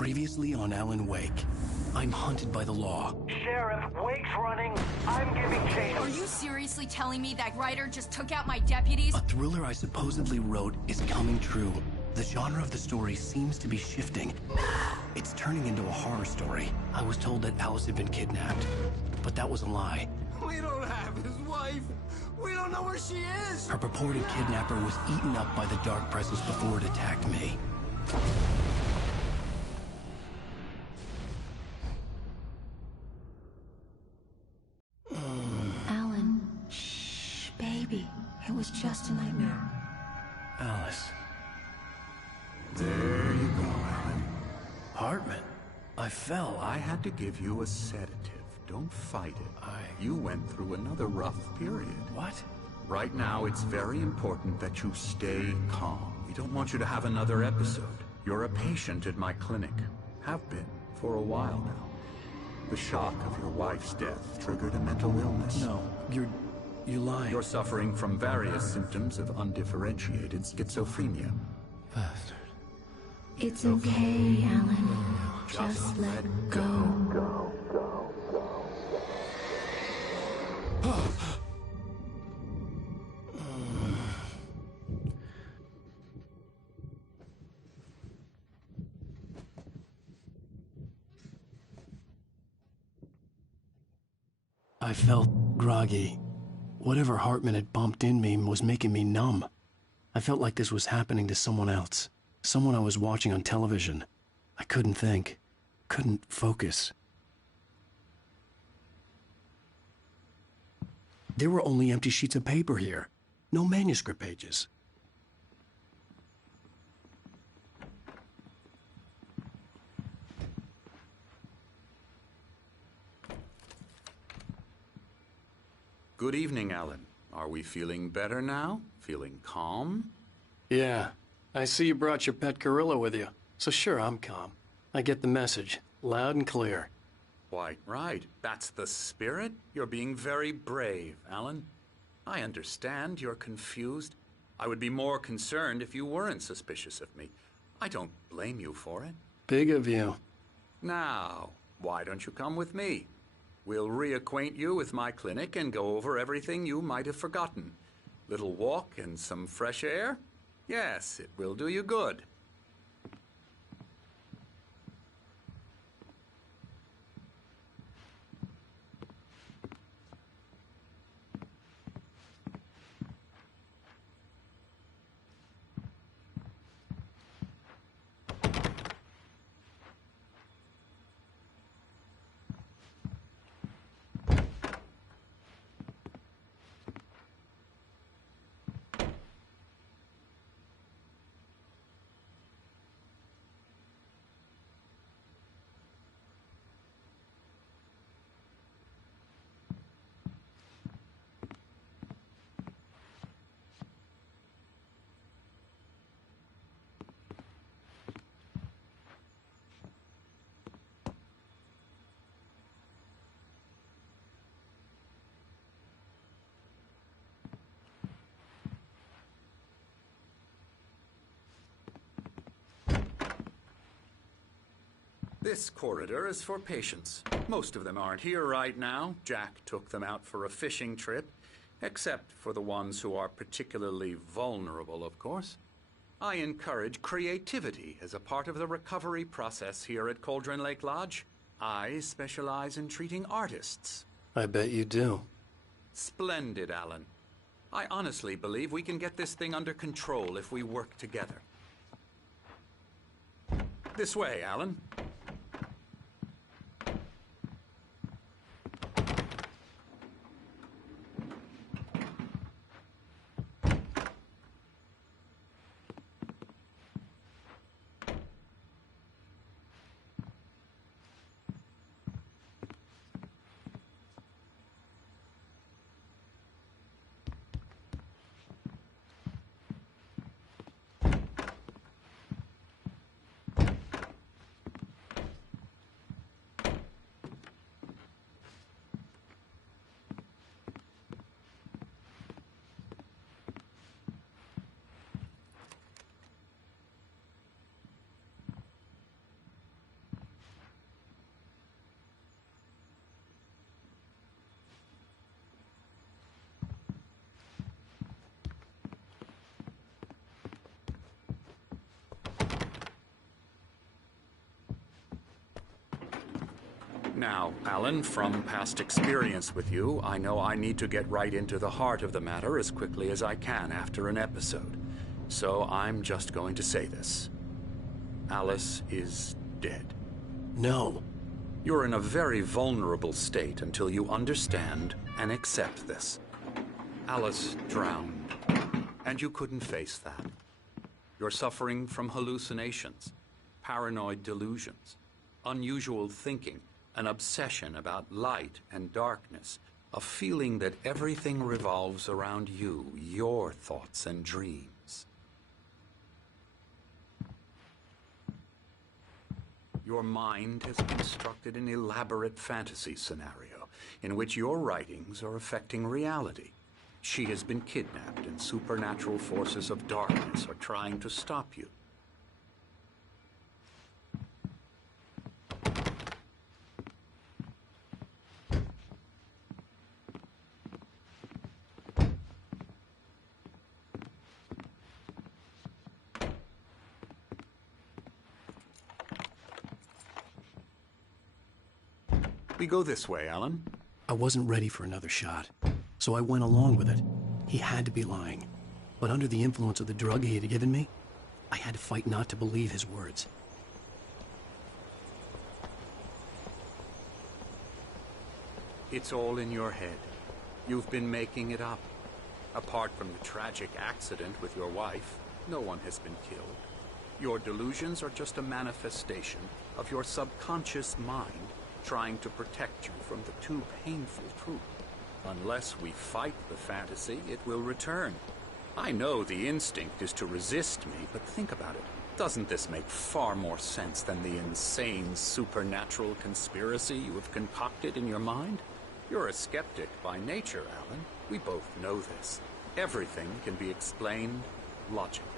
Previously on Alan Wake. I'm hunted by the law. Sheriff, Wake's running. I'm giving chase. Are you seriously telling me that writer just took out my deputies? A thriller I supposedly wrote is coming true. The genre of the story seems to be shifting. It's turning into a horror story. I was told that Alice had been kidnapped, but that was a lie. We don't have his wife. We don't know where she is. Her purported kidnapper was eaten up by the dark presence before it attacked me. Alan, shh, baby. It was just a nightmare. Alice. There you go, Alan. Hartman. I fell. I had to give you a sedative. Don't fight it. You went through another rough period. What? Right now, it's very important that you stay calm. We don't want you to have another episode. You're a patient at my clinic. Have been for a while now. The shock of your wife's death triggered a mental illness. No, you're lying. You're suffering from various symptoms of undifferentiated schizophrenia. Bastard. It's okay, Alan. Just let go. I felt groggy. Whatever Hartman had bumped in me was making me numb. I felt like this was happening to someone else. Someone I was watching on television. I couldn't think. Couldn't focus. There were only empty sheets of paper here. No manuscript pages. Good evening, Alan. Are we feeling better now? Feeling calm? Yeah. I see you brought your pet gorilla with you. So sure, I'm calm. I get the message. Loud and clear. Quite right. That's the spirit. You're being very brave, Alan. I understand you're confused. I would be more concerned if you weren't suspicious of me. I don't blame you for it. Big of you. Now, why don't you come with me? We'll reacquaint you with my clinic and go over everything you might have forgotten. Little walk and some fresh air? Yes, it will do you good. This corridor is for patients. Most of them aren't here right now. Jack took them out for a fishing trip, except for the ones who are particularly vulnerable, of course. I encourage creativity as a part of the recovery process here at Cauldron Lake Lodge. I specialize in treating artists. I bet you do. Splendid, Alan. I honestly believe we can get this thing under control if we work together. This way, Alan. Now, Alan, from past experience with you, I know I need to get right into the heart of the matter as quickly as I can after an episode. So I'm just going to say this. Alice is dead. No. You're in a very vulnerable state until you understand and accept this. Alice drowned, and you couldn't face that. You're suffering from hallucinations, paranoid delusions, unusual thinking, an obsession about light and darkness, a feeling that everything revolves around you, your thoughts and dreams. Your mind has constructed an elaborate fantasy scenario in which your writings are affecting reality. She has been kidnapped and supernatural forces of darkness are trying to stop you. We go this way, Alan. I wasn't ready for another shot, so I went along with it. He had to be lying. But under the influence of the drug he had given me, I had to fight not to believe his words. It's all in your head. You've been making it up. Apart from the tragic accident with your wife, no one has been killed. Your delusions are just a manifestation of your subconscious mind trying to protect you from the too painful truth. Unless we fight the fantasy, it will return. I know the instinct is to resist me, but think about it. Doesn't this make far more sense than the insane supernatural conspiracy you have concocted in your mind? You're a skeptic by nature, Alan. We both know this. Everything can be explained logically.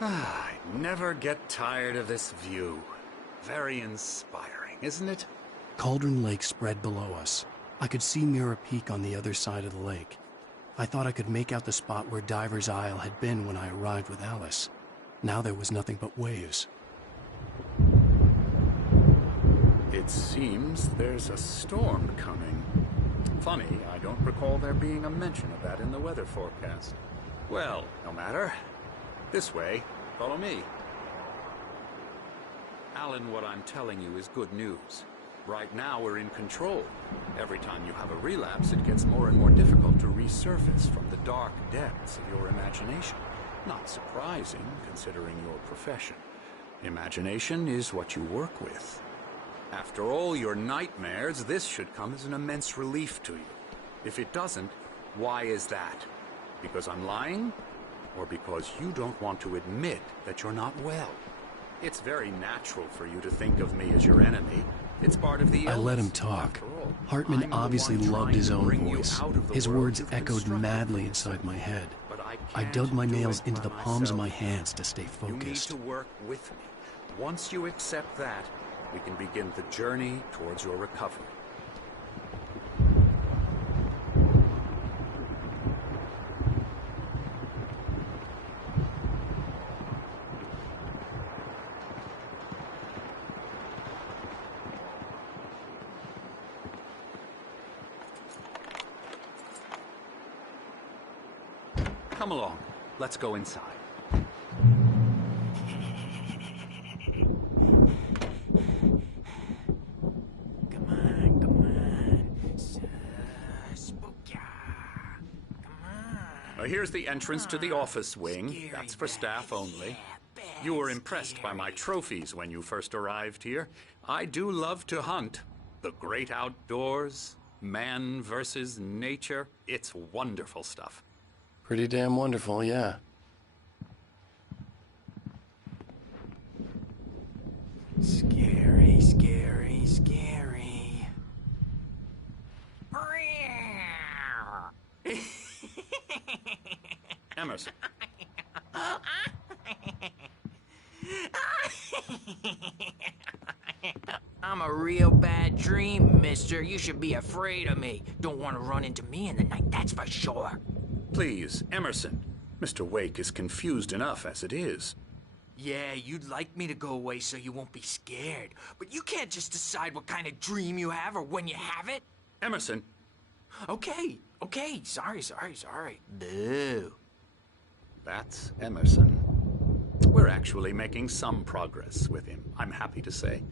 I never get tired of this view. Very inspiring, isn't it? Cauldron Lake spread below us. I could see Mirror Peak on the other side of the lake. I thought I could make out the spot where Diver's Isle had been when I arrived with Alice. Now there was nothing but waves. It seems there's a storm coming. Funny, I don't recall there being a mention of that in the weather forecast. Well, no matter. This way. Follow me. Alan, what I'm telling you is good news. Right now, we're in control. Every time you have a relapse, it gets more and more difficult to resurface from the dark depths of your imagination. Not surprising, considering your profession. Imagination is what you work with. After all your nightmares, this should come as an immense relief to you. If it doesn't, why is that? Because I'm lying? Or because you don't want to admit that you're not well? It's very natural for you to think of me as your enemy. It's part of the illness. I let him talk. Hartman obviously loved his own voice. His words echoed madly inside my head. I dug my nails into the palms of my hands to stay focused. You need to work with me. Once you accept that, we can begin the journey towards your recovery. Come along. Let's go inside. Come on. Spooky. Come on. Here's the entrance to the office wing. That's for staff only. You were impressed by my trophies when you first arrived here. I do love to hunt. The great outdoors, man versus nature. It's wonderful stuff. Pretty damn wonderful, yeah. Scary, scary, scary. Emerson. I'm a real bad dream, mister. You should be afraid of me. Don't want to run into me in the night, that's for sure. Please, Emerson. Mr. Wake is confused enough as it is. Yeah, you'd like me to go away so you won't be scared. But you can't just decide what kind of dream you have or when you have it. Emerson. Okay. Sorry. Boo. That's Emerson. We're actually making some progress with him, I'm happy to say.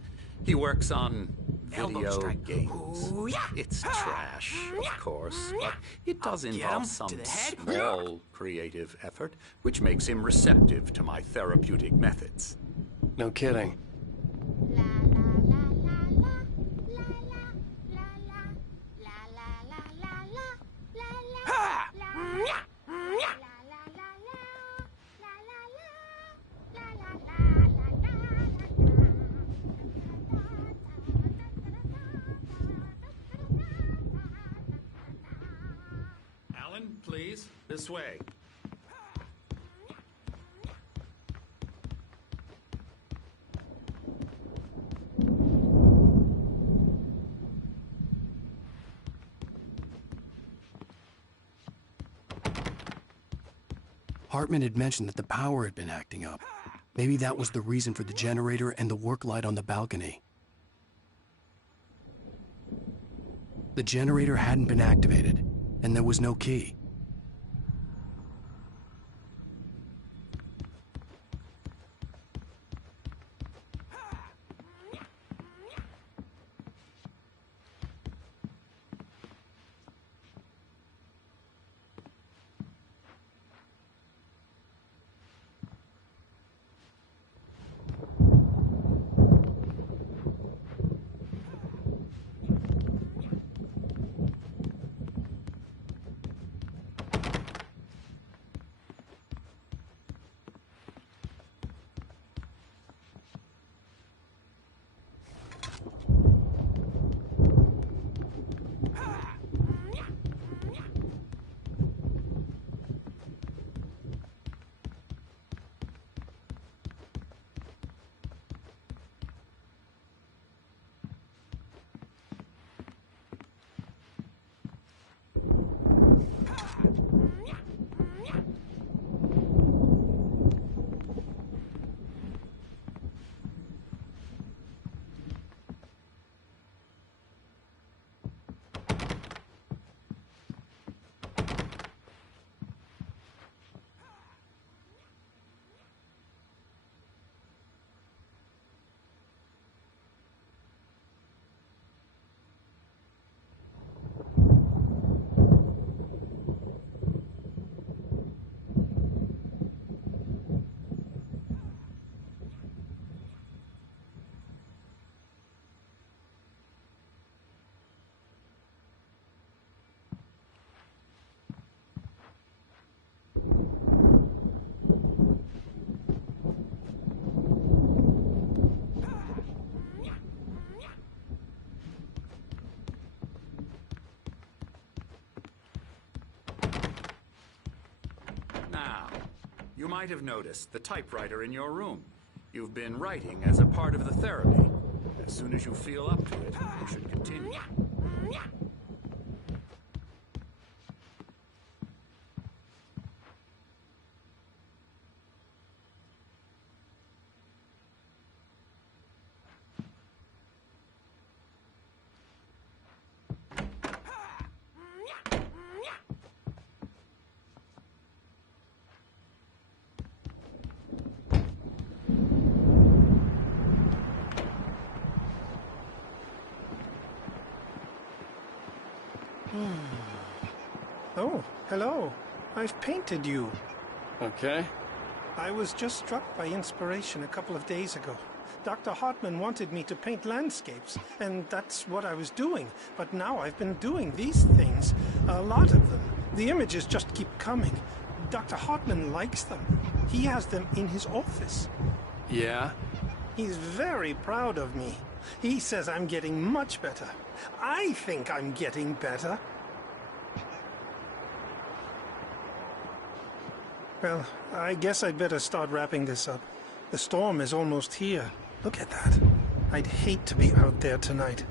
He works on video games. Ooh, yeah. It's trash, of course, but it does involve some small creative effort, which makes him receptive to my therapeutic methods. No kidding. Alan, please, this way. Hartman had mentioned that the power had been acting up. Maybe that was the reason for the generator and the work light on the balcony. The generator hadn't been activated, and there was no key. You might have noticed the typewriter in your room. You've been writing as a part of the therapy. As soon as you feel up to it, you should continue. Oh, hello. I've painted you. Okay. I was just struck by inspiration a couple of days ago. Dr. Hartman wanted me to paint landscapes, and that's what I was doing. But now I've been doing these things, a lot of them. The images just keep coming. Dr. Hartman likes them. He has them in his office. Yeah? He's very proud of me. He says I'm getting much better. I think I'm getting better. Well, I guess I'd better start wrapping this up. The storm is almost here. Look at that. I'd hate to be out there tonight.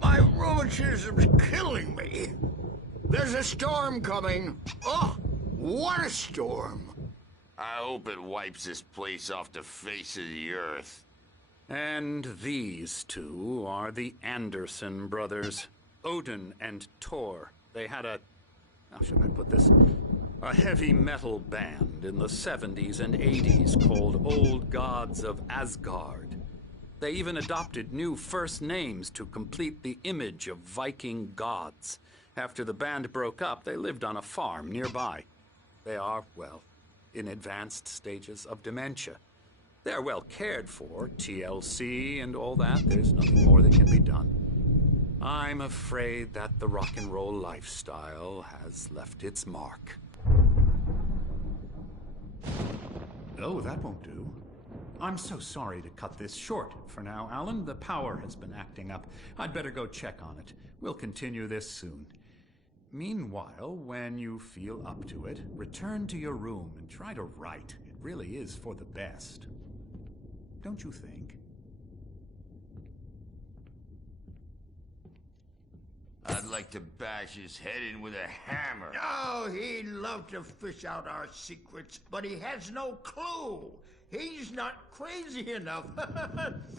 My rheumatism's killing me. There's a storm coming. Oh, what a storm. I hope it wipes this place off the face of the earth. And these two are the Anderson brothers, Odin and Thor. They had how should I put this? A heavy metal band in the 70s and 80s called Old Gods of Asgard. They even adopted new first names to complete the image of Viking gods. After the band broke up, they lived on a farm nearby. They are, well, in advanced stages of dementia. They're well cared for, TLC and all that. There's nothing more that can be done. I'm afraid that the rock and roll lifestyle has left its mark. Oh, that won't do. I'm so sorry to cut this short for now, Alan. The power has been acting up. I'd better go check on it. We'll continue this soon. Meanwhile, when you feel up to it, return to your room and try to write. It really is for the best. Don't you think? I'd like to bash his head in with a hammer. Oh, he'd love to fish out our secrets, but he has no clue. He's not crazy enough.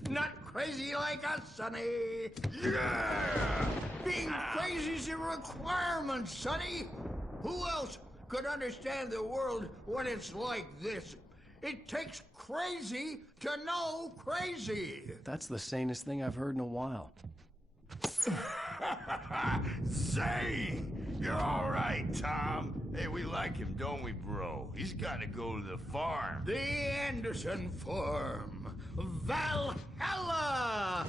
Not crazy like us, Sonny. Yeah! Being crazy's a requirement, Sonny. Who else could understand the world when it's like this? It takes crazy to know crazy. That's the sanest thing I've heard in a while. Zane! You're all right, Tom. Hey, we like him, don't we, bro? He's got to go to the farm. The Anderson farm. Valhalla!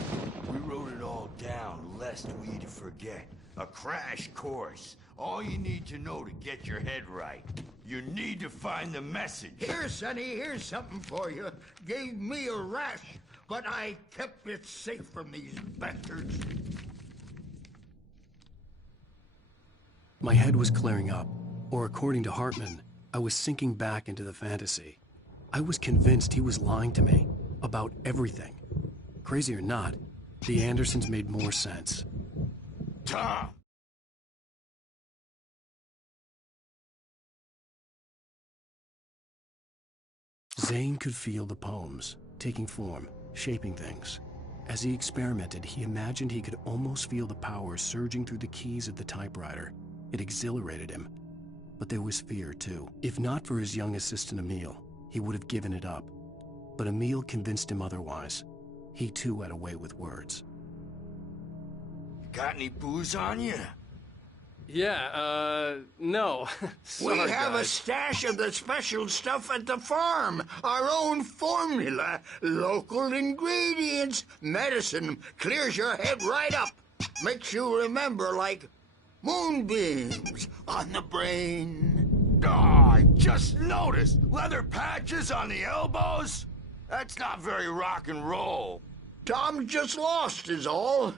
We wrote it all down, lesson. best way to forget. A crash course. All you need to know to get your head right. You need to find the message. Here, Sonny, here's something for you. Gave me a rash, but I kept it safe from these bastards. My head was clearing up, or according to Hartman, I was sinking back into the fantasy. I was convinced he was lying to me about everything. Crazy or not, the Andersons made more sense. Tom! Zane could feel the poems, taking form, shaping things. As he experimented, he imagined he could almost feel the power surging through the keys of the typewriter. It exhilarated him. But there was fear, too. If not for his young assistant Emil, he would have given it up. But Emil convinced him otherwise. He, too, had a way with words. Got any booze on you? Yeah, no. We Sorry, have a guys. stash of the special stuff at the farm. Our own formula. Local ingredients. Medicine. Clears your head right up. Makes you remember like moonbeams on the brain. Oh, I just noticed. Leather patches on the elbows? That's not very rock and roll. Tom just lost is all.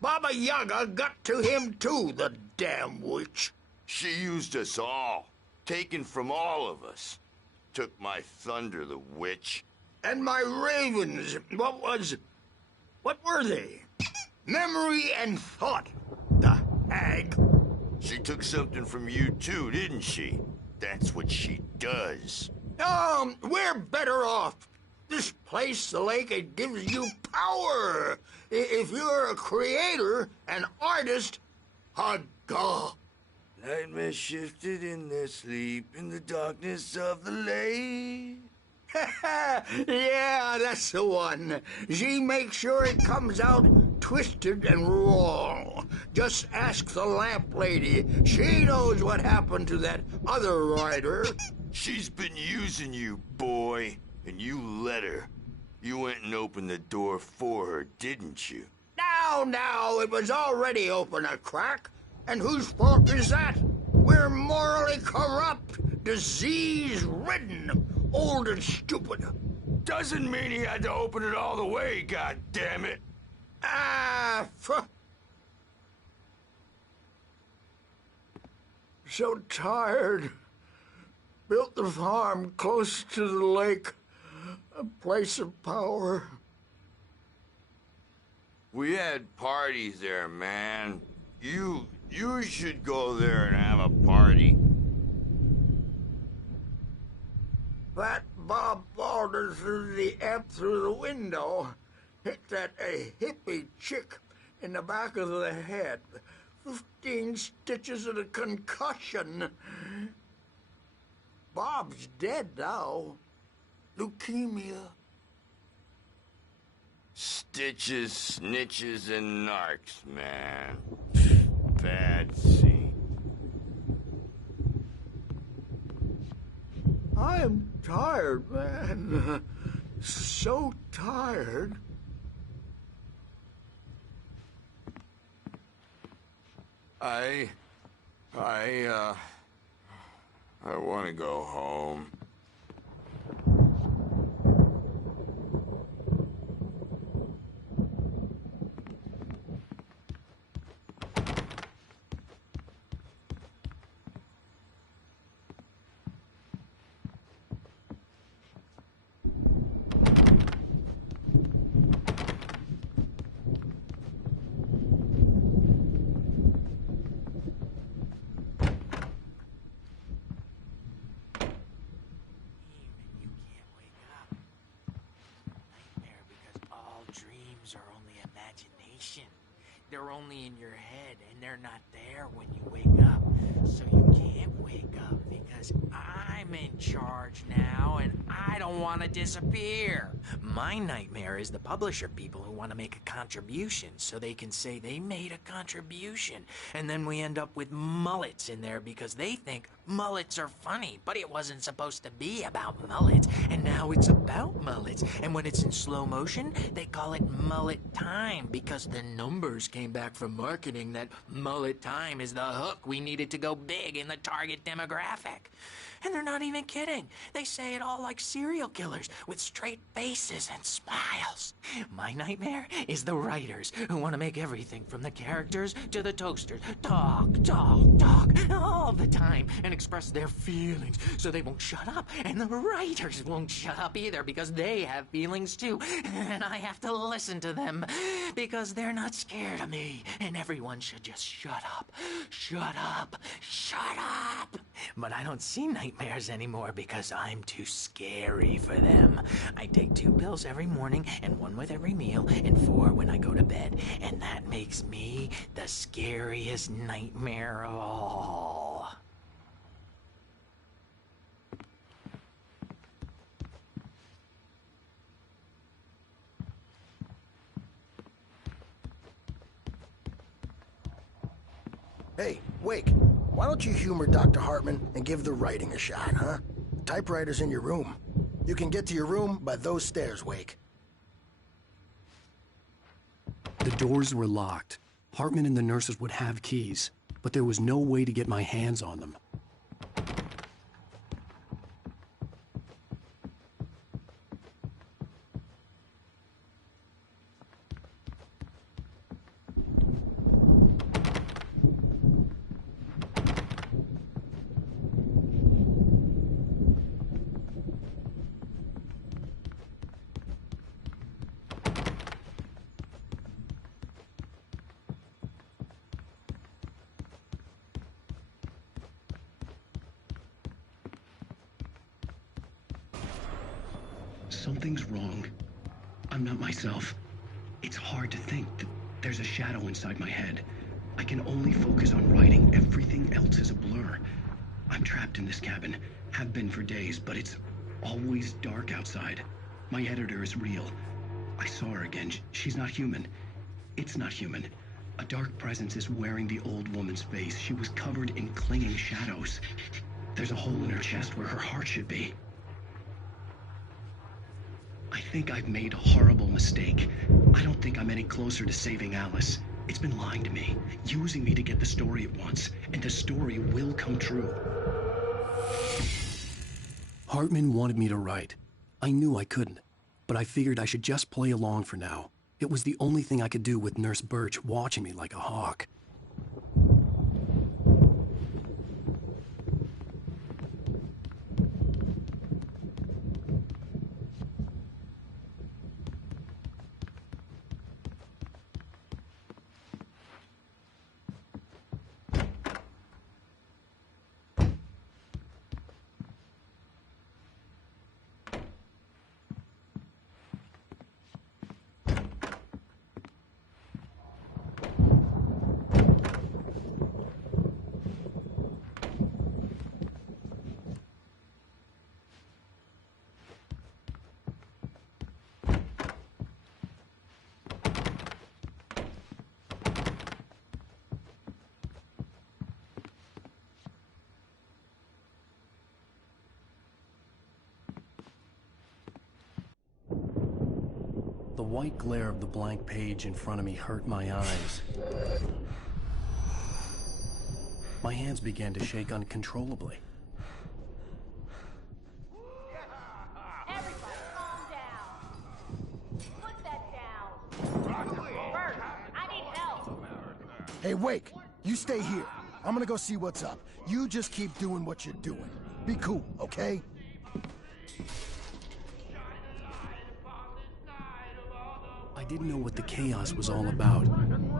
Baba Yaga got to him too, the damn witch. She used us all. Taken from all of us. Took my thunder, the witch. And my ravens, what were they? Memory and thought, the hag. She took something from you too, didn't she? That's what she does. We're better off. This place, the lake, it gives you power. If you're a creator, an artist, a god. Nightmare shifted in their sleep in the darkness of the lake. Yeah, that's the one. She makes sure it comes out twisted and wrong. Just ask the lamp lady. She knows what happened to that other writer. She's been using you, boy. And you let her. You went and opened the door for her, didn't you? Now, it was already open a crack. And whose fault is that? We're morally corrupt, disease-ridden, old and stupid. Doesn't mean he had to open it all the way, goddammit. So tired. Built the farm close to the lake. A place of power. We had parties there, man. You should go there and have a party. That Bob Balder threw the amp through the window. Hit that hippie chick in the back of the head. 15 stitches and a concussion. Bob's dead now. Leukemia. Stitches, snitches, and narcs, man. Bad scene. I am tired, man. So tired. I want to go home. They're only in your head, and they're not there when you wake up. So you can't wake up because I'm in charge now, and I don't want to disappear. My nightmare is the publisher people who want to make a contribution so they can say they made a contribution. And then we end up with mullets in there because they think mullets are funny. But it wasn't supposed to be about mullets. And now it's about mullets. And when it's in slow motion, they call it mullet time because the numbers came back from marketing that mullet time is the hook we needed to go big in the target demographic. And they're not even kidding. They say it all like serial killers with straight faces and smiles. My nightmare is the writers who want to make everything from the characters to the toasters talk all the time and express their feelings so they won't shut up. And the writers won't shut up either because they have feelings too. And I have to listen to them because they're not scared of me. And everyone should just shut up. Shut up. Shut up. But I don't see nightmares anymore because I'm too scary for them. I take 2 pills every morning and 1 with every meal and 4 when I go to bed. And that makes me the scariest nightmare of all. Hey, Wake, why don't you humor Dr. Hartman and give the writing a shot, huh? Typewriter's in your room. You can get to your room by those stairs, Wake. The doors were locked. Hartman and the nurses would have keys, but there was no way to get my hands on them. Something's wrong. I'm not myself. It's hard to think that there's a shadow inside my head. I can only focus on writing. Everything else is a blur. I'm trapped in this cabin. Have been for days, but it's always dark outside. My editor is real. I saw her again. She's not human. It's not human. A dark presence is wearing the old woman's face. She was covered in clinging shadows. There's a hole in her chest where her heart should be. I think I've made a horrible mistake. I don't think I'm any closer to saving Alice. It's been lying to me, using me to get the story it wants, and the story will come true. Hartman wanted me to write. I knew I couldn't, but I figured I should just play along for now. It was the only thing I could do with Nurse Birch watching me like a hawk. The white glare of the blank page in front of me hurt my eyes. My hands began to shake uncontrollably. Everybody calm down. Put that down. Bert, I need help. Hey, Wake, you stay here. I'm gonna go see what's up. You just keep doing what you're doing. Be cool, okay? I didn't know what the chaos was all about,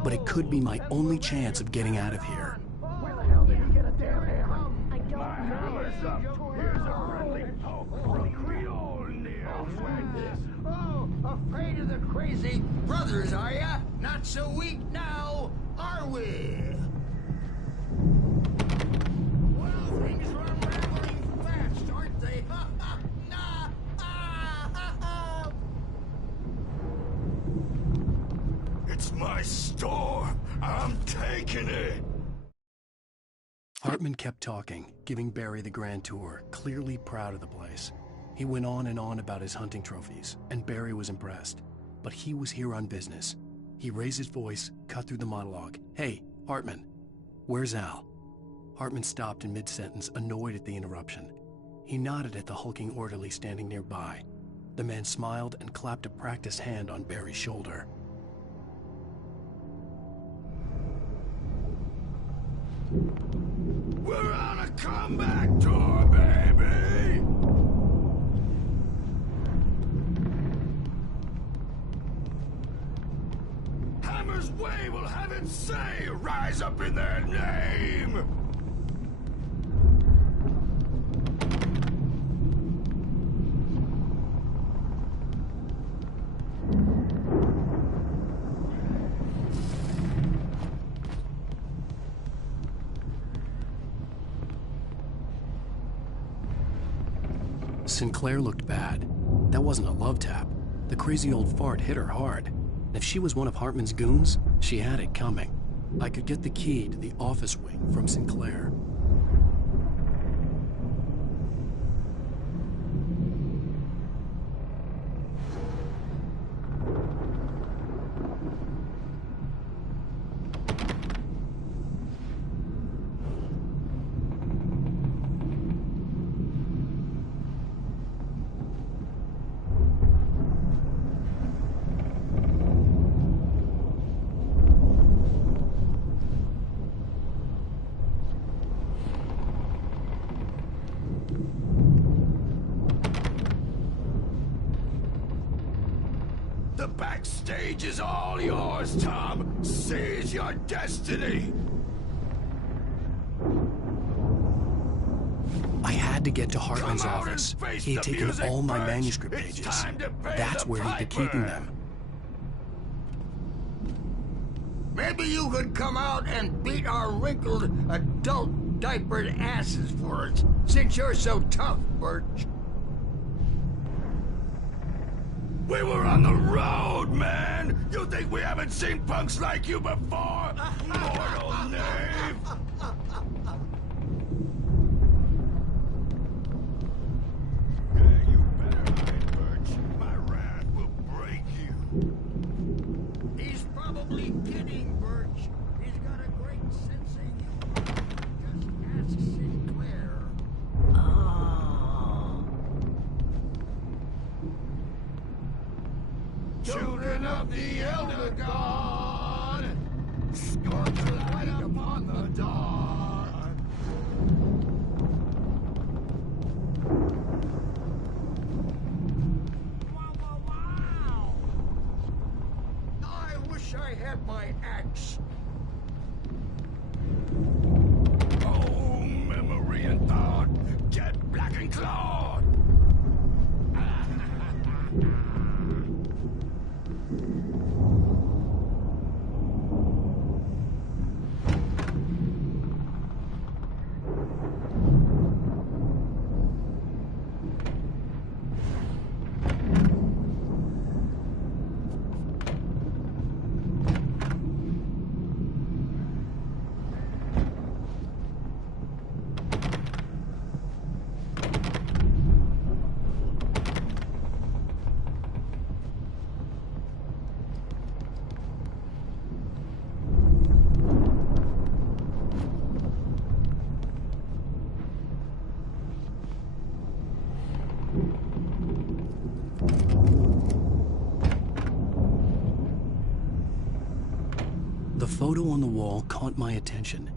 but it could be my only chance of getting out of here. Where the hell did he get a damn hammer? I don't know. Here's a friendly Creole near. Oh, afraid of the crazy brothers, are ya? Not so weak now, are we? Well, things are unraveling fast, aren't they? Nah, It's my store. I'm taking it. Hartman kept talking, giving Barry the grand tour, clearly proud of the place. He went on and on about his hunting trophies, and Barry was impressed. But he was here on business. He raised his voice, cut through the monologue. "Hey, Hartman, where's Al?" Hartman stopped in mid-sentence, annoyed at the interruption. He nodded at the hulking orderly standing nearby. The man smiled and clapped a practiced hand on Barry's shoulder. We're on a comeback tour, baby! Hammer's Way will have its say rise up in their name! Sinclair looked bad. That wasn't a love tap. The crazy old fart hit her hard. And if she was one of Hartman's goons, she had it coming. I could get the key to the office wing from Sinclair. The backstage is all yours, Tom. Seize your destiny. I had to get to Hartman's office. He had taken all my manuscript It's pages. time to pay That's the where he'd be piper. keeping them. Maybe you could come out and beat our wrinkled, adult, diapered asses for us, since you're so tough, Birch. We were on the road, man! You think we haven't seen punks like you before? Mortal knave! Yeah, you better hide, Birch. My wrath will break you. He's probably kidding, Birch. He's got a great sense of humor. Just ask Sinclair. Children of the Elder God, scorch the light upon the dawn. Wow! I wish I had my axe. Oh, memory and thought, jet black and clawed. The photo on the wall caught my attention.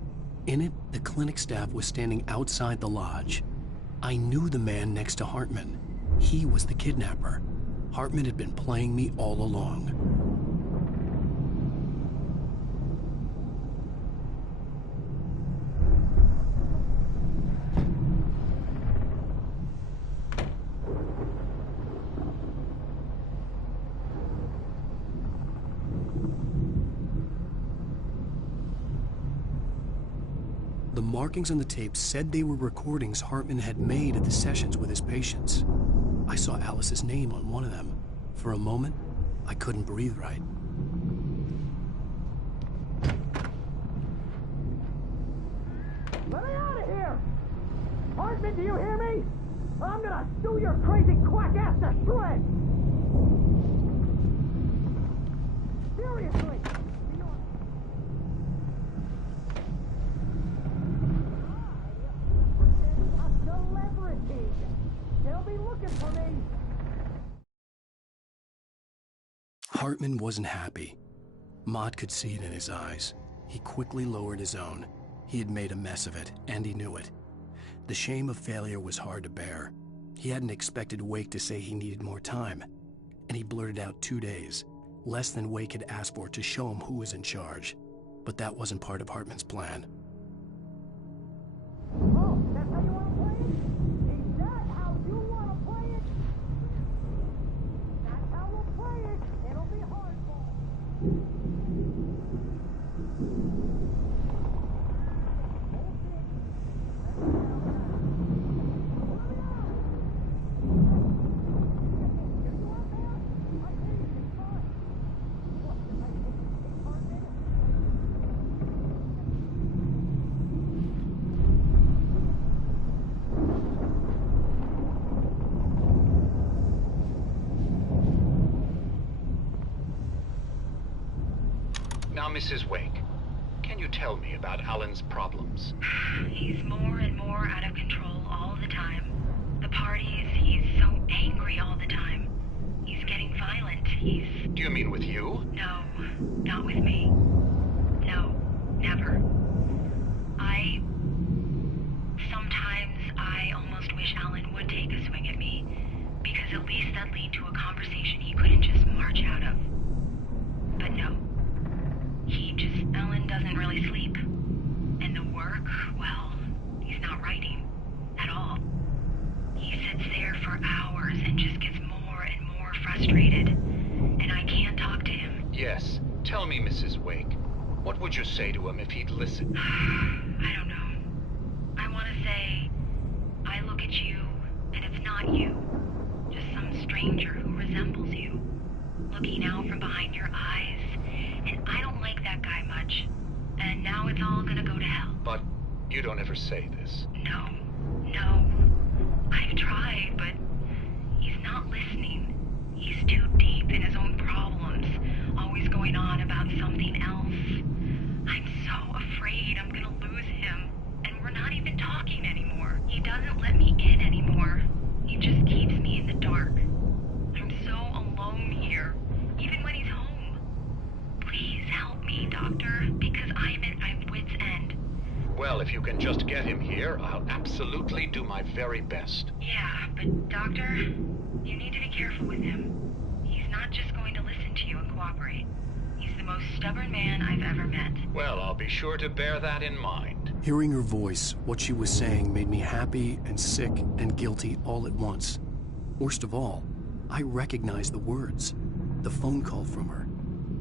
In it, the clinic staff was standing outside the lodge. I knew the man next to Hartman. He was the kidnapper. Hartman had been playing me all along. The markings on the tape said they were recordings Hartman had made at the sessions with his patients. I saw Alice's name on one of them. For a moment, I couldn't breathe right. do you hear me? I'm gonna sue your crazy quack ass to shreds! Seriously! A celebrity! They'll be looking for me! Hartman wasn't happy. Mott could see it in his eyes. He quickly lowered his own. He had made a mess of it, and he knew it. The shame of failure was hard to bear. He hadn't expected Wake to say he needed more time, and he blurted out 2 days, less than Wake had asked for, to show him who was in charge. But that wasn't part of Hartman's plan. Oh, that's how you want to play it? Is that how you want to play it? That's how we'll play it. It'll be hardball. Now, Mrs. Wake, can you tell me about Alan's problems? He's more and more out of control all the time. The parties, he's so angry all the time. He's getting violent. Do you mean with you? No, not with me. No, never. Sometimes I almost wish Alan would take a swing at me, because at least that'd lead to a conversation he couldn't just march out of. But no. Alan doesn't really sleep. And the work, well, he's not writing at all. He sits there for hours and just gets more and more frustrated. And I can't talk to him. Yes. Tell me, Mrs. Wake, what would you say to him if he'd listen? I don't know. I want to say, I look at you, and it's not you. Just some stranger who resembles you. Looking out from behind your eyes. And I don't like that guy much. And now it's all gonna go to hell. But you don't ever say this. No. I've tried, but he's not listening. He's too deep in his own problems, always going on about something else. I'm so afraid I'm gonna lose him. And we're not even talking anymore. He doesn't let me in anymore. He just keeps me in the dark. I'm so alone here, even when he's home. Please help me, Doctor, because I'm at my wit's end. Well, if you can just get him here, I'll absolutely do my very best. Yeah, but Doctor, you need to be careful with him. He's not just going to listen to you and cooperate. He's the most stubborn man I've ever met. Well, I'll be sure to bear that in mind. Hearing her voice, what she was saying made me happy and sick and guilty all at once. Worst of all, I recognized the words. The phone call from her.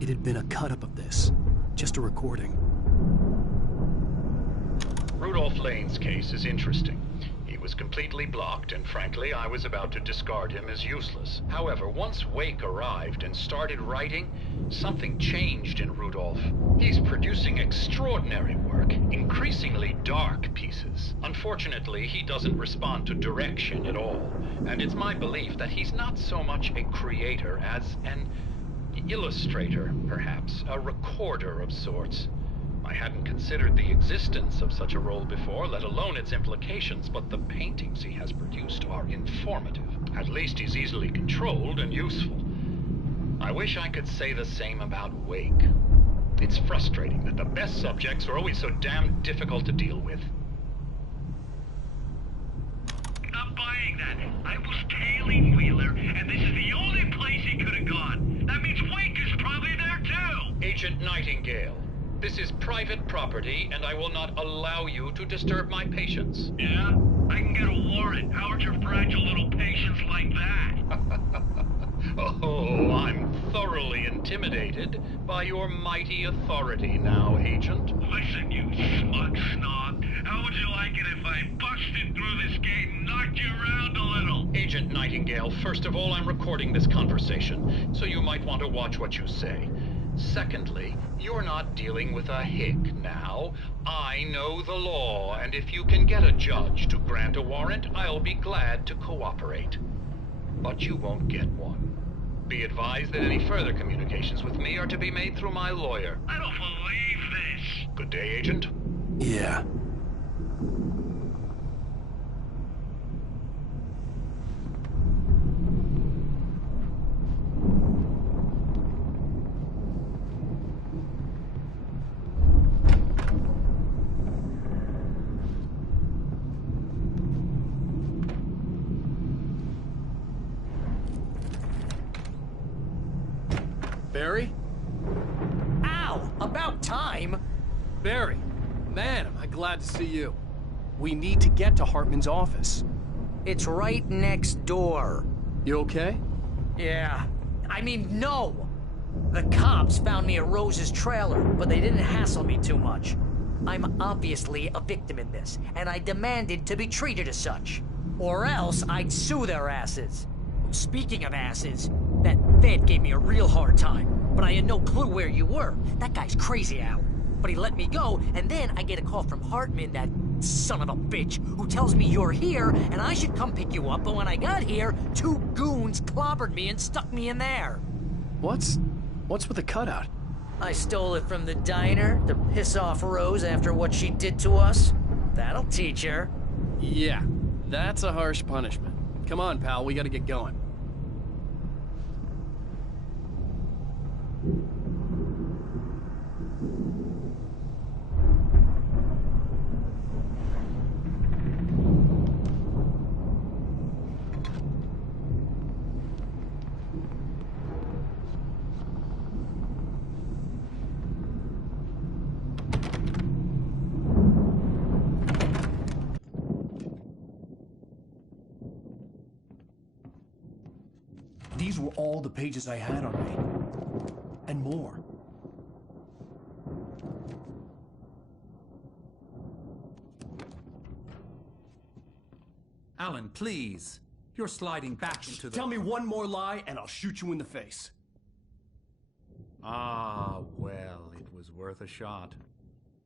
It had been a cut-up of this. Just a recording. Rudolph Lane's case is interesting. He was completely blocked, and frankly, I was about to discard him as useless. However, once Wake arrived and started writing, something changed in Rudolph. He's producing extraordinary work, increasingly dark pieces. Unfortunately, he doesn't respond to direction at all, and it's my belief that he's not so much a creator as an illustrator, perhaps, a recorder of sorts. I hadn't considered the existence of such a role before, let alone its implications, but the paintings he has produced are informative. At least he's easily controlled and useful. I wish I could say the same about Wake. It's frustrating that the best subjects are always so damn difficult to deal with. Not buying that. I was tailing Wheeler, and this is the only place he could have gone. That means Wake is probably there too! Agent Nightingale, this is private property, and I will not allow you to disturb my patients. Yeah? I can get a warrant. How'd your fragile little patients like that? Oh, I'm thoroughly intimidated by your mighty authority now, Agent. Listen, you smug snob. How would you like it if I busted through this gate and knocked you around a little? Agent Nightingale, first of all, I'm recording this conversation, so you might want to watch what you say. Secondly, you're not dealing with a hick now. I know the law, and if you can get a judge to grant a warrant, I'll be glad to cooperate. But you won't get one. Be advised that any further communications with me are to be made through my lawyer. I don't believe this. Good day, Agent. Yeah. Barry? Ow! About time! Barry, man, am I glad to see you. We need to get to Hartman's office. It's right next door. You okay? Yeah. I mean, no! The cops found me at Rose's trailer, but they didn't hassle me too much. I'm obviously a victim in this, and I demanded to be treated as such. Or else I'd sue their asses. Speaking of asses, that Fed gave me a real hard time, but I had no clue where you were. That guy's crazy, Al. But he let me go, and then I get a call from Hartman, that son of a bitch, who tells me you're here, and I should come pick you up, but when I got here, 2 goons clobbered me and stuck me in there. What's with the cutout? I stole it from the diner to piss off Rose after what she did to us. That'll teach her. Yeah, that's a harsh punishment. Come on, pal, we gotta get going. These were all the pages I had on me. And more. Alan, please. You're sliding back into the... Tell me one more lie and I'll shoot you in the face. Ah, well, it was worth a shot.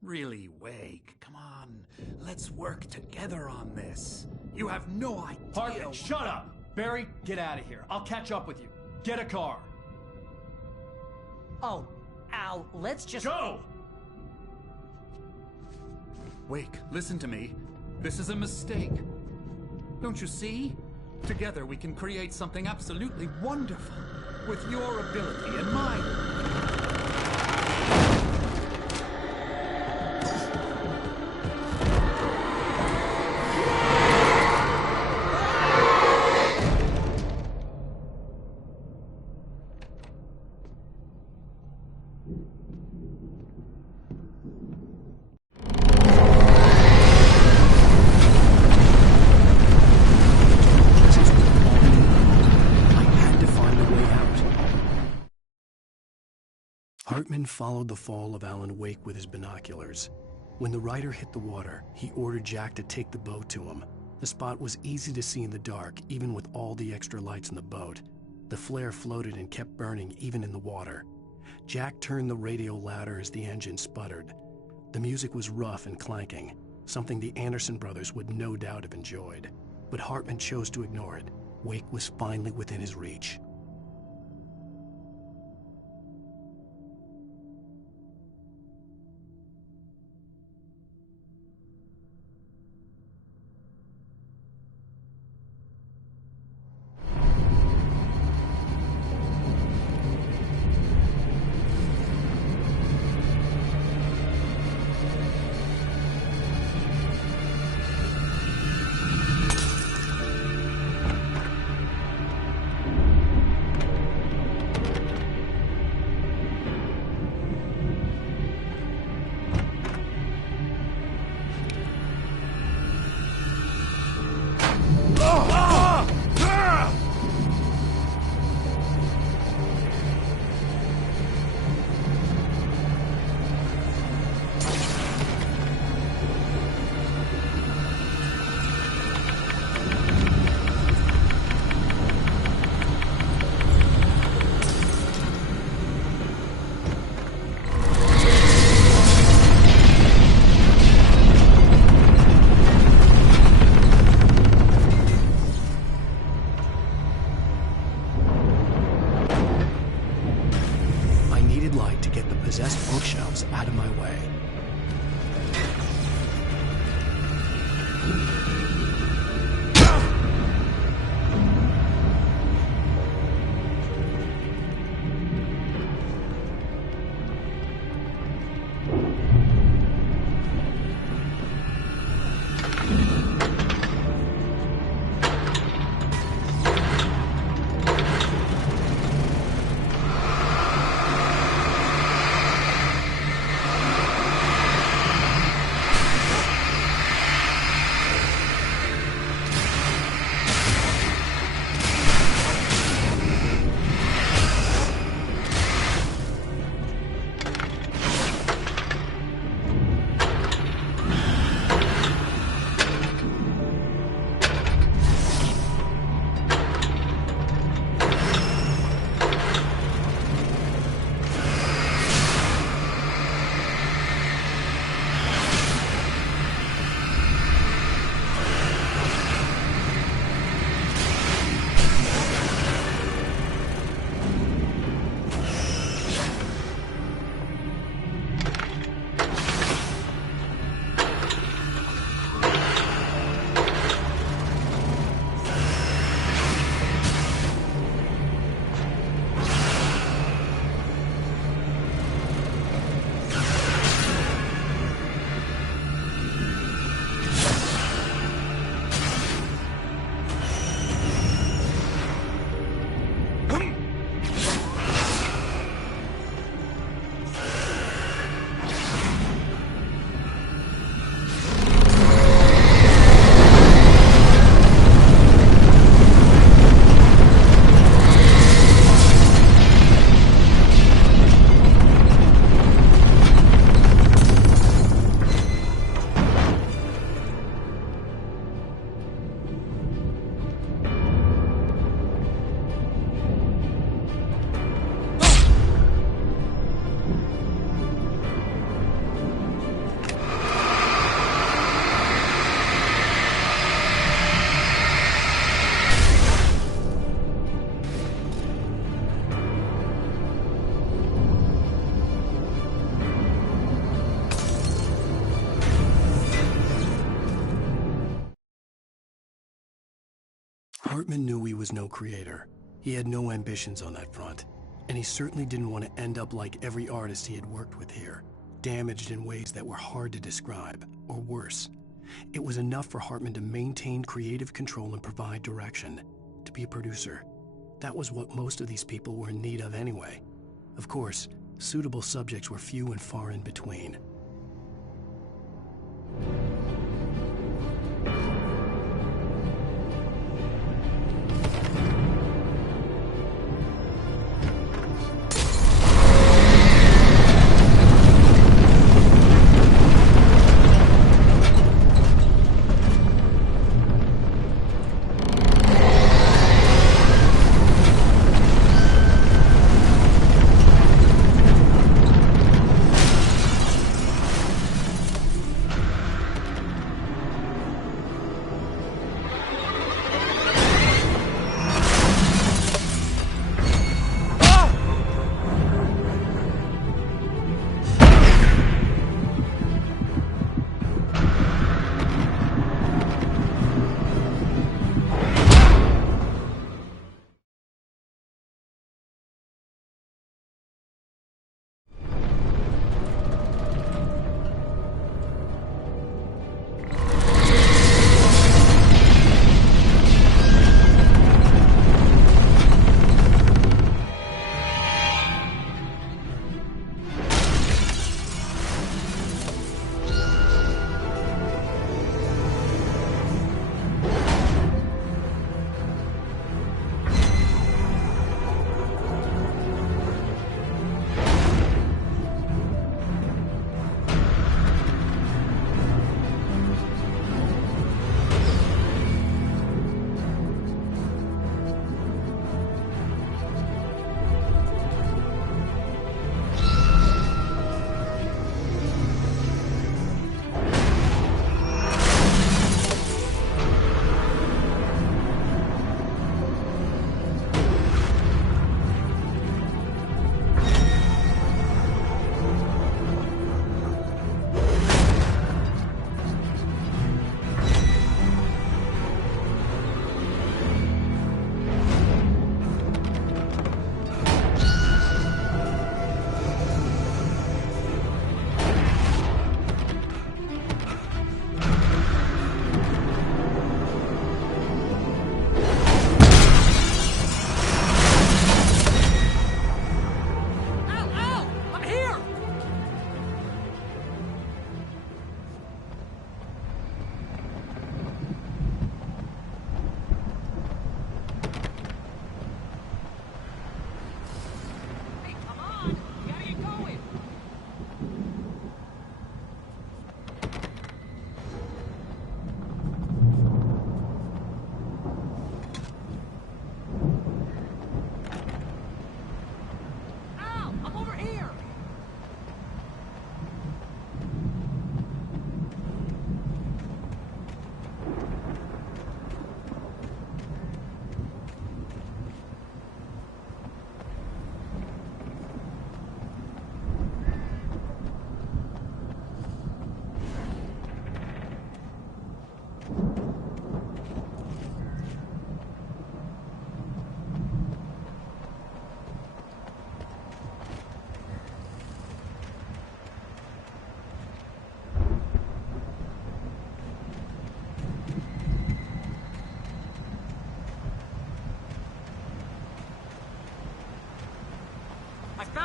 Really, Wake, come on. Let's work together on this. You have no idea... Hartman, shut up! Barry, get out of here. I'll catch up with you. Get a car. Oh, Al, let's just... Go! Wake, listen to me. This is a mistake. Don't you see? Together we can create something absolutely wonderful. With your ability and mine. Hartman followed the fall of Alan Wake with his binoculars. When the rider hit the water, he ordered Jack to take the boat to him. The spot was easy to see in the dark, even with all the extra lights in the boat. The flare floated and kept burning even in the water. Jack turned the radio louder as the engine sputtered. The music was rough and clanking, something the Anderson brothers would no doubt have enjoyed. But Hartman chose to ignore it. Wake was finally within his reach. kid like to get the possessed bookshelves out of my way. Hartman knew he was no creator. He had no ambitions on that front, and he certainly didn't want to end up like every artist he had worked with here, damaged in ways that were hard to describe, or worse. It was enough for Hartman to maintain creative control and provide direction, to be a producer. That was what most of these people were in need of anyway. Of course, suitable subjects were few and far in between.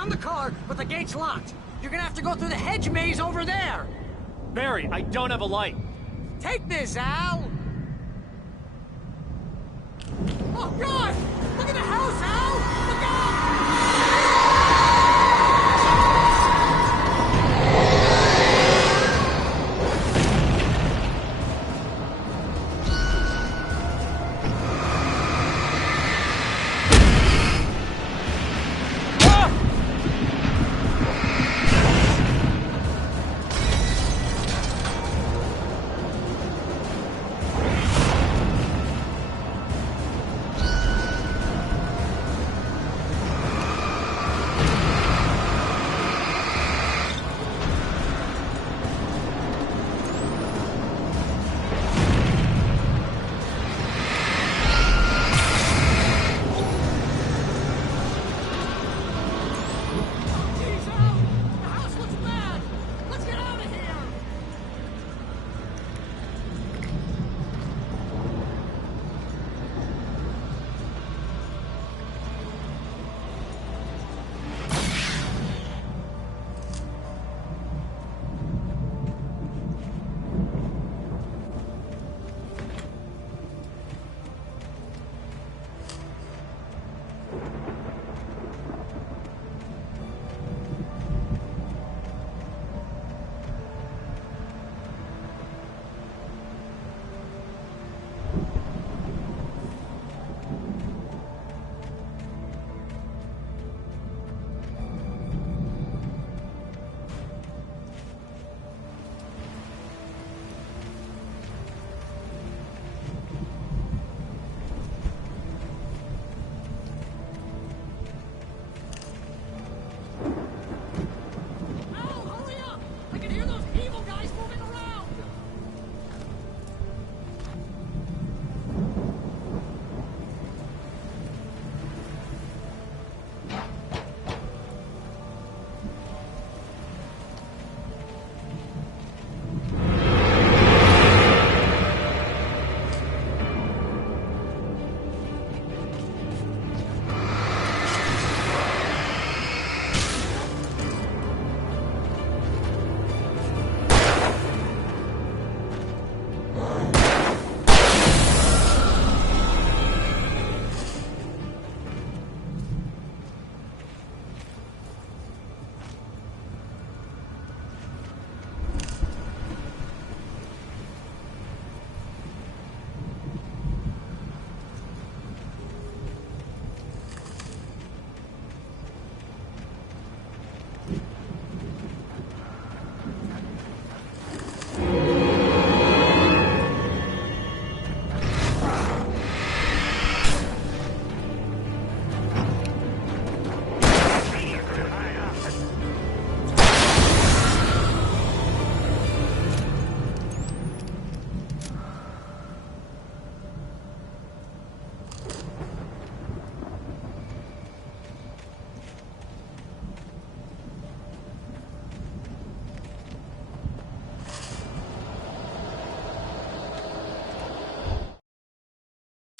found the car, but the gate's locked. You're gonna have to go through the hedge maze over there. Barry, I don't have a light. Take this, Al! Oh, God! Look at the house, Al! Look out!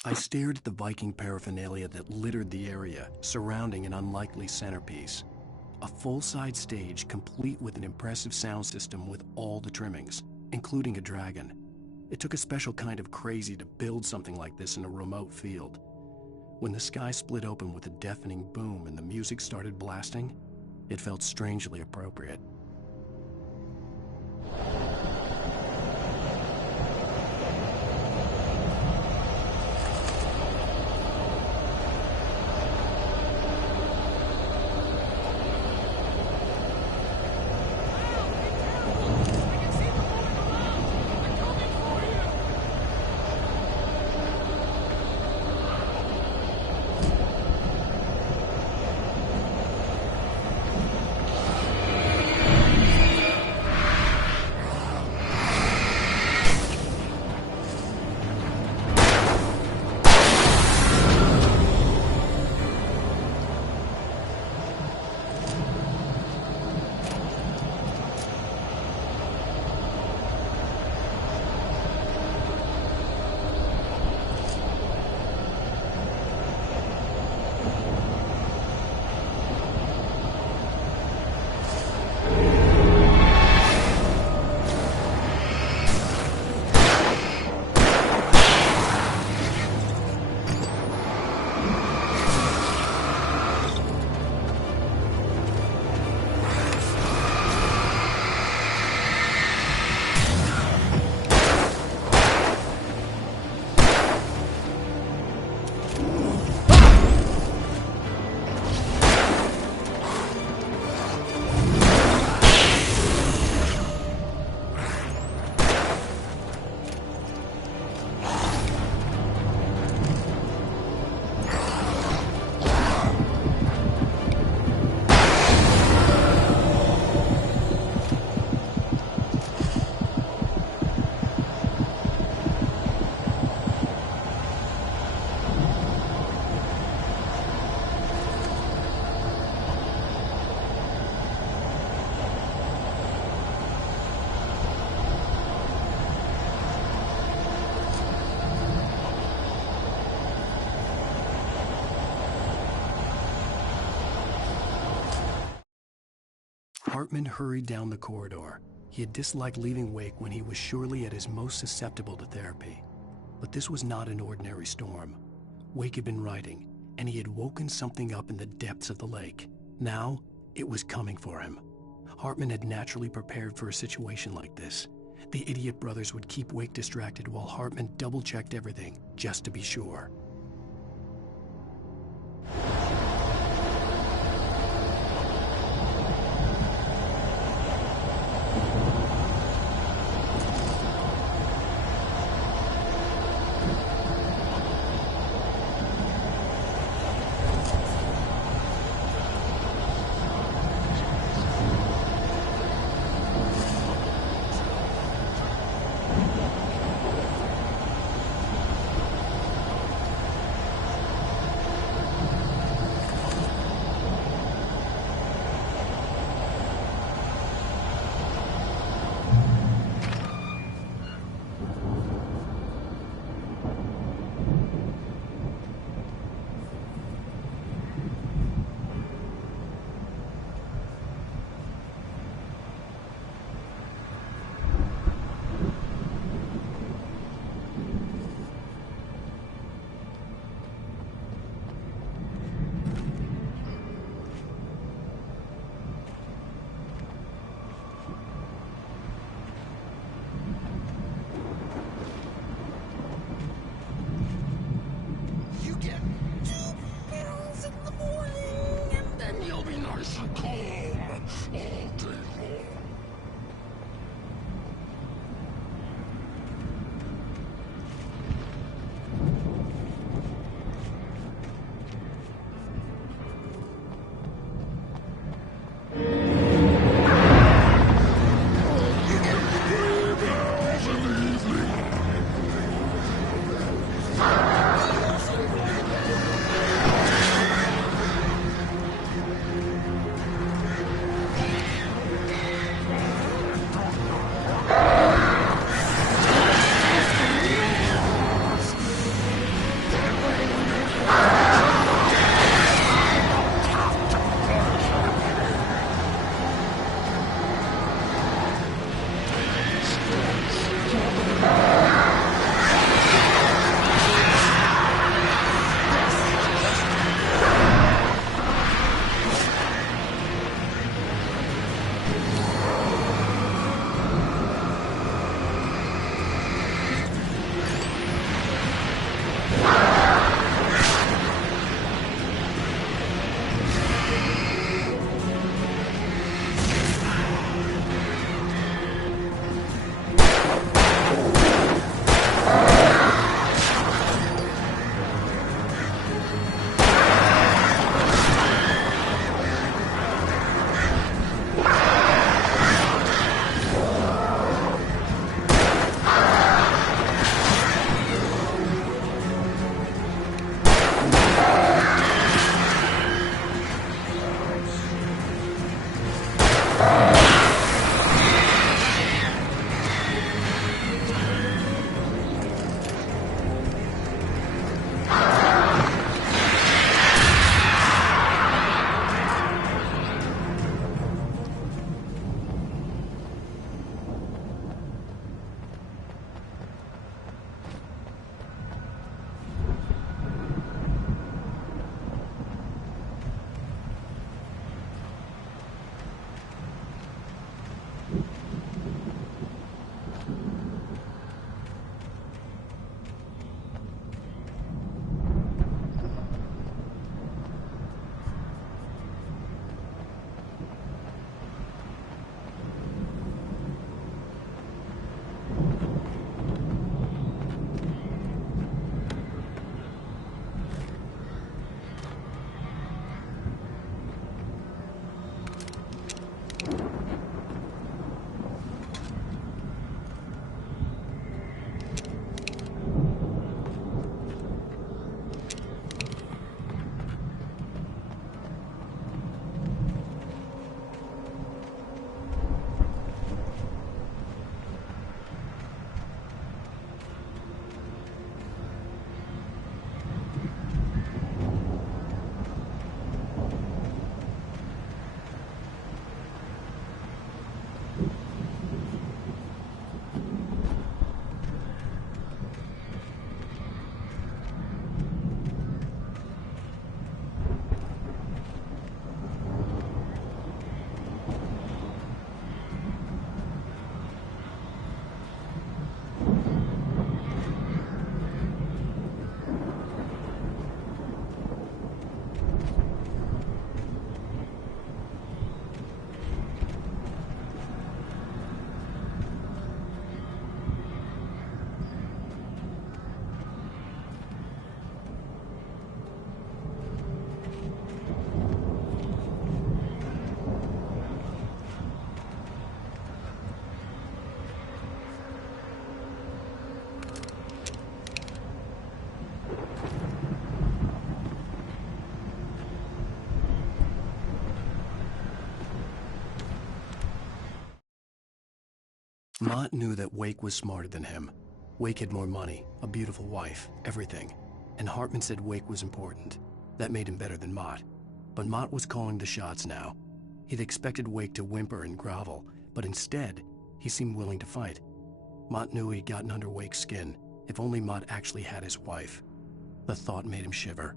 I stared at the Viking paraphernalia that littered the area, surrounding an unlikely centerpiece. A full-size stage complete with an impressive sound system with all the trimmings, including a dragon. It took a special kind of crazy to build something like this in a remote field. When the sky split open with a deafening boom and the music started blasting, it felt strangely appropriate. Hartman hurried down the corridor. He had disliked leaving Wake when he was surely at his most susceptible to therapy. But this was not an ordinary storm. Wake had been writing, and he had woken something up in the depths of the lake. Now, it was coming for him. Hartman had naturally prepared for a situation like this. The idiot brothers would keep Wake distracted while Hartman double-checked everything, just to be sure. Mott knew that Wake was smarter than him. Wake had more money, a beautiful wife, everything. And Hartman said Wake was important. That made him better than Mott. But Mott was calling the shots now. He'd expected Wake to whimper and grovel, but instead, he seemed willing to fight. Mott knew he'd gotten under Wake's skin. If only Mott actually had his wife. The thought made him shiver.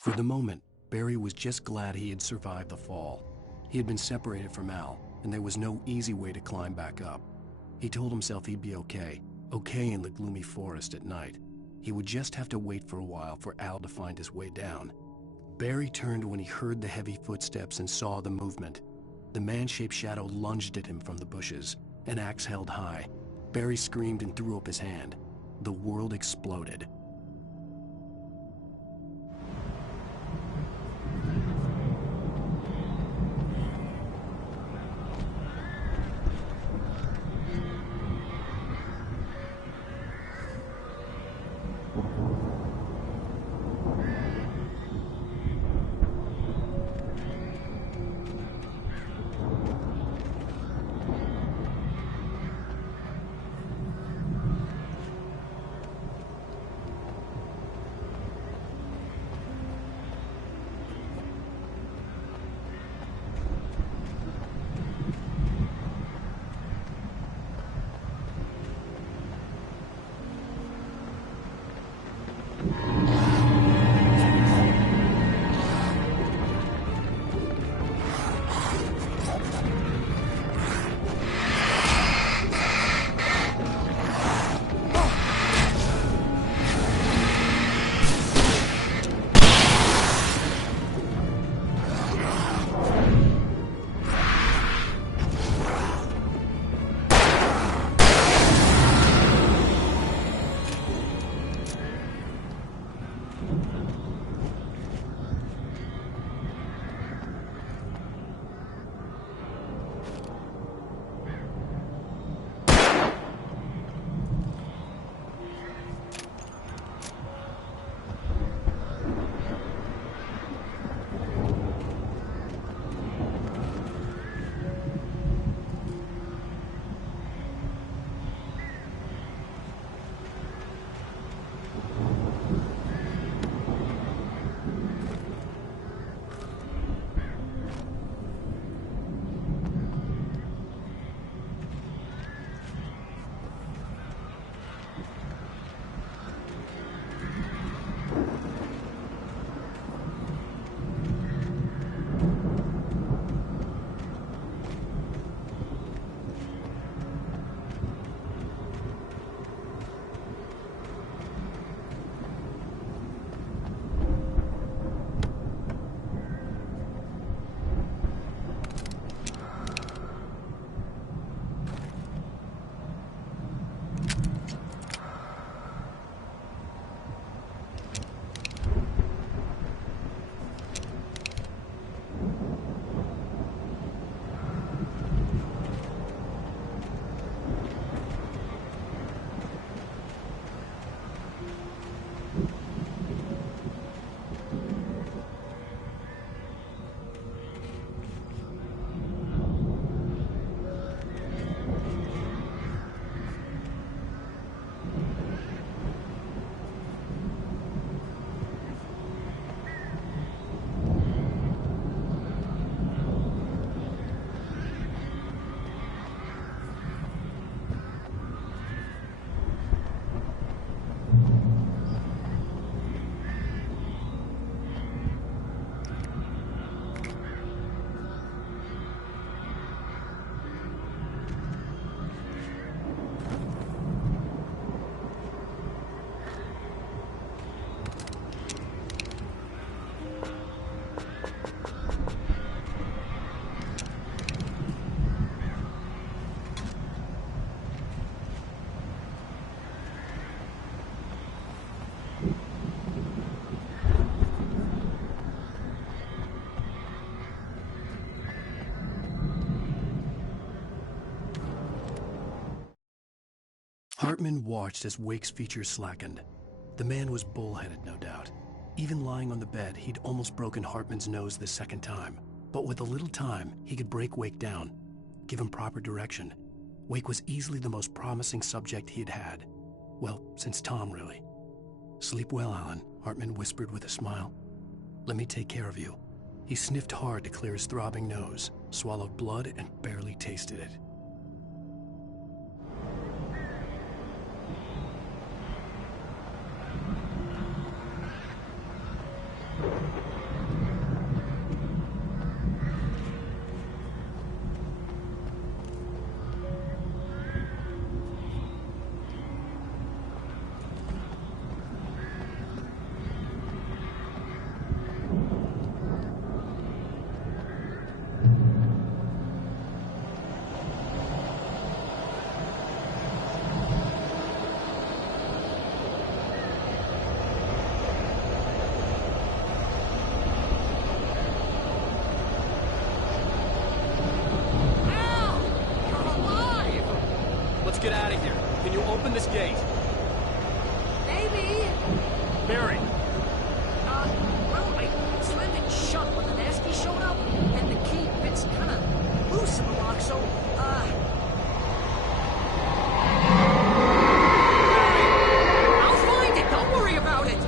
For the moment, Barry was just glad he had survived the fall. He had been separated from Al, and there was no easy way to climb back up. He told himself he'd be okay in the gloomy forest at night. He would just have to wait for a while for Al to find his way down. Barry turned when he heard the heavy footsteps and saw the movement. The man-shaped shadow lunged at him from the bushes, an axe held high. Barry screamed and threw up his hand. The world exploded. Hartman watched as Wake's features slackened. The man was bullheaded, no doubt. Even lying on the bed, he'd almost broken Hartman's nose the second time. But with a little time, he could break Wake down, give him proper direction. Wake was easily the most promising subject he had had. Well, since Tom, really. "Sleep well, Alan," Hartman whispered with a smile. "Let me take care of you." He sniffed hard to clear his throbbing nose, swallowed blood, and barely tasted it. Let's get out of here. Can you open this gate? Maybe. Barry! Well, I slammed it shut when the nasty showed up, and the key fits kind of loose in the lock, so, I'll find it! Don't worry about it!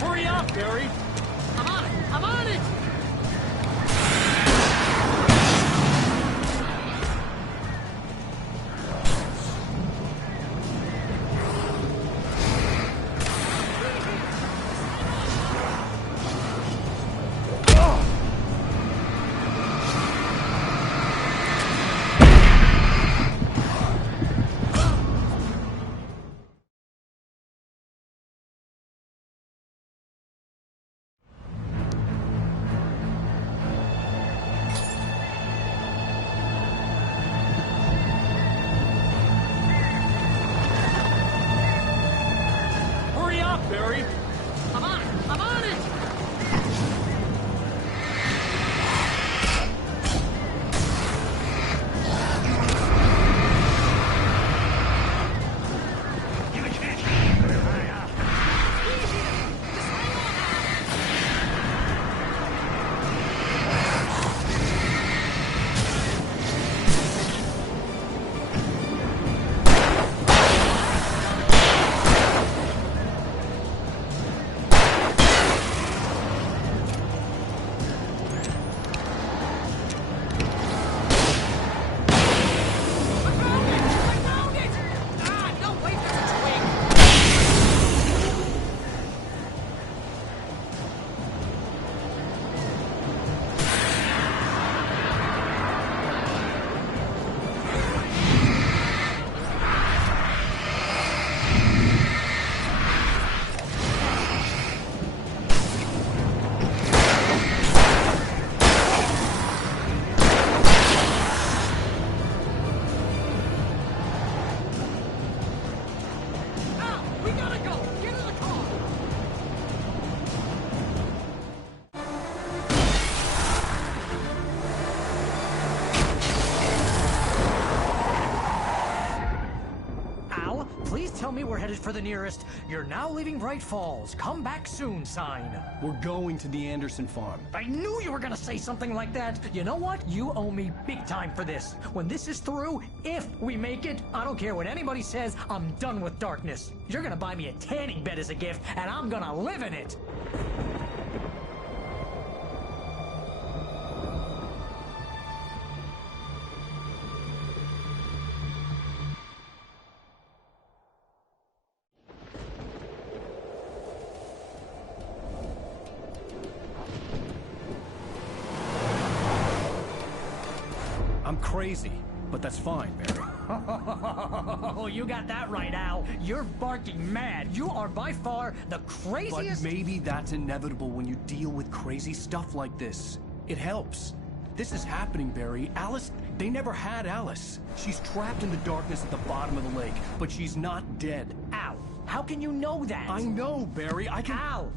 Hurry up, Barry! I'm on it! tell me we're headed for the nearest "You're now leaving Bright Falls. Come back soon" sign. We're going to the Anderson farm. I knew you were gonna say something like that. You know what? You owe me big time for this. When this is through, if we make it, I don't care what anybody says, I'm done with darkness. You're gonna buy me a tanning bed as a gift, and I'm gonna live in it. I'm crazy, but that's fine, Barry. Oh, you got that right, Al. You're barking mad. You are by far the craziest... But maybe that's inevitable when you deal with crazy stuff like this. It helps. This is happening, Barry. Alice, they never had Alice. She's trapped in the darkness at the bottom of the lake, but she's not dead. Al, how can you know that? I know, Barry. I can... Al,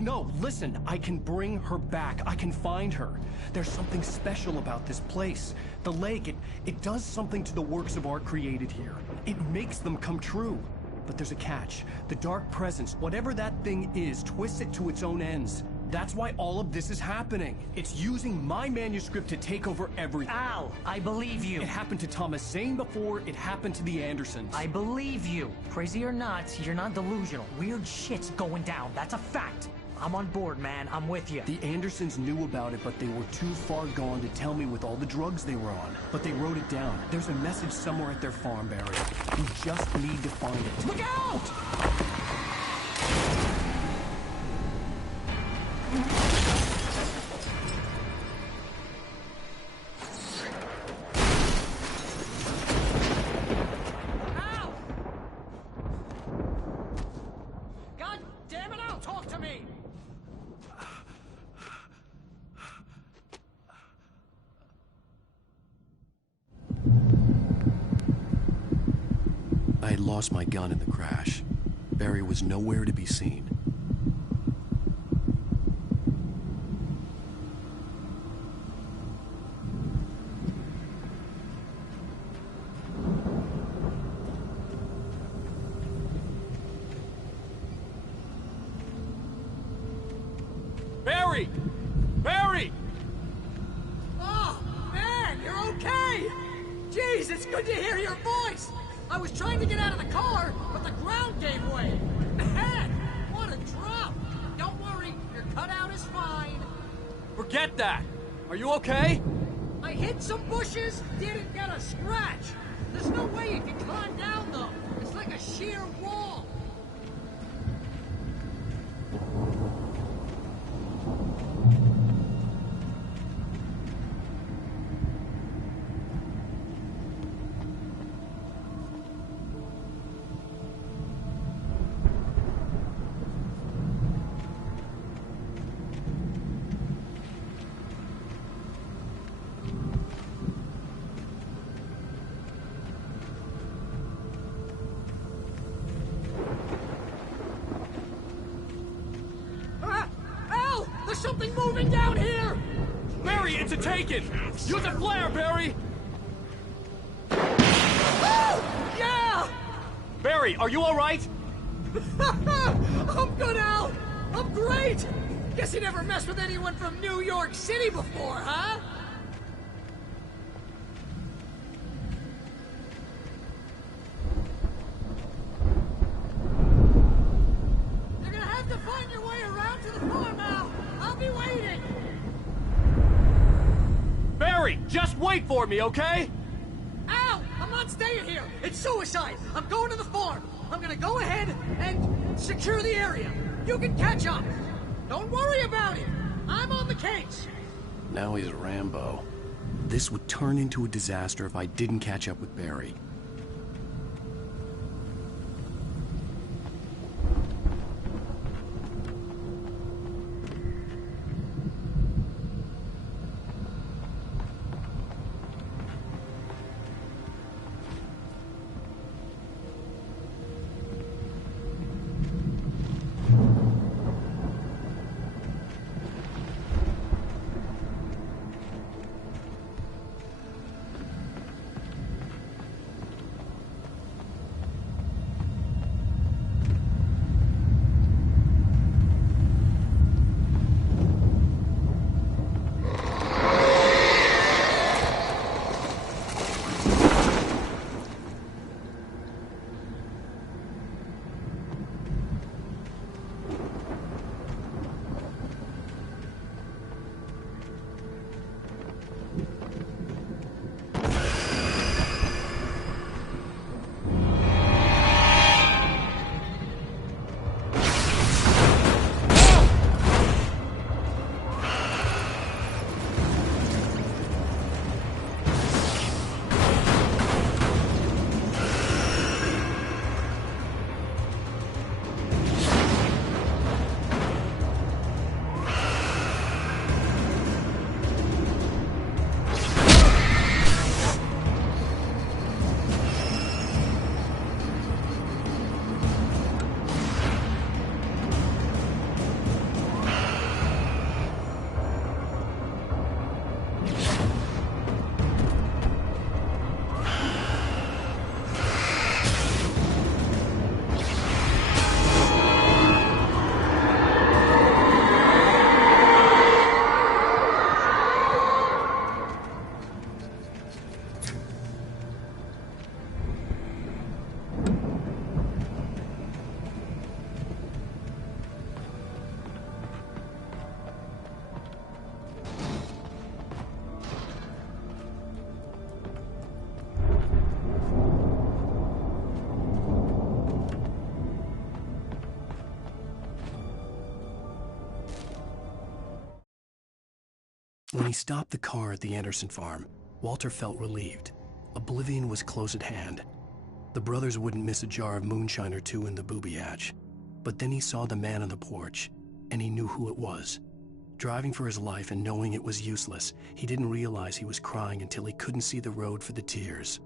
No, listen. I can bring her back. I can find her. There's something special about this place. The lake, it does something to the works of art created here. It makes them come true. But there's a catch. The dark presence, whatever that thing is, twists it to its own ends. That's why all of this is happening. It's using my manuscript to take over everything. Al, I believe you. It happened to Thomas Zane before, it happened to the Andersons. I believe you. Crazy or not, you're not delusional. Weird shit's going down. That's a fact. I'm on board, man. I'm with you. The Andersons knew about it, but they were too far gone to tell me with all the drugs they were on. But they wrote it down. There's a message somewhere at their farm, Barry. We just need to find it. Look out! Ow! God damn it, Al, talk to me! I had lost my gun in the crash. Barry was nowhere to be seen. Barry! Barry! Oh, man, you're okay! Jeez, it's good to hear your voice! I was trying to get out of the car, but the ground gave way. Man, what a drop! Don't worry, your cutout is fine. Forget that! Are you okay? I hit some bushes, didn't get a scratch. There's no way you can climb down, though. It's like a sheer wall. There's something moving down here! Barry, it's a taken! Use a flare, Barry! Oh! Yeah! Barry, are you alright? I'm good, Al! I'm great! Guess you never messed with anyone from New York City before, huh? You're gonna have to find your way around to the farm, Al! I'll be waiting! Barry, just wait for me, okay? Al! I'm not staying here! It's suicide! I'm going to the farm! I'm gonna go ahead and secure the area. You can catch up. Don't worry about it. I'm on the case. Now he's Rambo. This would turn into a disaster if I didn't catch up with Barry. When he stopped the car at the Anderson farm, Walter felt relieved. Oblivion was close at hand. The brothers wouldn't miss a jar of moonshine or two in the booby hatch. But then he saw the man on the porch, and he knew who it was. Driving for his life and knowing it was useless, he didn't realize he was crying until he couldn't see the road for the tears.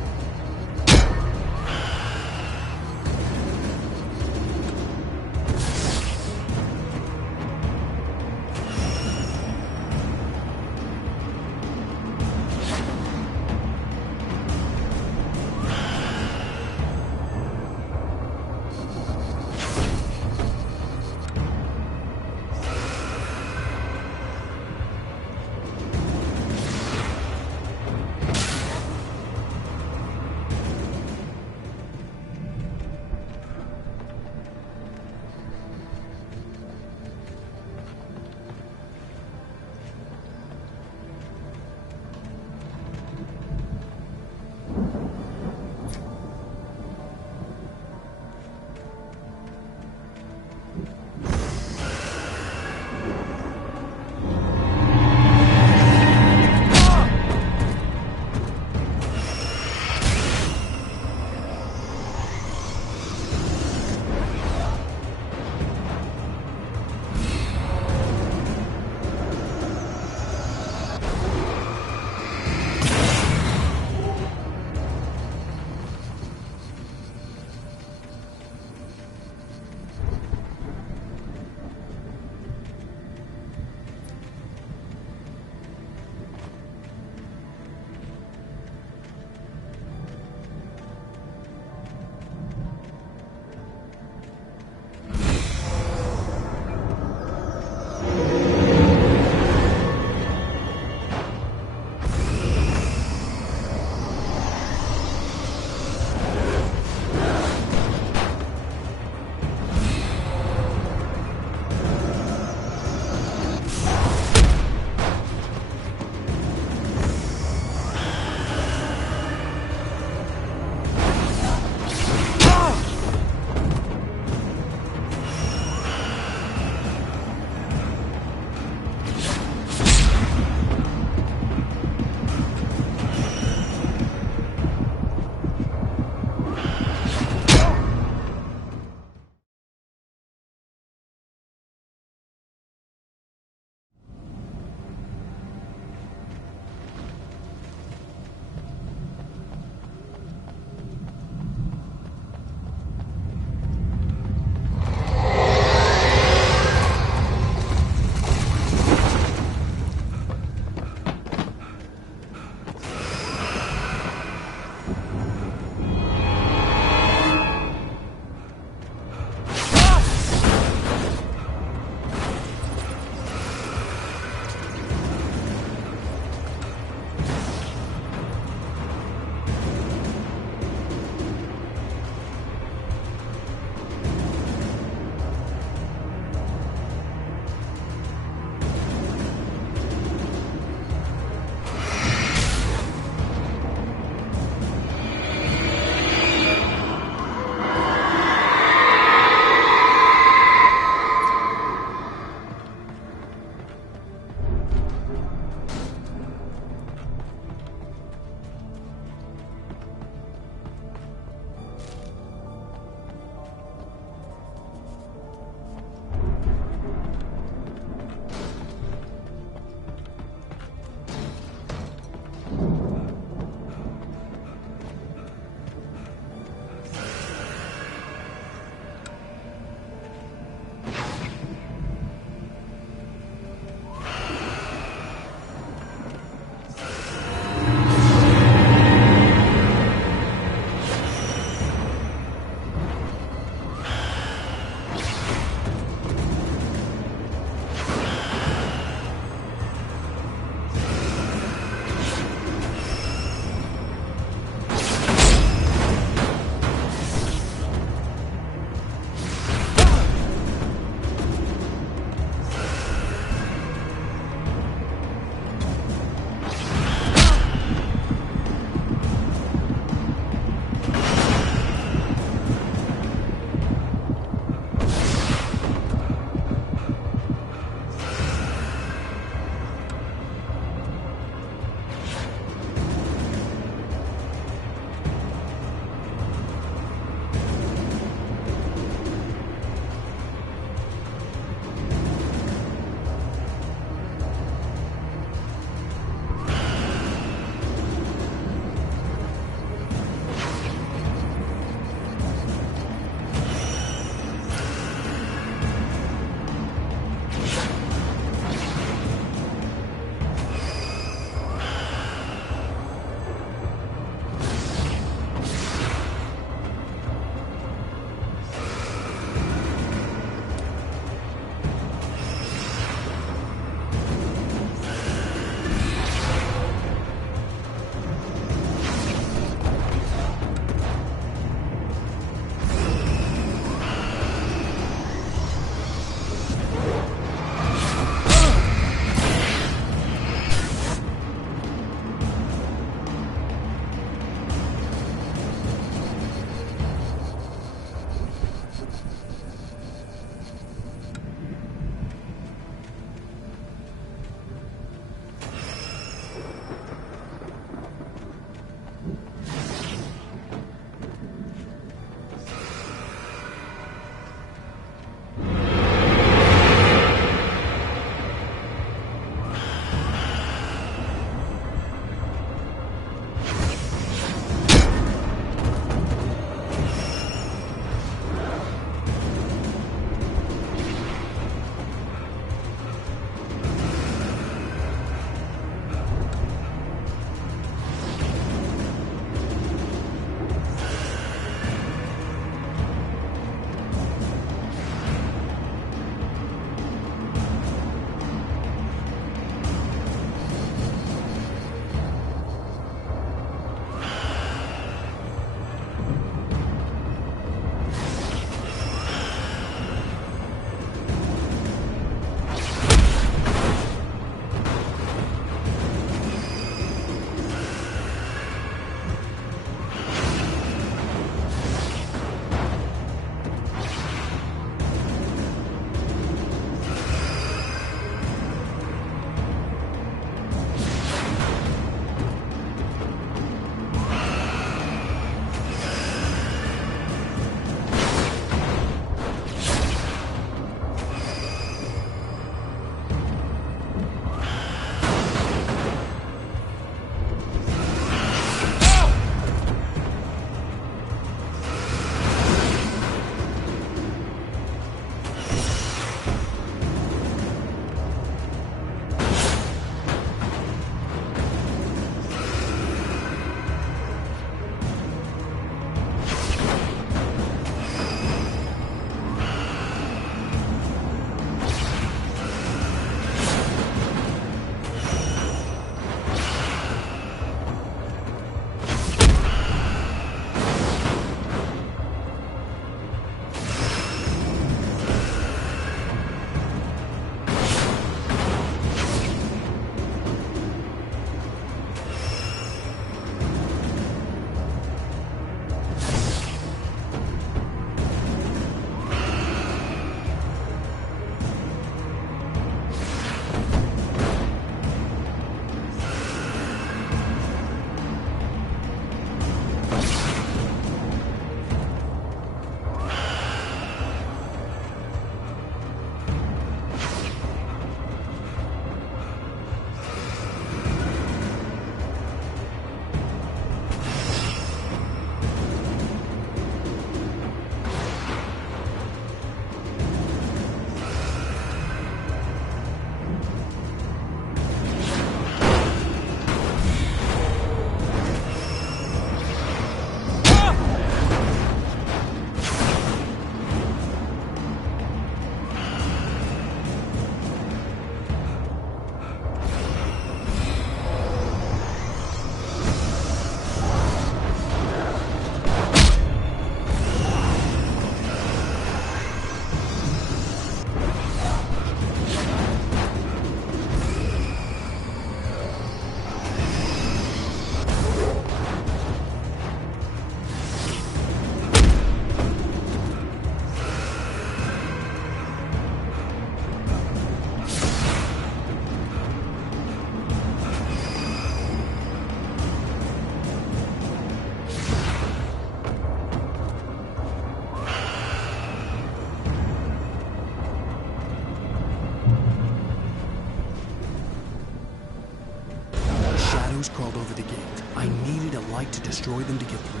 destroy them to get through.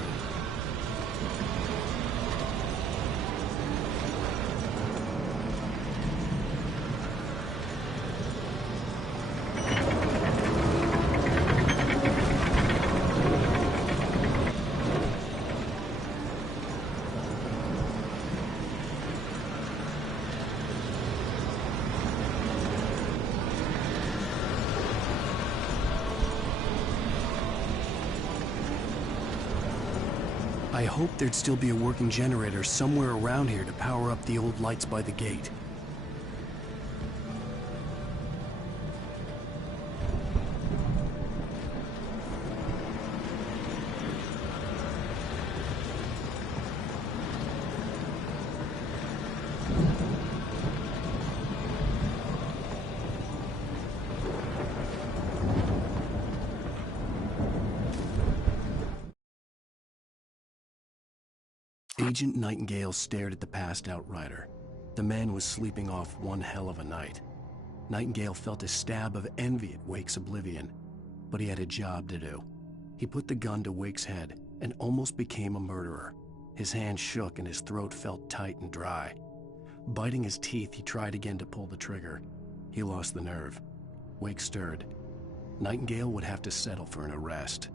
I hoped there'd still be a working generator somewhere around here to power up the old lights by the gate. Agent Nightingale stared at the passed-out rider. The man was sleeping off one hell of a night. Nightingale felt a stab of envy at Wake's oblivion, but he had a job to do. He put the gun to Wake's head and almost became a murderer. His hand shook and his throat felt tight and dry. Biting his teeth, he tried again to pull the trigger. He lost the nerve. Wake stirred. Nightingale would have to settle for an arrest.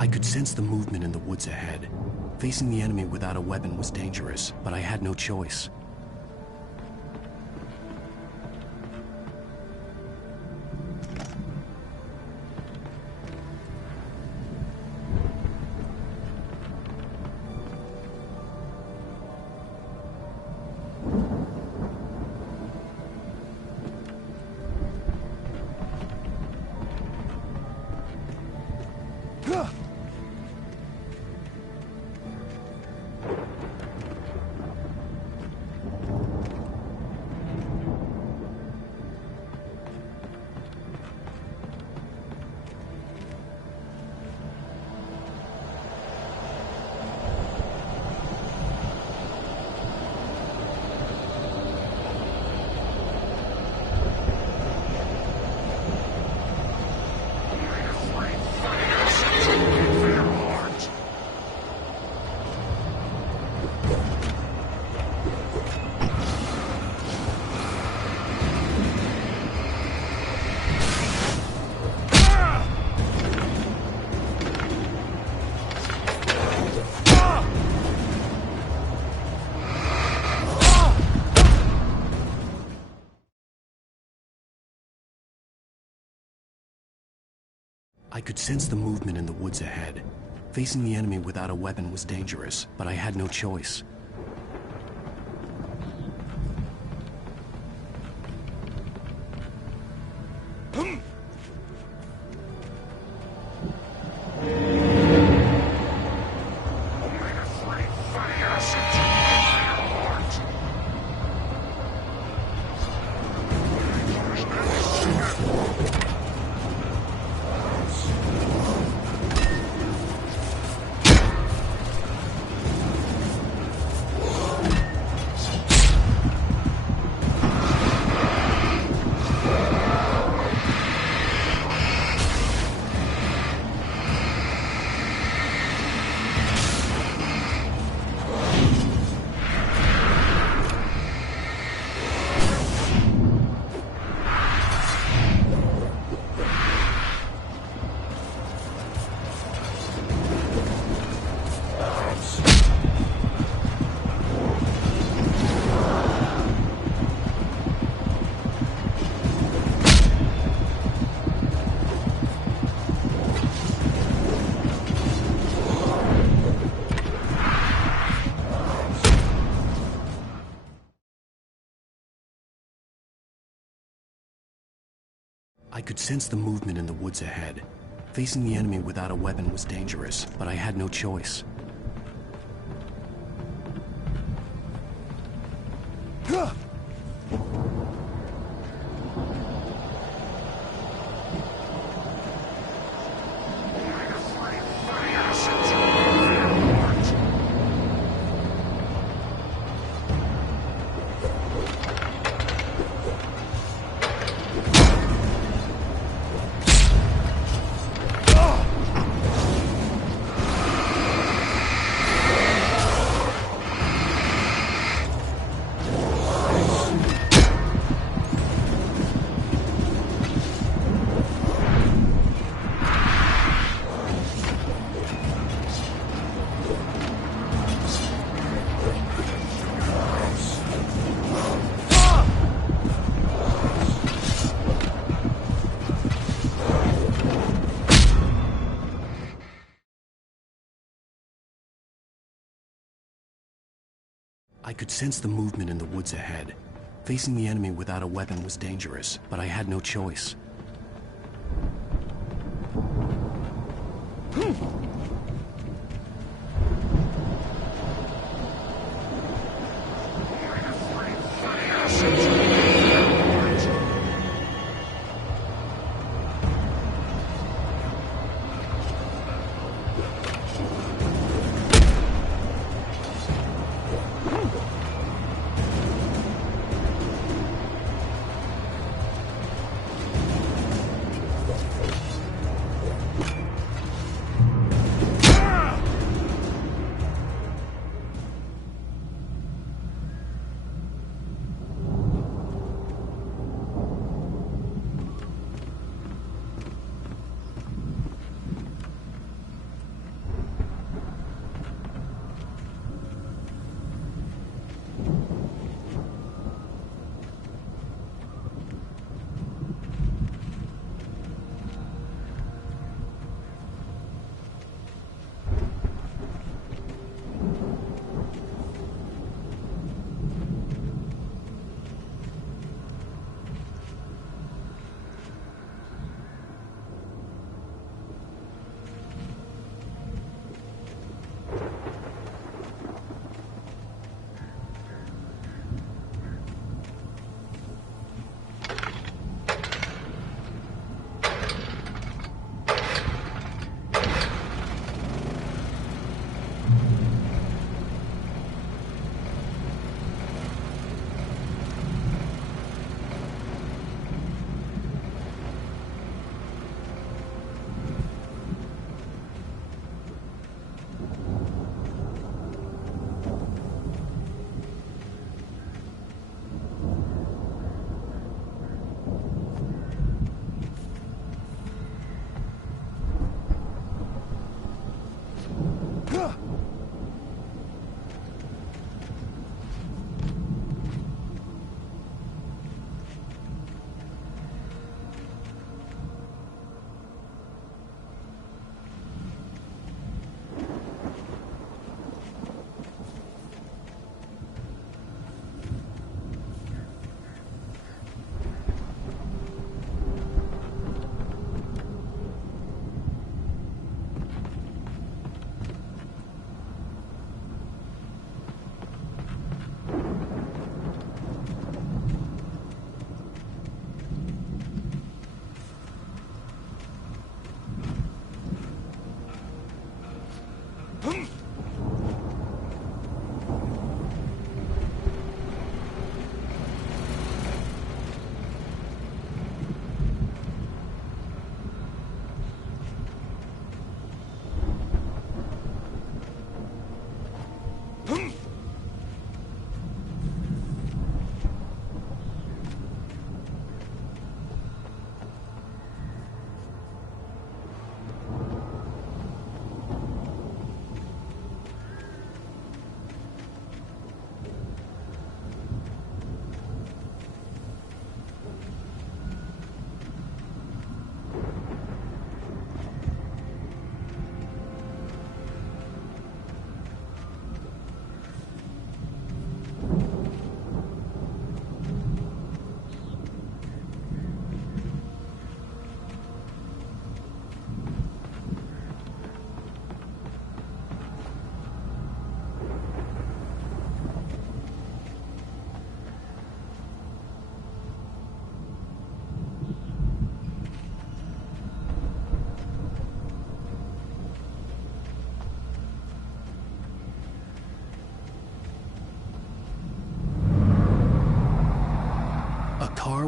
I could sense the movement in the woods ahead. Facing the enemy without a weapon was dangerous, but I had no choice. I could sense the movement in the woods ahead. Facing the enemy without a weapon was dangerous, but I had no choice. could sense the movement in the woods ahead. Facing the enemy without a weapon was dangerous, but I had no choice. I could sense the movement in the woods ahead. Facing the enemy without a weapon was dangerous, but I had no choice.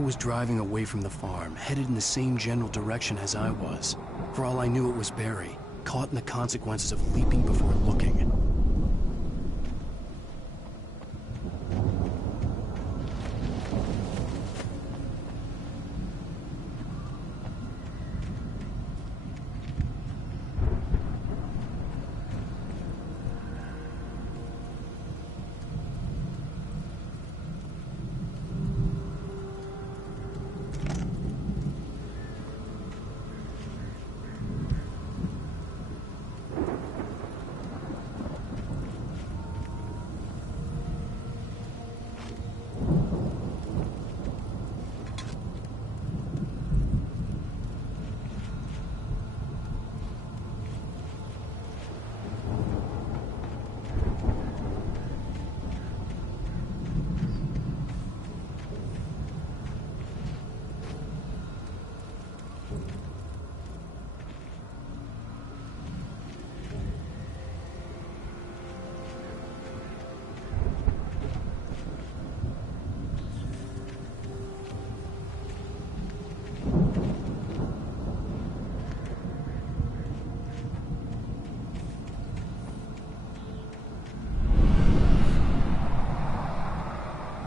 was driving away from the farm, headed in the same general direction as I was. For all I knew, it was Barry, caught in the consequences of leaping before looking.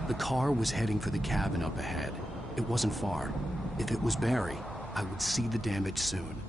The car was heading for the cabin up ahead. It wasn't far. If it was Barry, I would see the damage soon.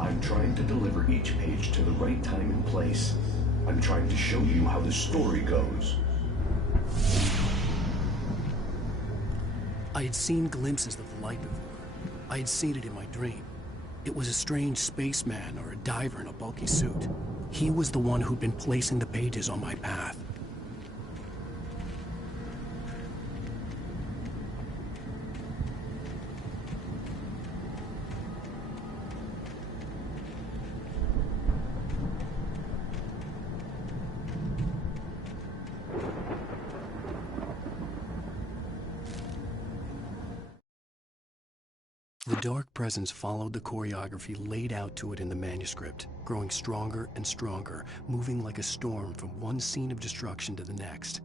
I'm trying to deliver each page to the right time and place. I'm trying to show you how the story goes. I had seen glimpses of the light before. I had seen it in my dream. It was a strange spaceman or a diver in a bulky suit. He was the one who'd been placing the pages on my path. The dark presence followed the choreography laid out to it in the manuscript, growing stronger and stronger, moving like a storm from one scene of destruction to the next.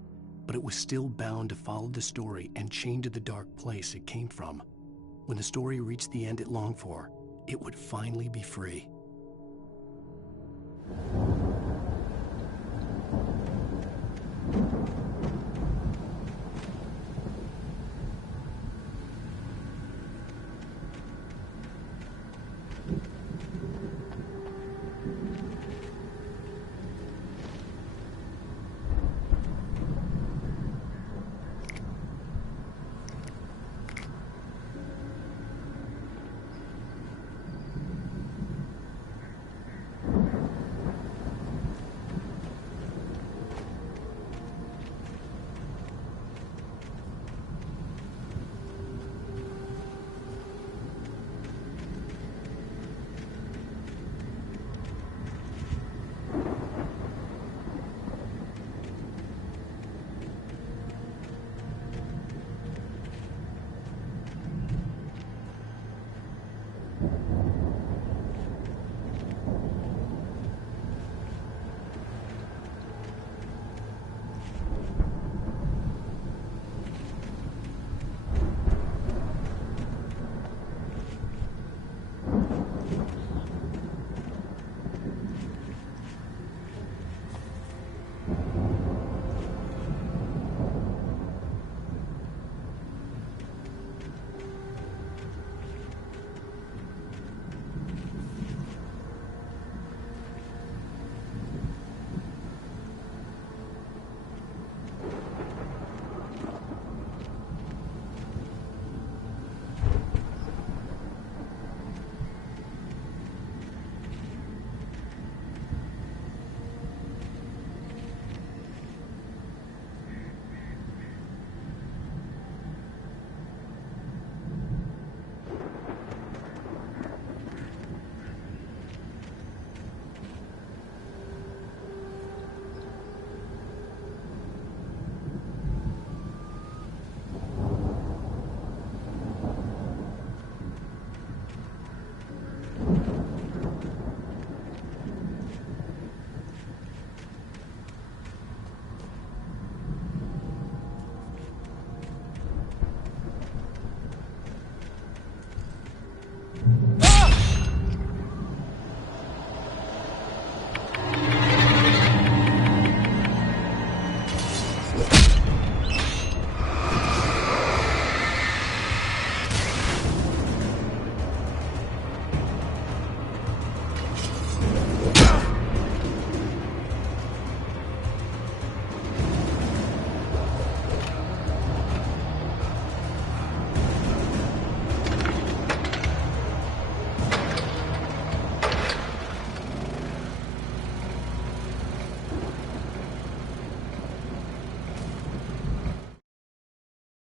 But it was still bound to follow the story and chained to the dark place it came from. When the story reached the end it longed for, it would finally be free.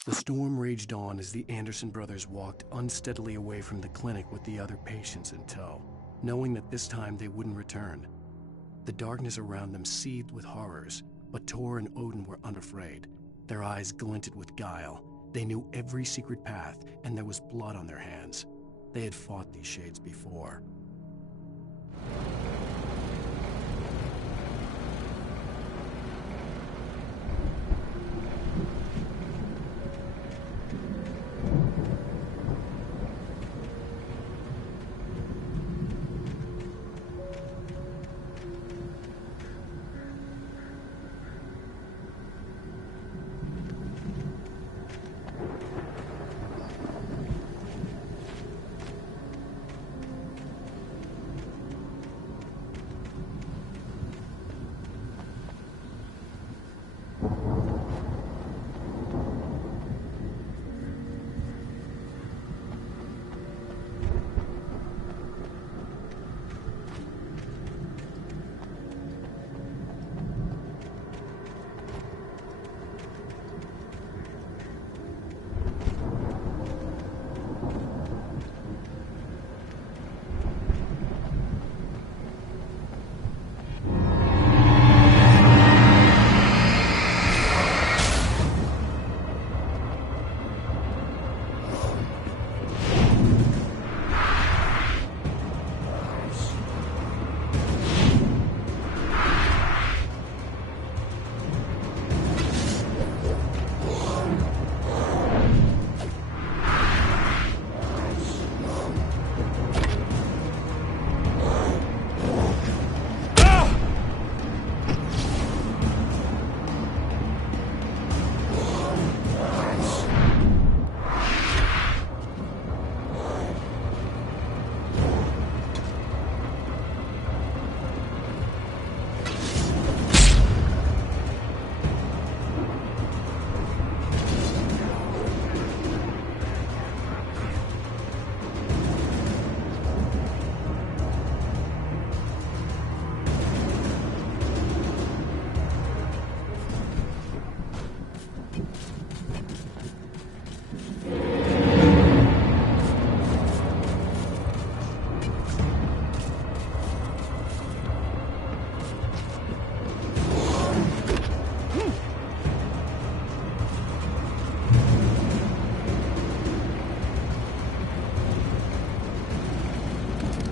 The storm raged on as the Anderson brothers walked unsteadily away from the clinic with the other patients in tow, knowing that this time they wouldn't return. The darkness around them seethed with horrors, but Tor and Odin were unafraid. Their eyes glinted with guile. They knew every secret path, and there was blood on their hands. They had fought these shades before.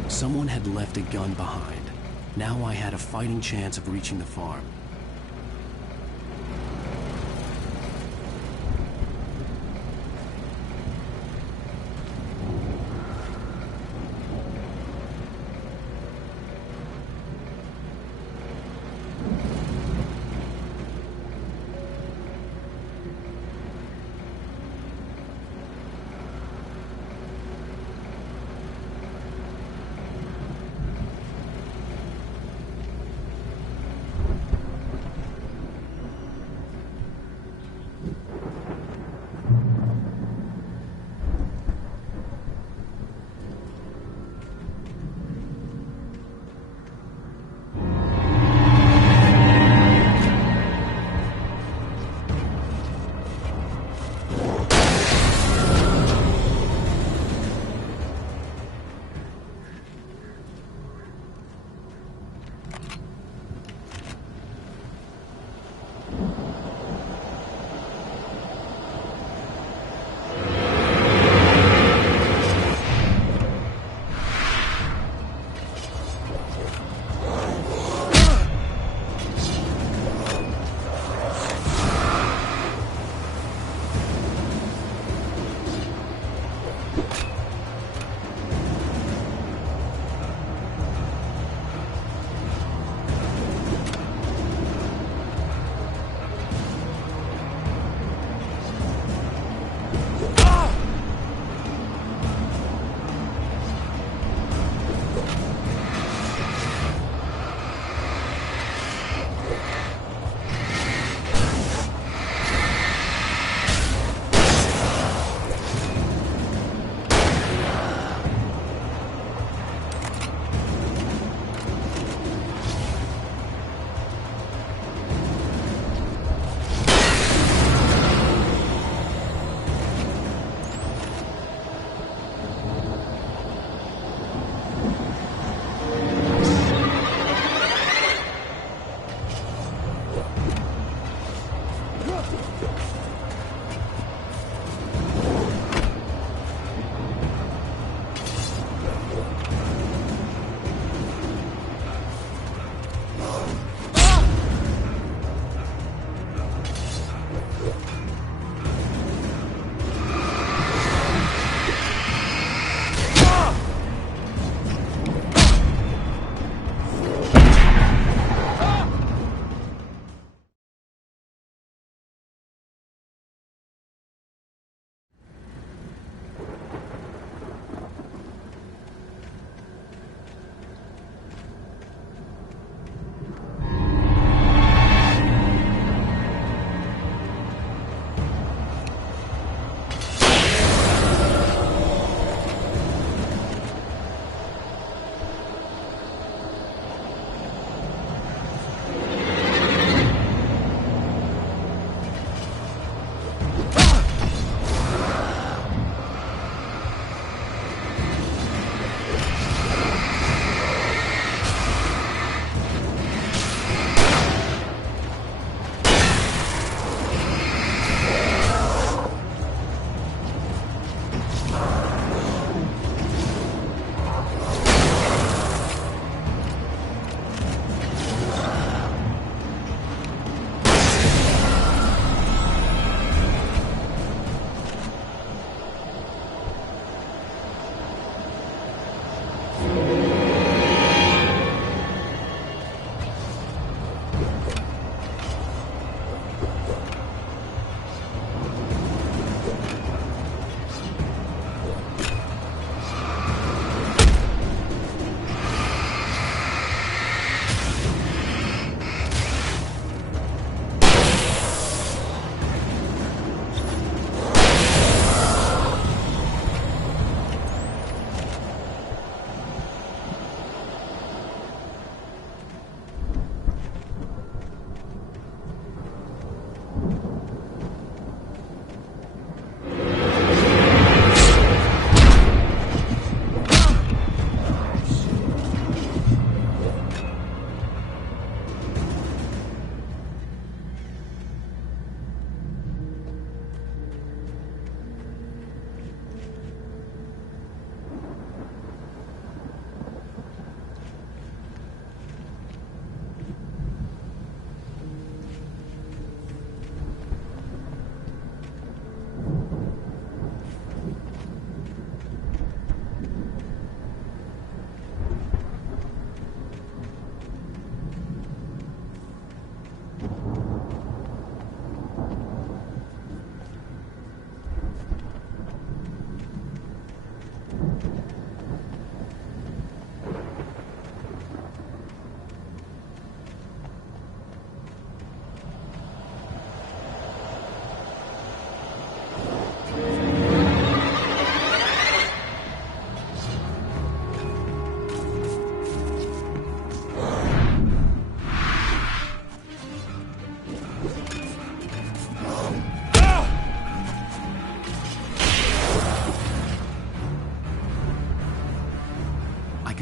Someone had left a gun behind. Now I had a fighting chance of reaching the farm.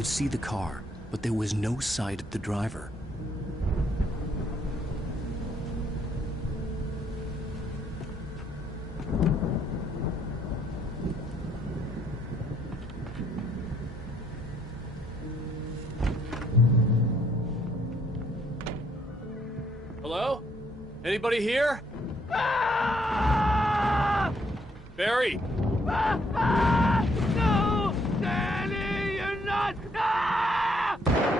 could see the car, but there was no sight of the driver. Hello? Anybody here? Barry! No! Danny, you're not!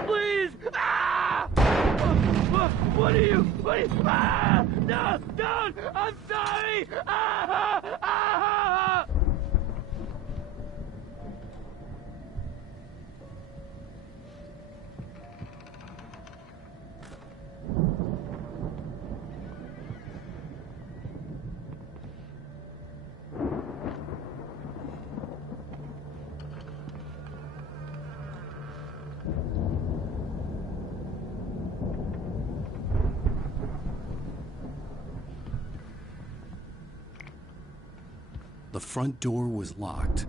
Please! What are you? No! Don't! I'm sorry! The front door was locked.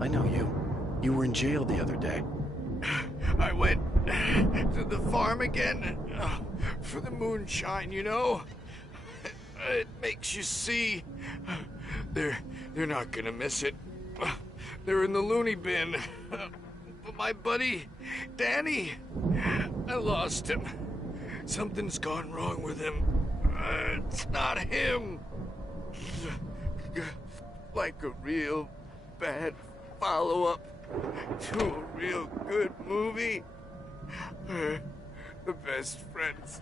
I know you. You were in jail the other day. I went to the farm again for the moonshine, you know? It makes you see. They're not gonna miss it. They're in the loony bin. But my buddy, Danny, I lost him. Something's gone wrong with him. It's not him. Like a real bad follow-up to a real good movie. The best friend's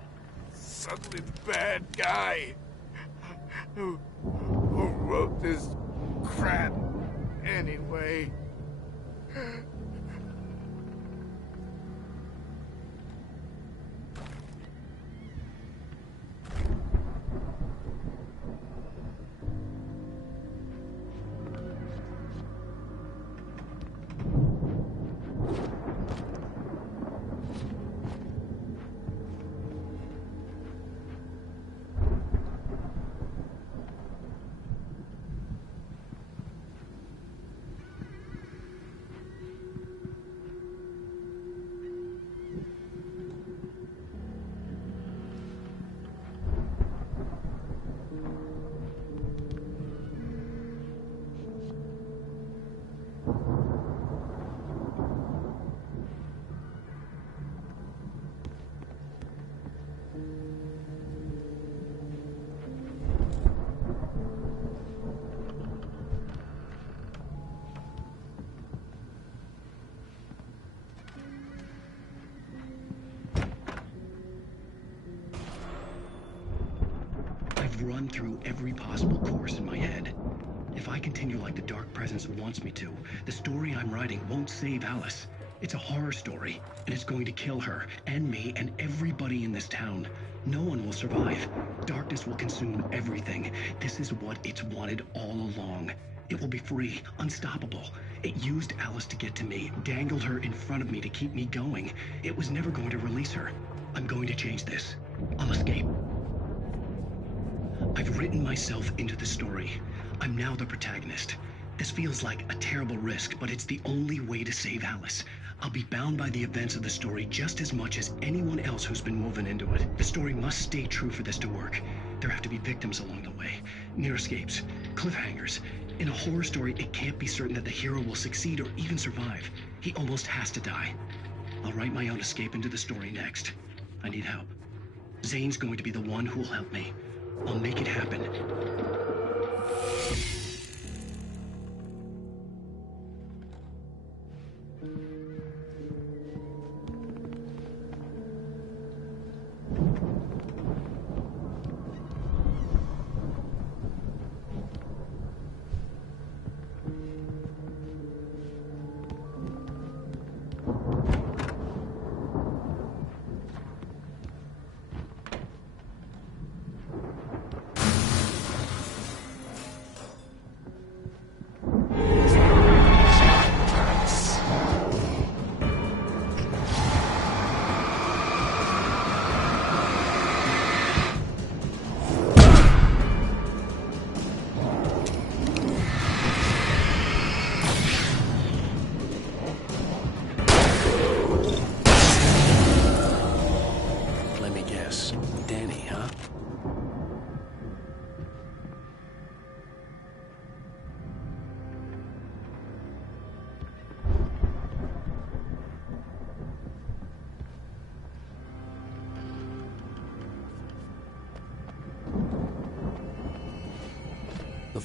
suddenly the bad guy. Who wrote this crap anyway? Run through every possible course in my head. If I continue like the Dark Presence wants me to, the story I'm writing won't save Alice. It's a horror story, and it's going to kill her, and me, and everybody in this town. No one will survive. Darkness will consume everything. This is what it's wanted all along. It will be free, unstoppable. It used Alice to get to me, dangled her in front of me to keep me going. It was never going to release her. I'm going to change this. I'll escape. I've written myself into the story. I'm now the protagonist. This feels like a terrible risk, but it's the only way to save Alice. I'll be bound by the events of the story just as much as anyone else who's been woven into it. The story must stay true for this to work. There have to be victims along the way, near escapes, cliffhangers. In a horror story, it can't be certain that the hero will succeed or even survive. He almost has to die. I'll write my own escape into the story next. I need help. Zane's going to be the one who'll help me. I'll make it happen.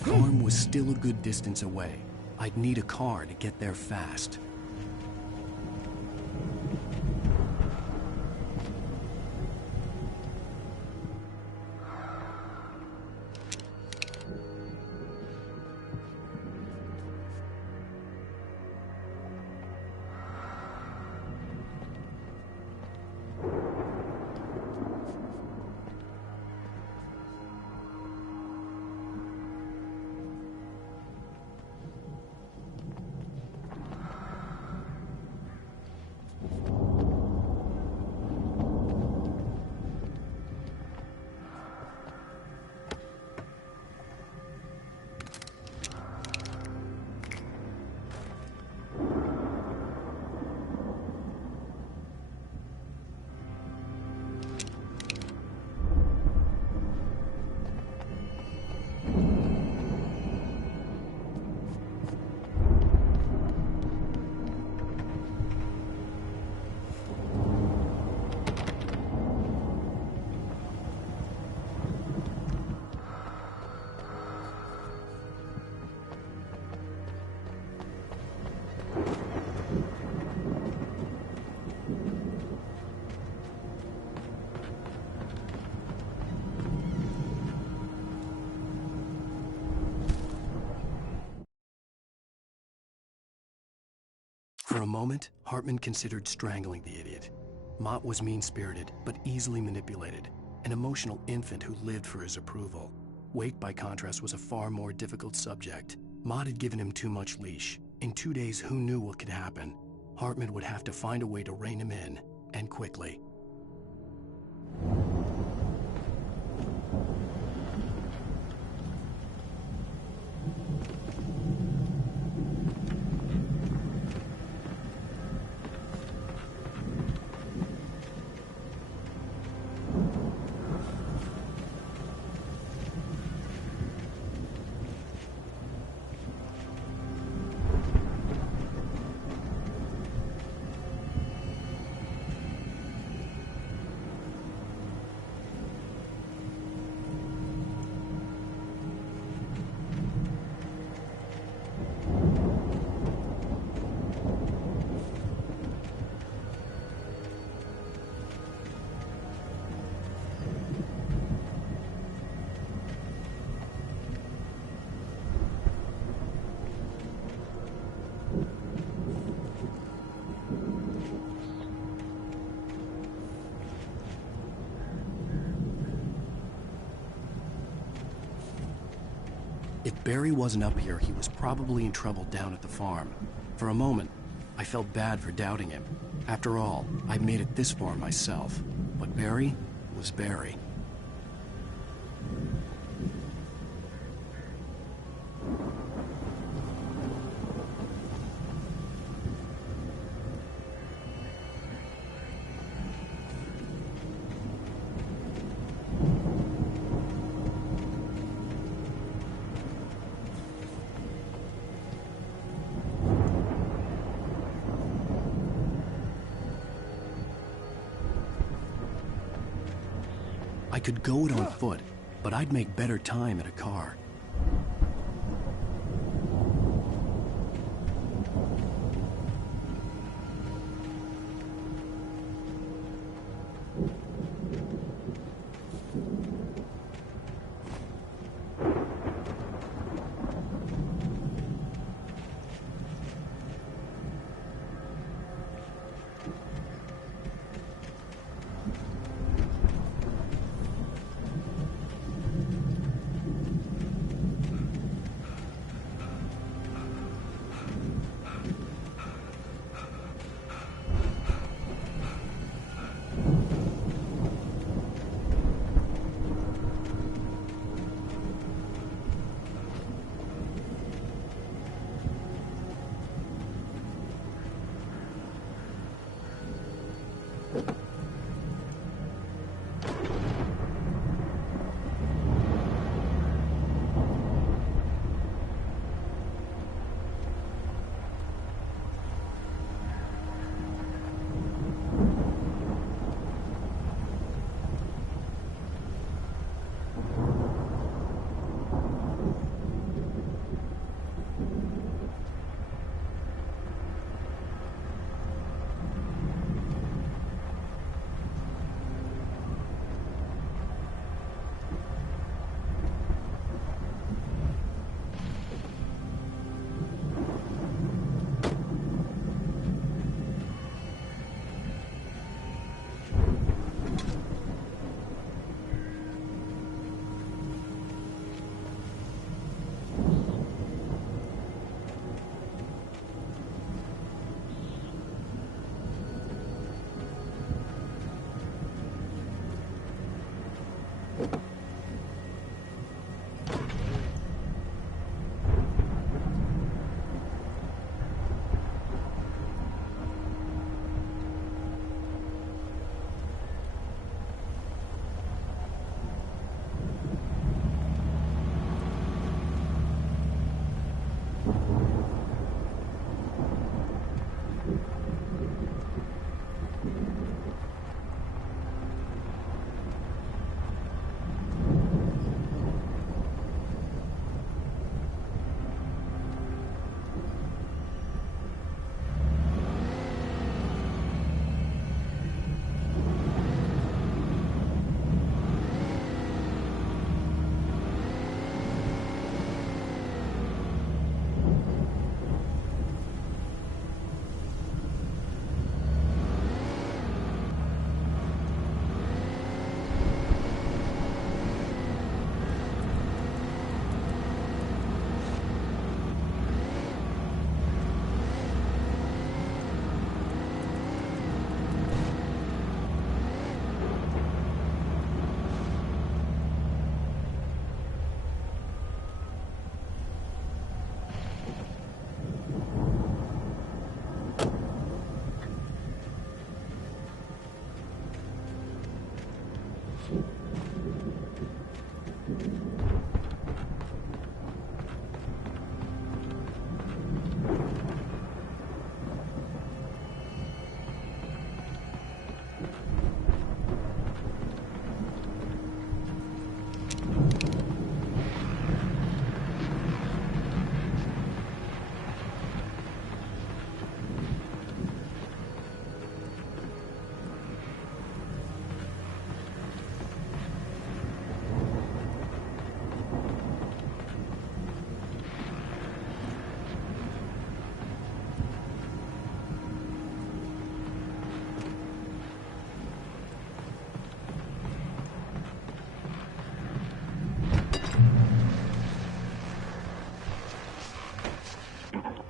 farm was still a good distance away. I'd need a car to get there fast. For a moment, Hartman considered strangling the idiot. Mott was mean-spirited, but easily manipulated, an emotional infant who lived for his approval. Wake, by contrast, was a far more difficult subject. Mott had given him too much leash. In 2 days, who knew what could happen? Hartman would have to find a way to rein him in, and quickly. If Barry wasn't up here, he was probably in trouble down at the farm. For a moment, I felt bad for doubting him. After all, I'd made it this far myself. But Barry was Barry. I could go it on foot, but I'd make better time in a car.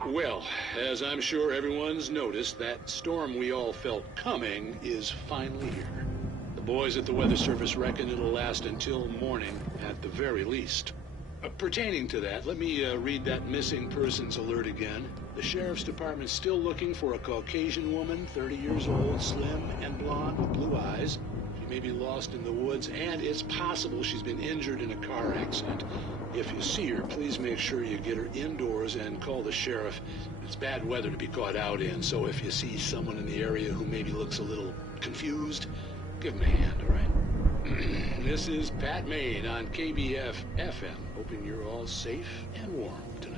Well, as I'm sure everyone's noticed, that storm we all felt coming is finally here. The boys at the Weather Service reckon it'll last until morning at the very least. Pertaining to that, let me read that missing persons alert again. The Sheriff's Department's still looking for a Caucasian woman, 30 years old, slim and blonde with blue eyes. She may be lost in the woods, and it's possible she's been injured in a car accident. If you see her, please make sure you get her indoors and call the sheriff. It's bad weather to be caught out in, so if you see someone in the area who maybe looks a little confused, give him a hand, all right? This is Pat Maine on KBF FM, hoping you're all safe and warm tonight.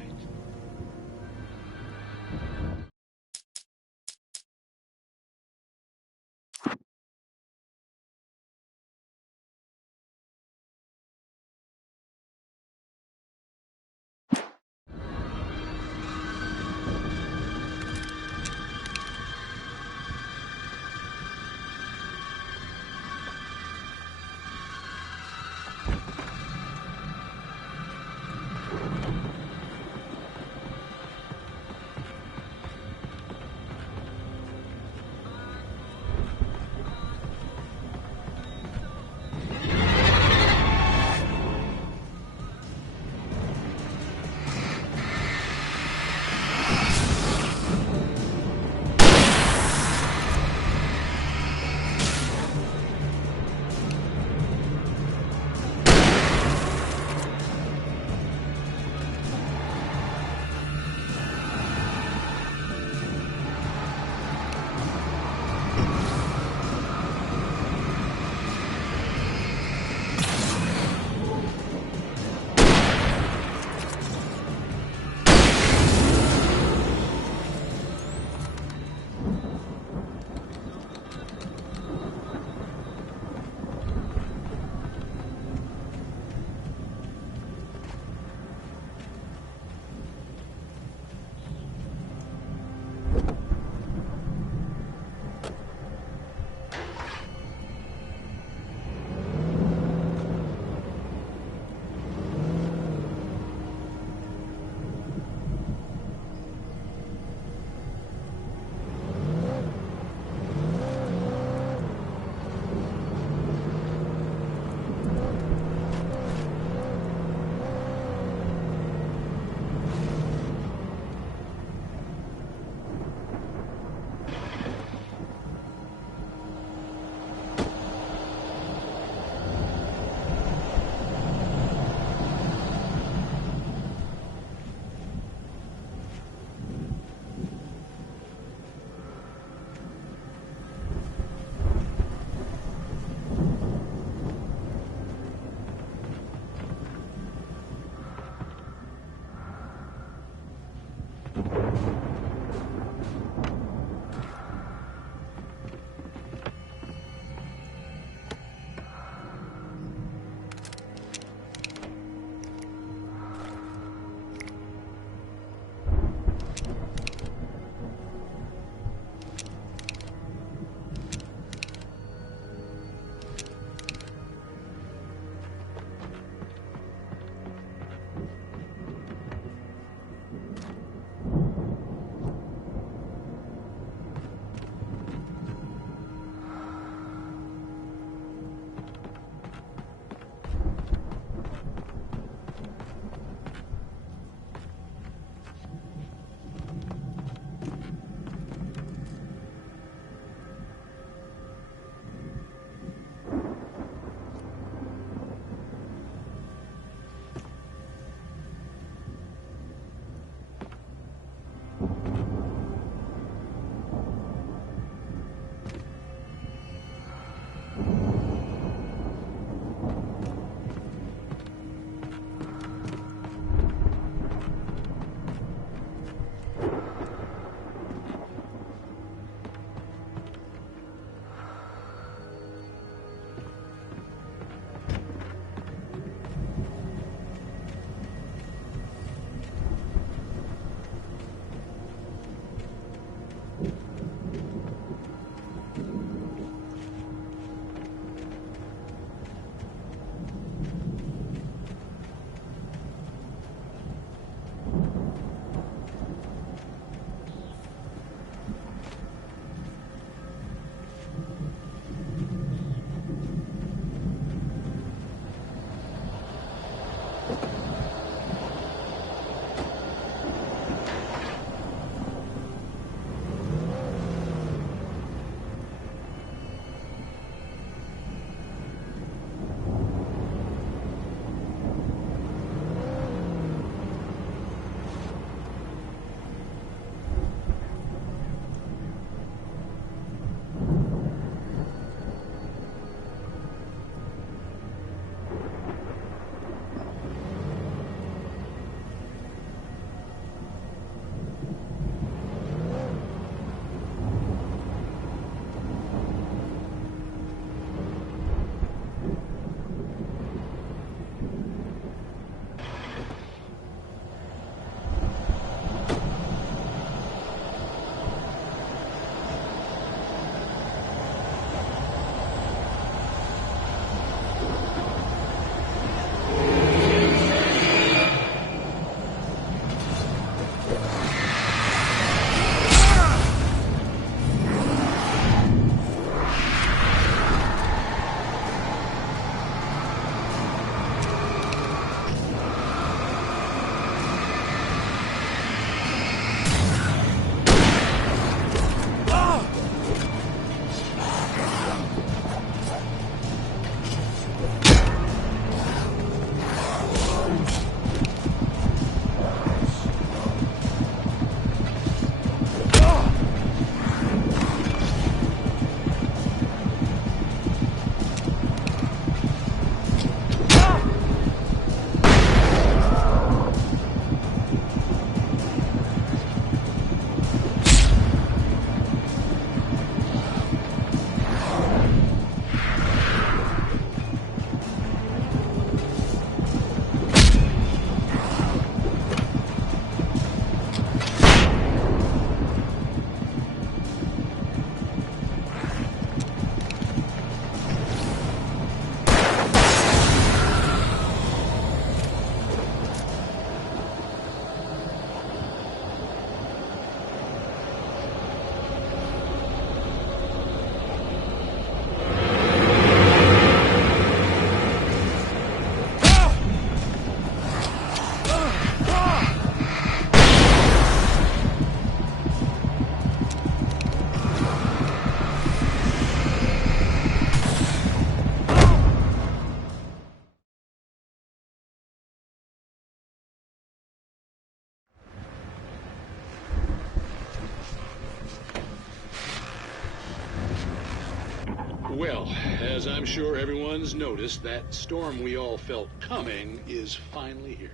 Well, as I'm sure everyone's noticed, that storm we all felt coming is finally here.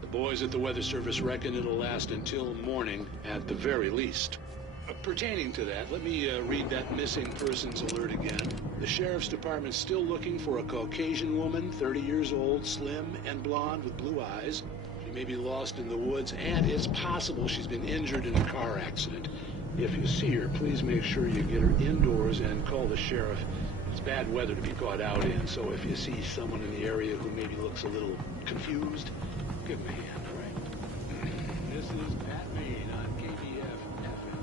The boys at the Weather Service reckon it'll last until morning at the very least. Pertaining to that, let me read that missing persons alert again. The Sheriff's Department's still looking for a Caucasian woman, 30 years old, slim and blonde with blue eyes. She may be lost in the woods, and it's possible she's been injured in a car accident. If you see her, please make sure you get her indoors and call the sheriff. It's bad weather to be caught out in, so if you see someone in the area who maybe looks a little confused, give him a hand, all right? This is Pat Maine on KBF FM.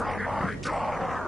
from my daughter!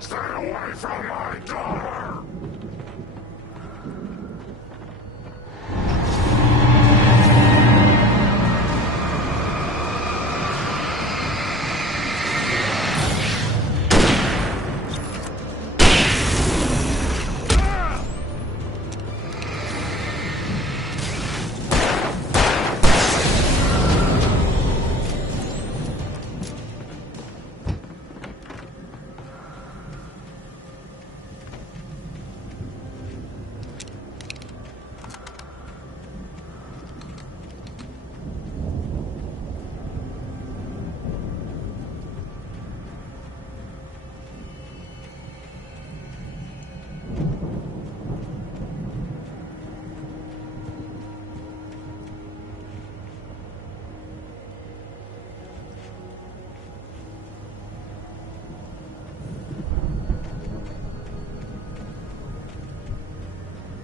Stay away from my daughter!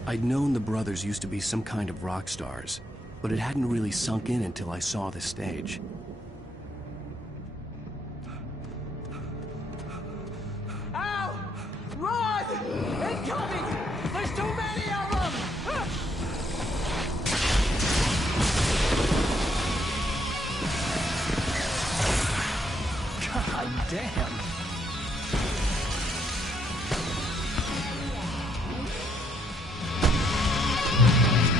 I'd known the brothers used to be some kind of rock stars, but it hadn't really sunk in until I saw the stage. Ow! Run! Incoming! There's too many of them! God damn.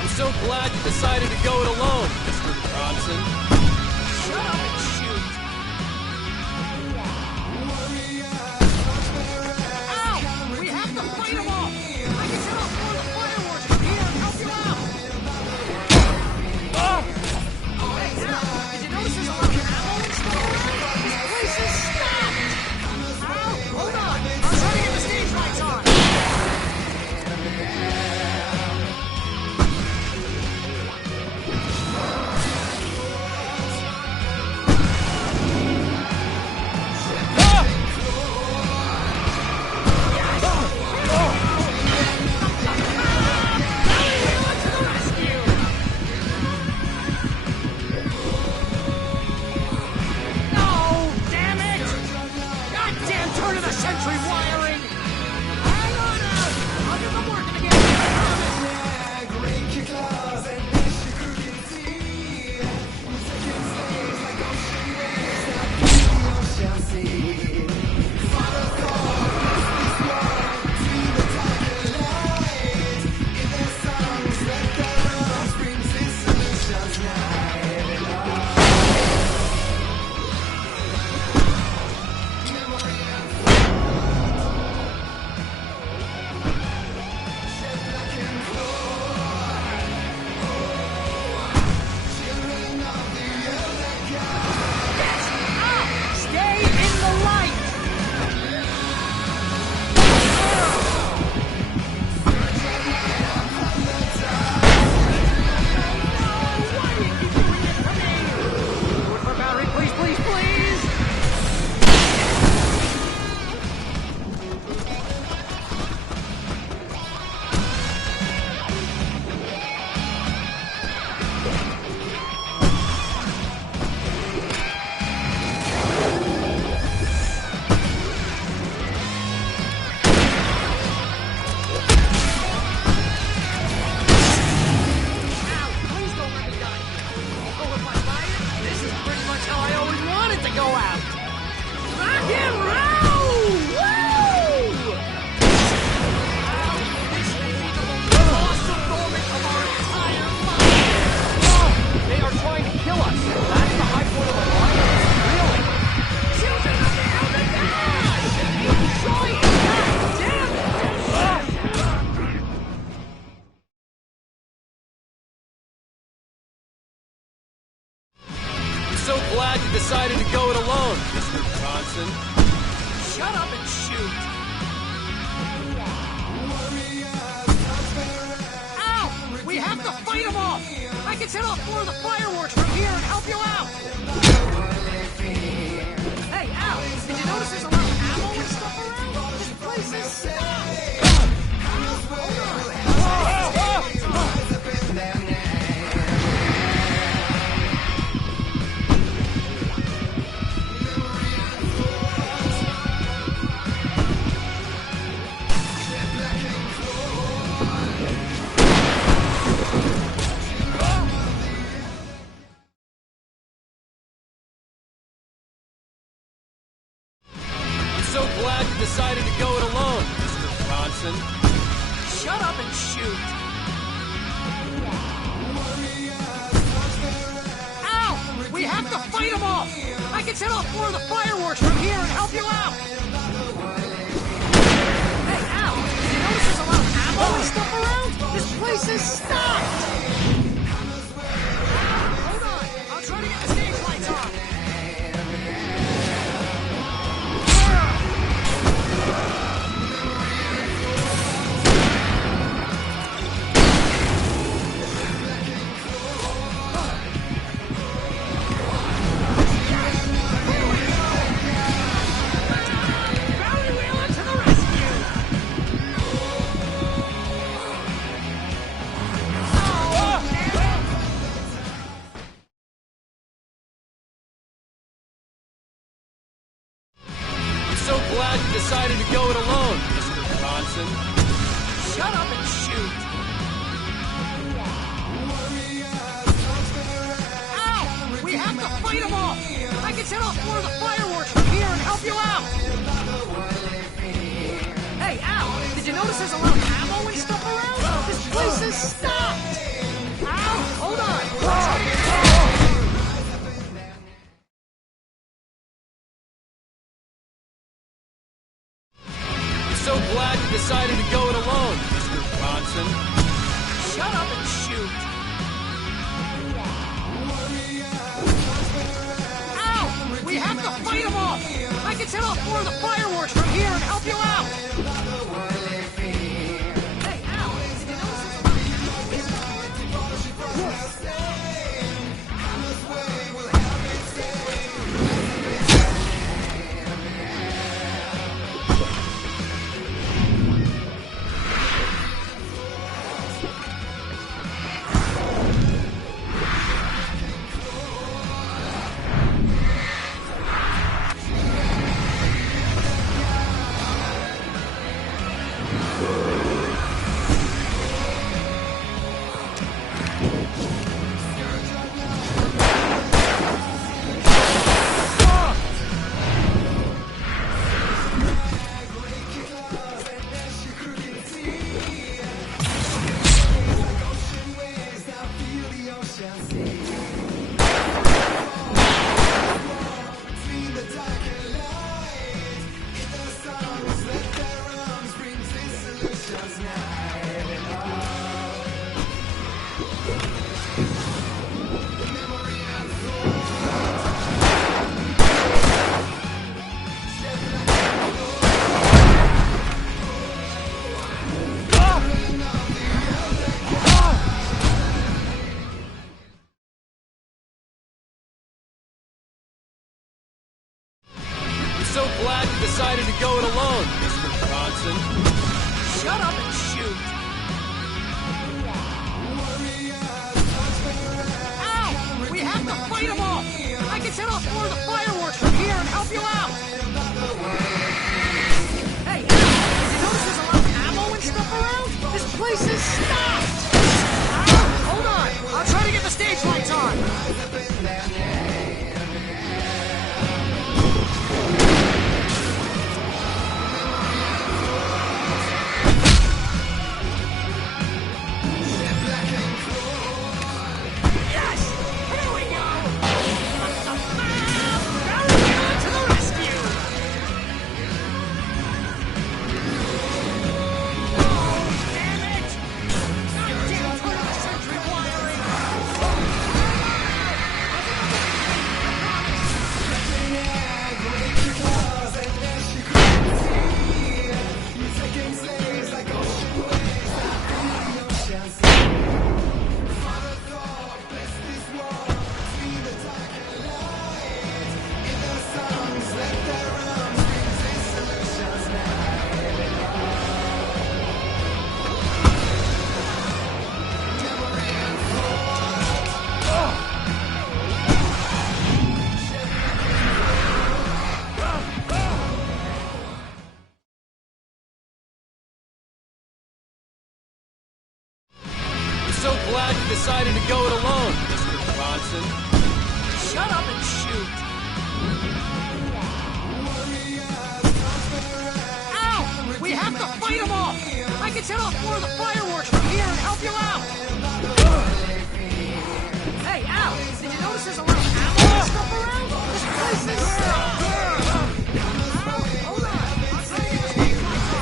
I'm so glad you decided to go it alone, Mr. Bronson. Shut up and shoot! Ow! We have to fight them all! I can set off more of the fireworks from here and help you out! Hey, Al! Did you notice there's a lot of ammo and stuff around? This place is stacked! Al, hold on! I'm trying to get the stage lights on! So glad you decided to go it alone, Mr. Bronson. Shut up and shoot! Ow! We have to fight them all! I can set off more of the fireworks from here and help you out! Hey, Al! Did you notice there's a lot of ammo and stuff around? This place is stacked! Hold on! So glad you decided to go it alone, Mr. Bronson. Shut up and shoot! Ow! We have to fight them all! I can set off more of the fireworks from here and help you out! Hey, Al! Did you notice there's a lot of ammo and stuff around? This place is stocked! Hold on! I'll try to get the stage lights on! glad you decided to go it alone, Mr. Bronson. Shut up and shoot! Ow! We have to fight them off! I can set off more of the fireworks from here and help you out! Hey, Al, did you notice there's a lot of ammo and stuff around? This place is stopped! Al, hold on! So glad you decided to go it alone, Mr. Bronson. Shut up and shoot! Ow! We have to fight them off! I can set off more of the fireworks from here and help you out! Hey, Al, did you notice So glad you decided to go it alone, Mr. Bronson. Shut up and shoot! Ow! We have to fight them off! I can set off more of the fireworks from here and help you out! Hey, Al, did you notice there's a lot of ammo and stuff around? This place is stopped! Ow! Hold on! I'll try to get the stage lights on! So glad you decided to go it alone, Mr. Bronson. Shut up and shoot! Ow! We have to fight them off! I can set off more of the fireworks from here and help you out! Hey, Al, did you notice there's a lot of ammo and stuff around? This place is stopped! Al, hold on! I'll try to get the stage lights on!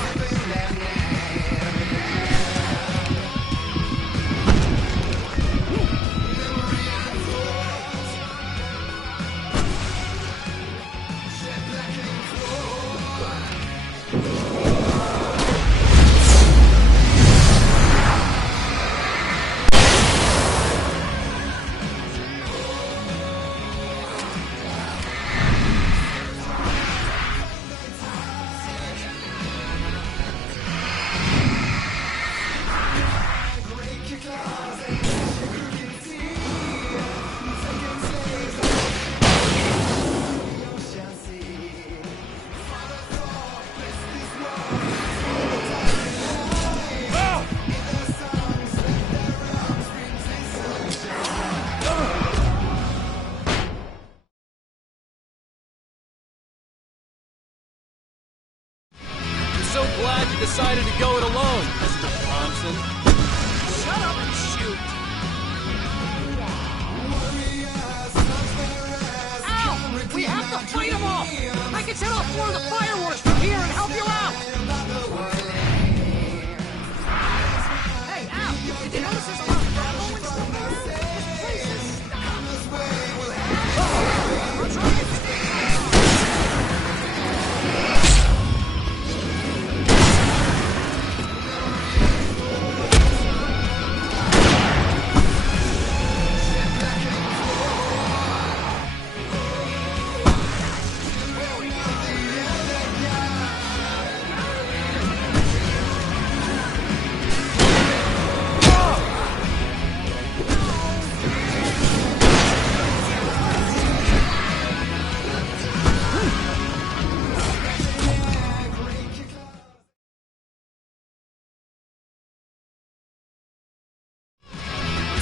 you decided to go it alone, Mr. Bronson. Shut up and shoot! Ow! We have to fight them off! I can set off more of the fireworks from here and help you out! Hey, Al! Did you notice there's a lot of ammo and stuff around? This place is stopped! I'm trying to get the stage lights on!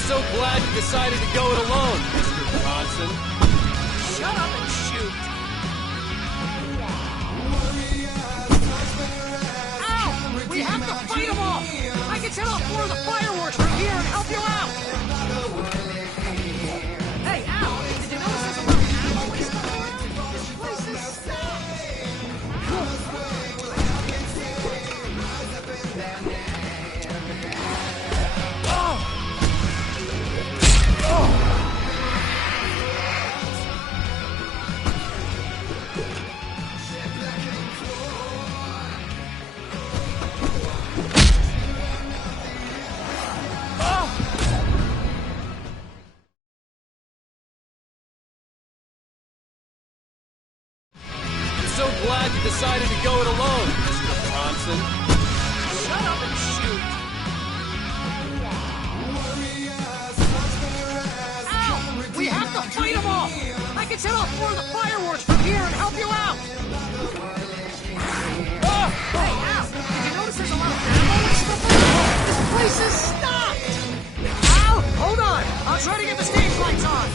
So glad you decided to go it alone, Mr. Bronson. Shut up and shoot! Ow! We have to fight them off! I can set off more of the fireworks from here and help you out! Hey, Al! Did you notice there's a lot of ammo and stuff around? This place is stopped! So glad you decided to go it alone, Mr. Bronson. Shut up and shoot! Ow! We have to fight them off! I can set off more of the fireworks from here and help you out! Hey, Al! Did you notice there's a lot of ammo and stuff around? This place is stopped! Al! Hold on! I'll try to get the stage lights on!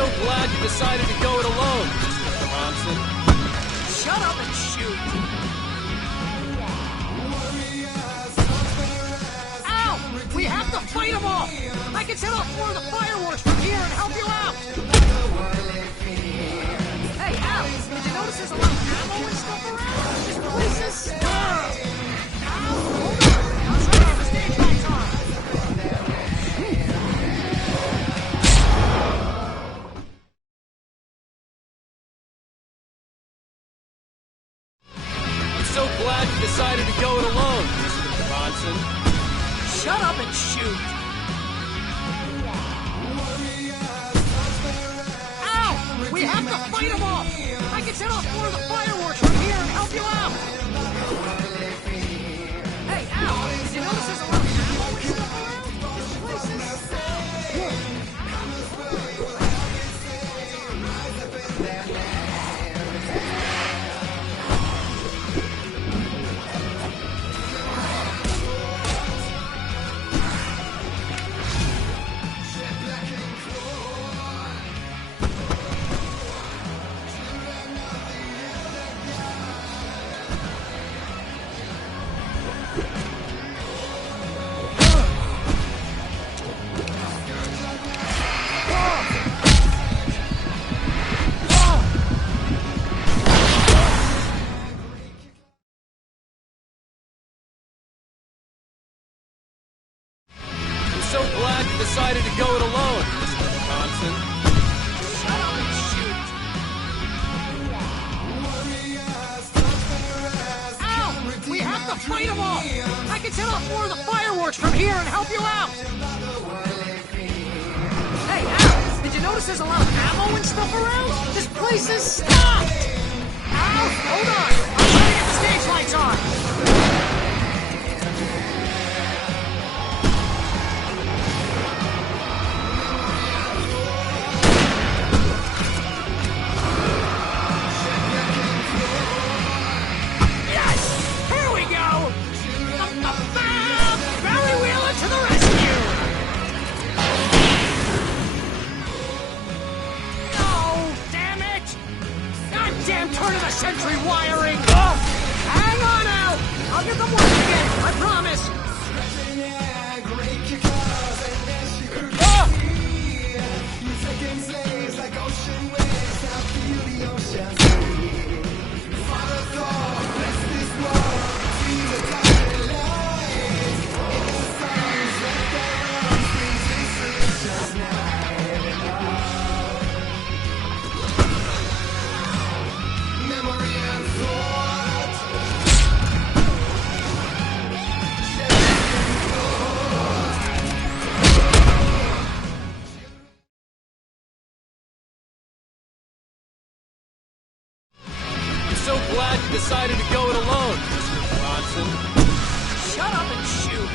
So glad you decided to go it alone, Mr. Bronson. Shut up and shoot! Ow! We have to fight them off! I can set off more of the fireworks from here and help you out! Hey, Al! Did you notice there's a lot of ammo and stuff around? This place is stopped! Ow! Hold on! I'll try to get the stage lights on! So glad you decided to go it alone, Mr. Bronson. Shut up and shoot! Ow! We have to fight them off! I can set off more of the fireworks from here and help you out! Hey, Al! Did you notice there's a lot of ammo and stuff around? This place is stopped! So glad you decided to go it alone, Mr. Bronson. Shut up and shoot! Ow! We have to fight them off! I can set off more of the fireworks from here and help you out! Hey, Al! Did you notice there's a lot of ammo and stuff around? This place is stocked! Al! Goddamn turn-of-the-century wiring! Hang on, Al! I'll get them working again, I promise! So glad you decided to go it alone, Mr. Bronson. Shut up and shoot!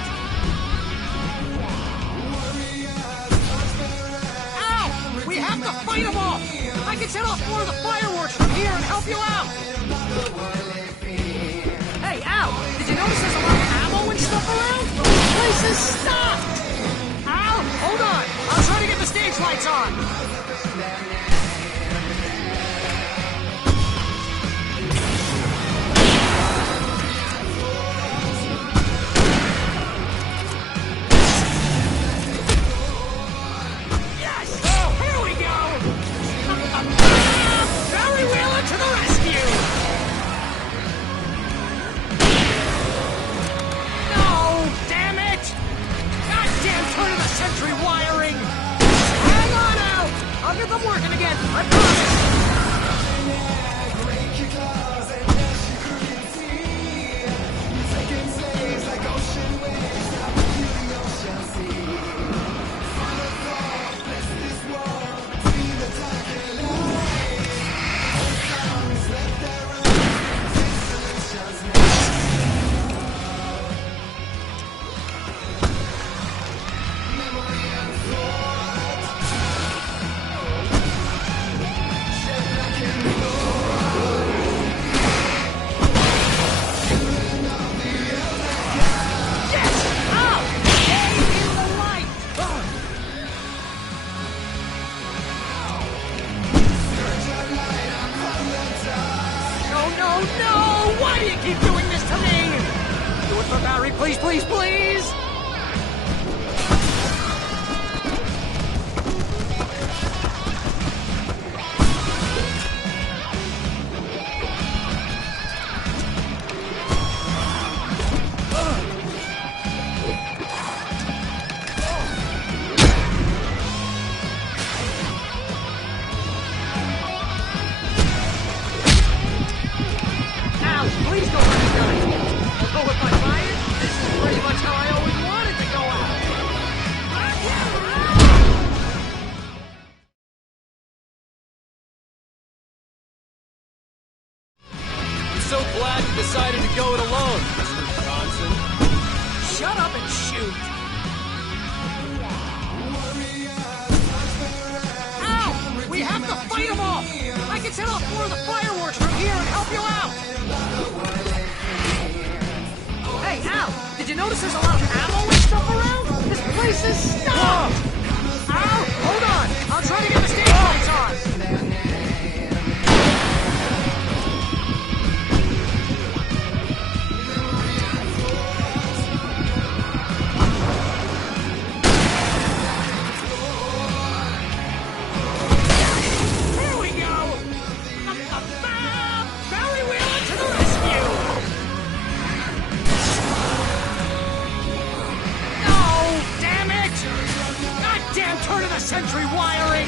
Ow! We have to fight them all! I can set off more of the fireworks from here and help you out! Hey, Al! Did you notice there's a lot of ammo and stuff around? The place is stocked! Al, hold on! I'll try to get the stage lights on! I'll get them working again, I promise! No! Why do you keep doing this to me? Do it for Barry, please, please, please! Please don't let me die. Although if I buy it, this is pretty much how I always wanted to go out. I'm so glad you decided to go it alone, Mr. Bronson. Shut up and shoot. Ow! We have to fight them all! I can set off more of the fireworks from here and help you out! Hey, Al! Did you notice there's a lot of ammo and stuff around? This place is stocked! Al! Hold on! I'll try to get the stage lights on! Turn-of-the-century wiring!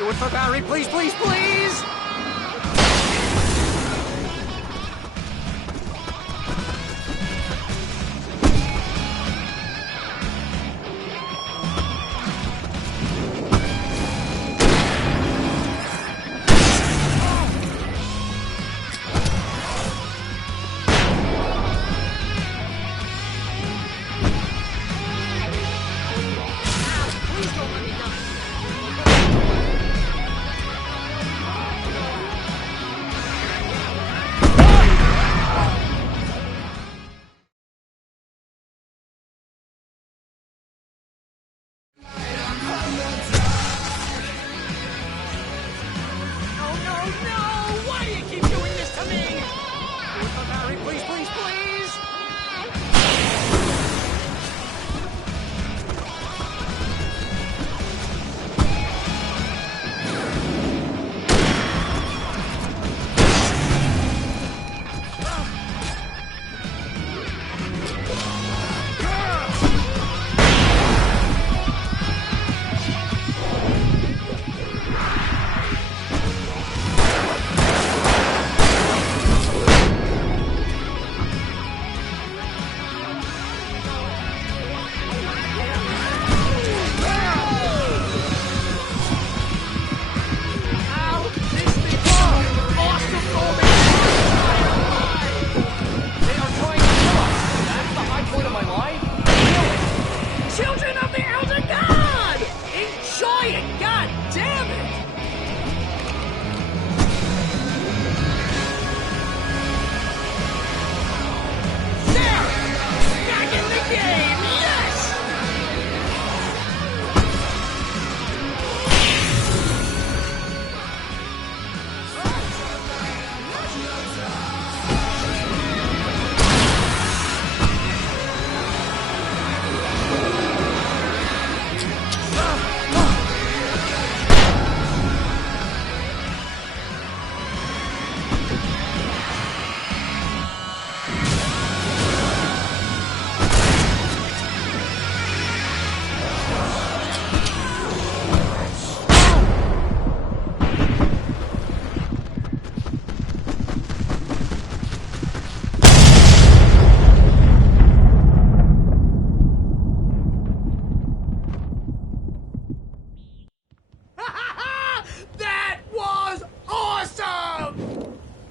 Do it for Barry, please, please, please!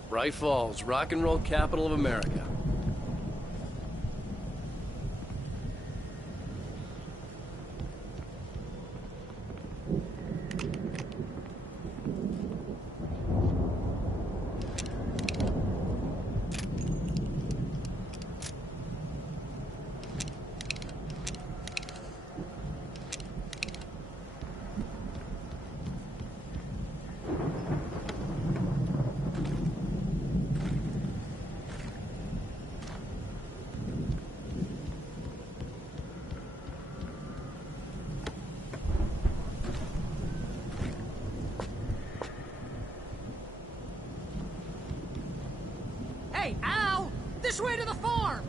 Bright Falls, rock and roll capital of America. Hey, Al! This way to the farm!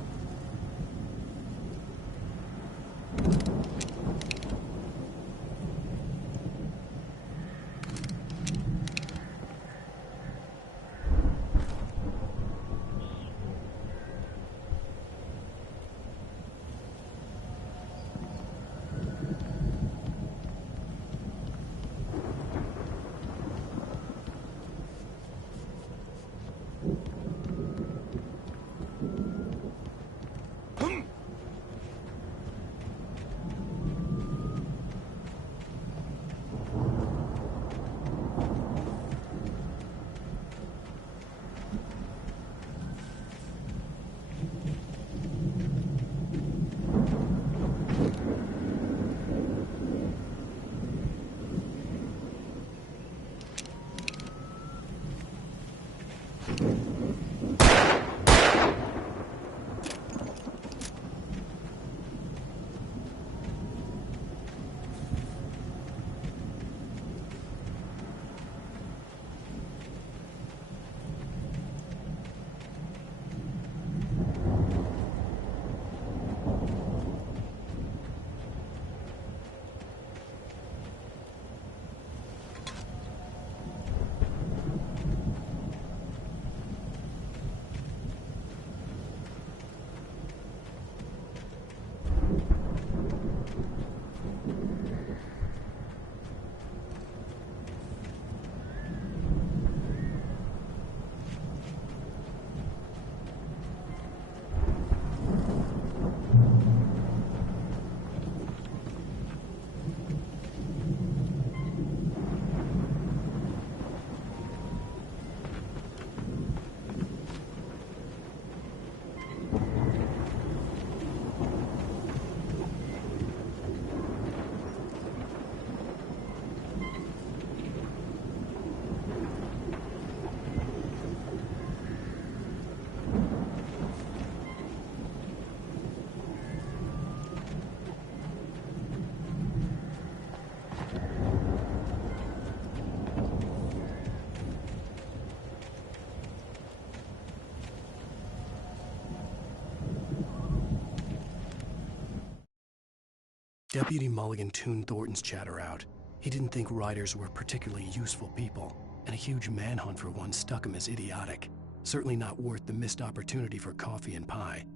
Deputy Mulligan tuned Thornton's chatter out. He didn't think writers were particularly useful people, and a huge manhunt for one struck him as idiotic. Certainly not worth the missed opportunity for coffee and pie.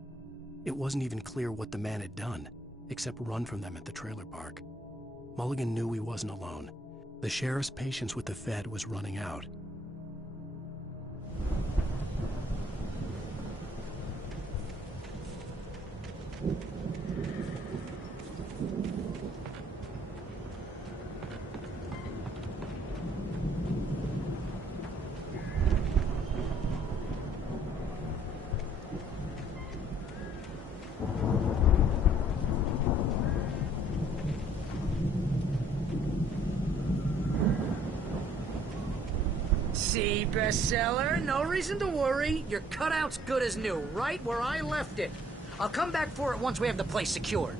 It wasn't even clear what the man had done, except run from them at the trailer park. Mulligan knew he wasn't alone. The sheriff's patience with the Fed was running out. See, bestseller? No reason to worry. Your cutout's good as new, right where I left it. I'll come back for it once we have the place secured.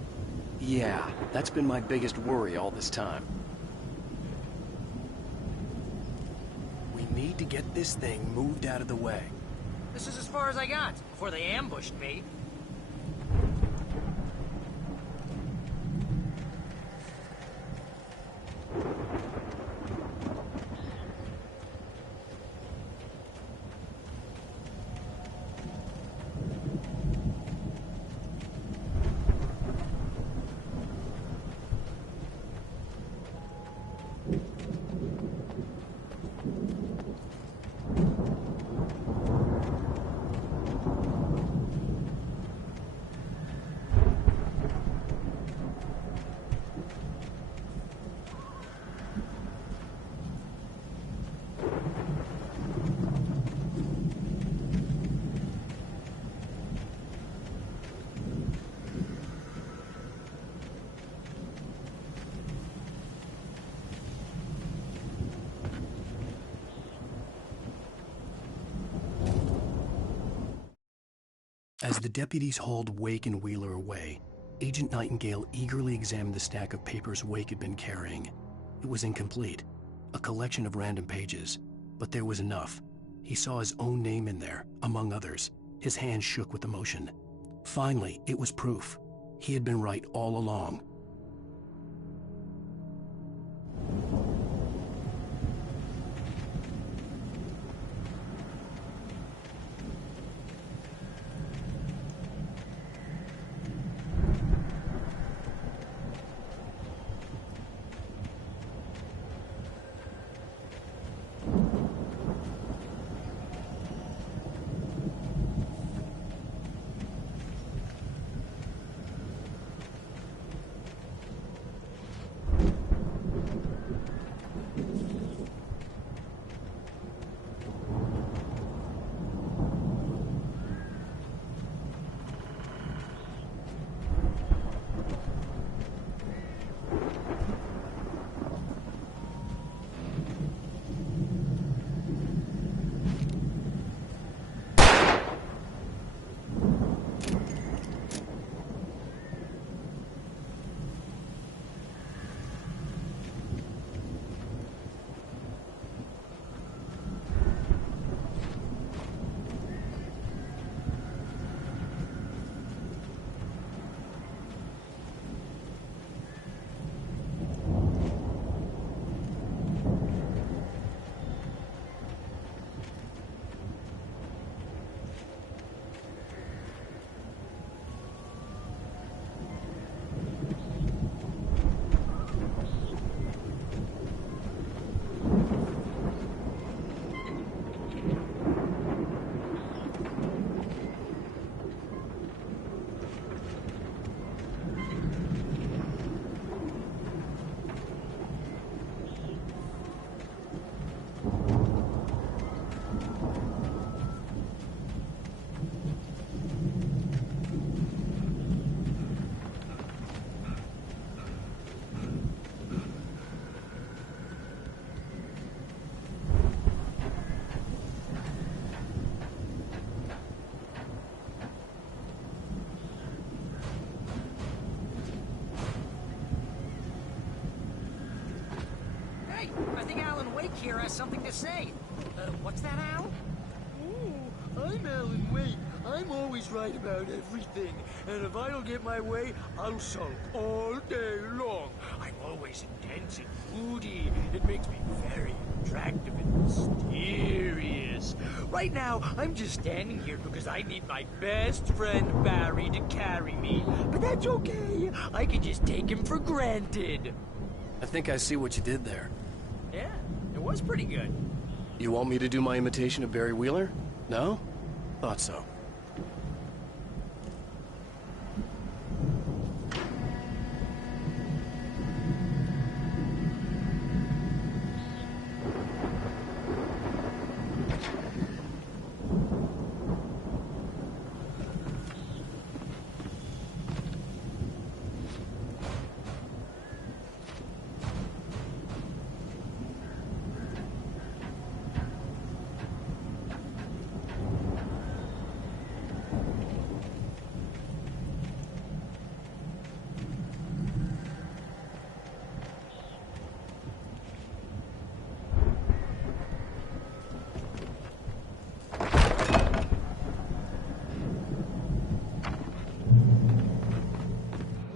Yeah, that's been my biggest worry all this time. We need to get this thing moved out of the way. This is as far as I got, before they ambushed me. As the deputies hauled Wake and Wheeler away, Agent Nightingale eagerly examined the stack of papers Wake had been carrying. It was incomplete, a collection of random pages, but there was enough. He saw his own name in there, among others. His hands shook with emotion. Finally, it was proof. He had been right all along. I think Alan Wake here has something to say. What's that, Al? Ooh, I'm Alan Wake. I'm always right about everything, and if I don't get my way, I'll sulk all day long. I'm always intense and moody. It makes me very attractive and mysterious. Right now, I'm just standing here because I need my best friend Barry to carry me. But that's okay. I can just take him for granted. I think I see what you did there. Yeah, it was pretty good. You want me to do my imitation of Barry Wheeler? No? Thought so.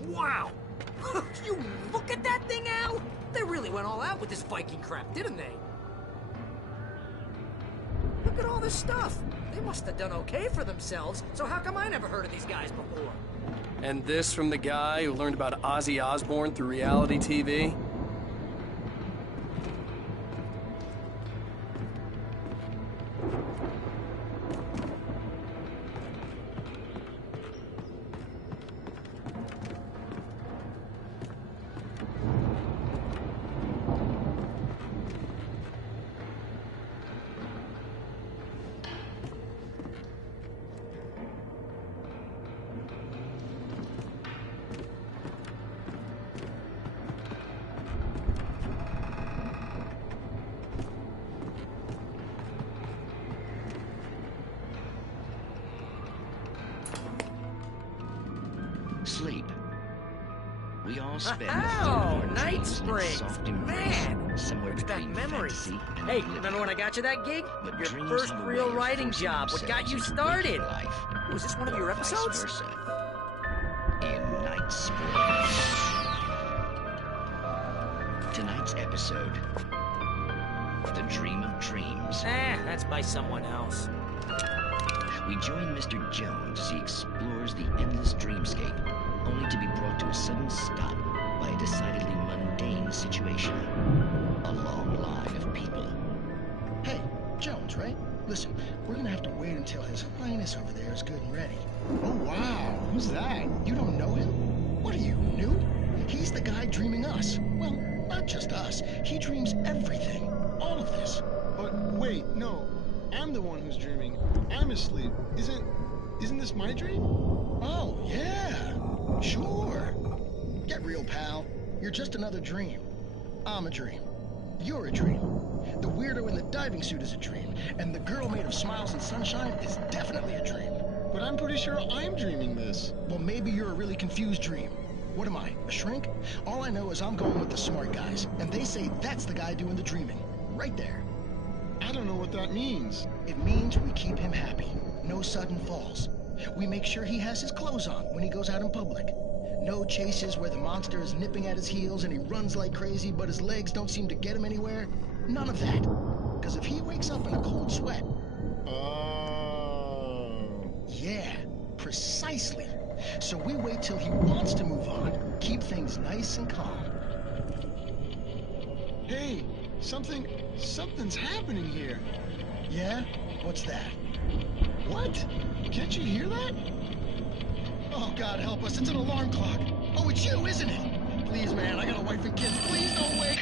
Wow! You look at that thing, Al! They really went all out with this Viking crap, didn't they? Look at all this stuff. They must have done okay for themselves, so how come I never heard of these guys before? And this from the guy who learned about Ozzy Osbourne through reality TV? Sleep. We all spend Oh, Night Springs! Man, somewhere it's that between memory. fantasy and Hey, oblivion. remember when I got you that gig? But Your dreams first have a real way of writing forcing job. What got you themselves into started? waking life, Was this one of your or vice episodes? versa. In Night Springs. Tonight's episode: The Dream of Dreams. That's by someone else. We join Mr. Jones as he explores the endless dreamscape, only to be brought to a sudden stop by a decidedly mundane situation. A long line of people. Hey, Jones, right? Listen, we're gonna have to wait until His Highness over there is good and ready. Oh, wow. Who's that? You don't know him? What are you, new? He's the guy dreaming us. Well, not just us. He dreams everything. All of this. But wait, no. I'm the one who's dreaming. I'm asleep. Isn't this my dream? Oh, yeah. Sure. Get real, pal. You're just another dream. I'm a dream. You're a dream. The weirdo in the diving suit is a dream. And the girl made of smiles and sunshine is definitely a dream. But I'm pretty sure I'm dreaming this. Well, maybe you're a really confused dream. What am I, a shrink? All I know is I'm going with the smart guys. And they say that's the guy doing the dreaming. Right there. I don't know what that means. It means we keep him happy. No sudden falls. We make sure he has his clothes on when he goes out in public. No chases where the monster is nipping at his heels and he runs like crazy, but his legs don't seem to get him anywhere. None of that. Because if he wakes up in a cold sweat... Oh. Yeah, precisely. So we wait till he wants to move on. Keep things nice and calm. Hey, something's happening here. Yeah? What's that? What? Can't you hear that? Oh, God, help us. It's an alarm clock. Oh, it's you, isn't it? Please, man, I got a wife and kids. Please don't wait.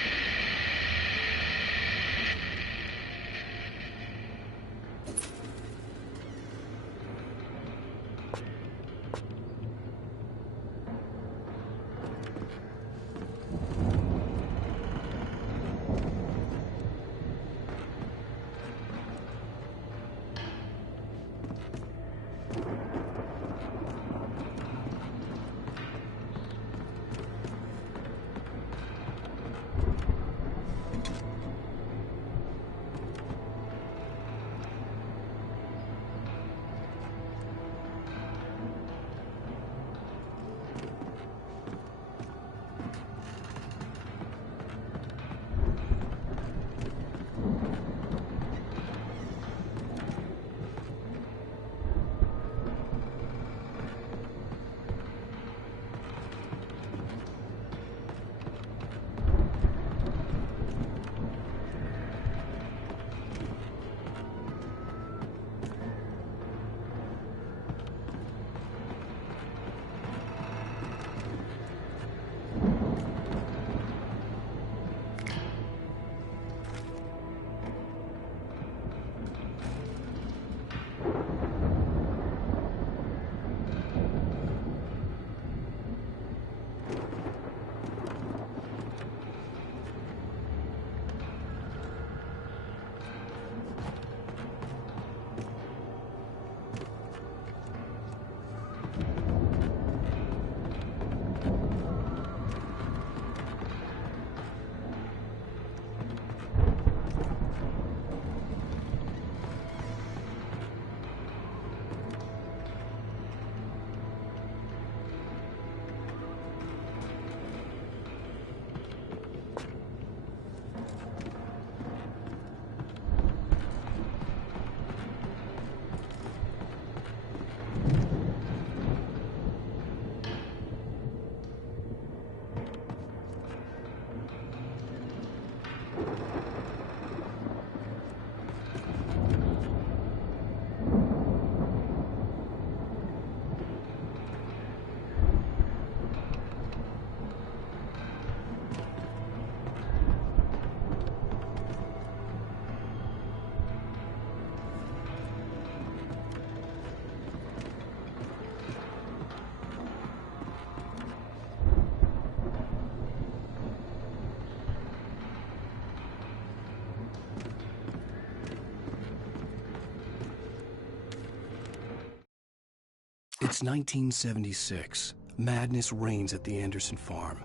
It's 1976. Madness reigns at the Anderson farm.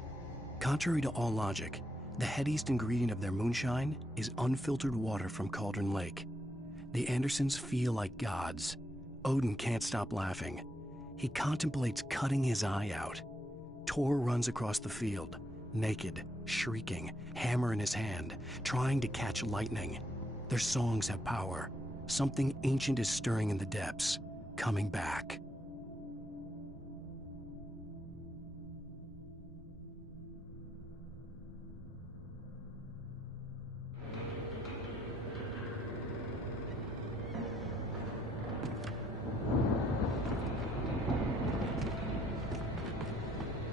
Contrary to all logic, the headiest ingredient of their moonshine is unfiltered water from Cauldron Lake. The Andersons feel like gods. Odin can't stop laughing. He contemplates cutting his eye out. Tor runs across the field, naked, shrieking, hammer in his hand, trying to catch lightning. Their songs have power. Something ancient is stirring in the depths, coming back.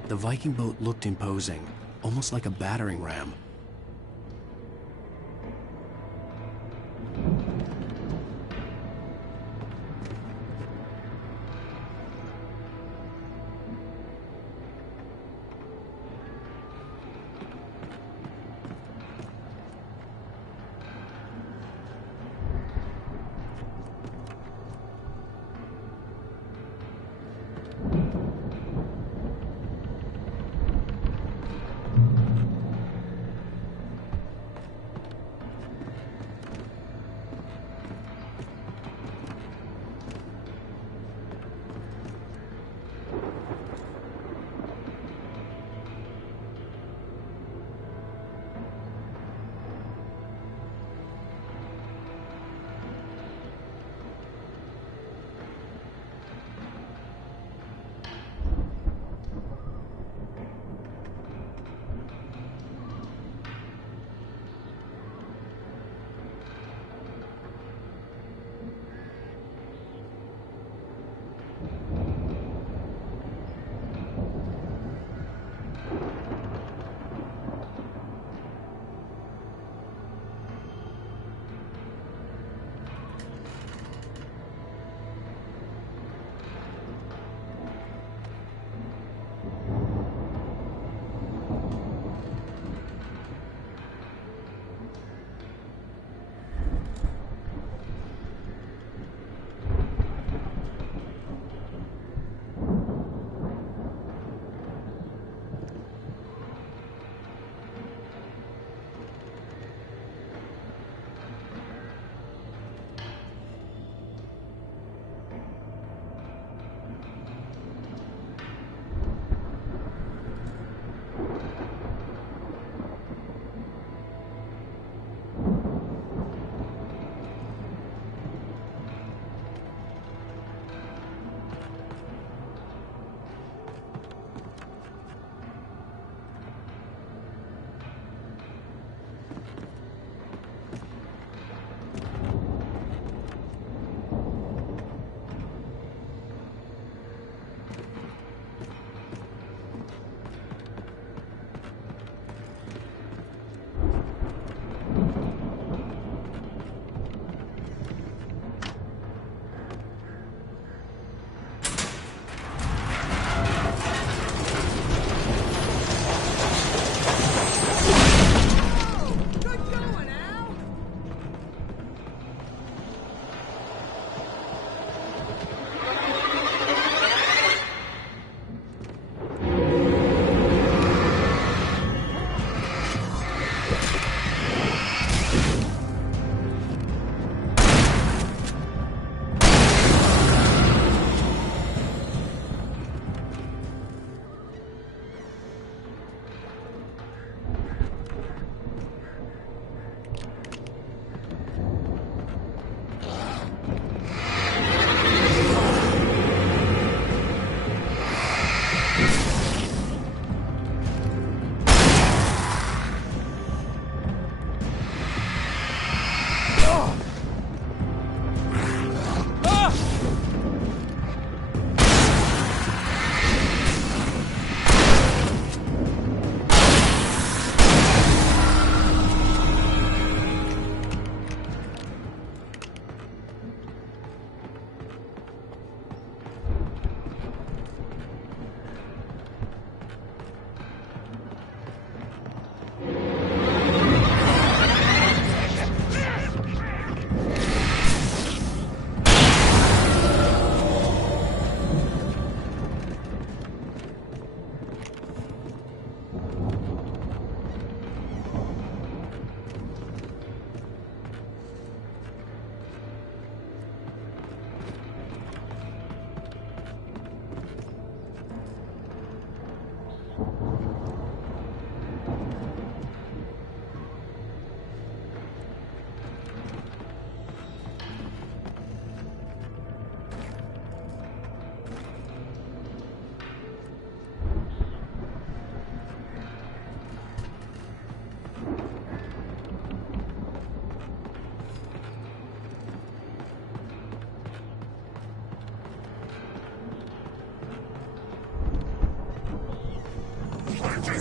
The Viking boat looked imposing, almost like a battering ram.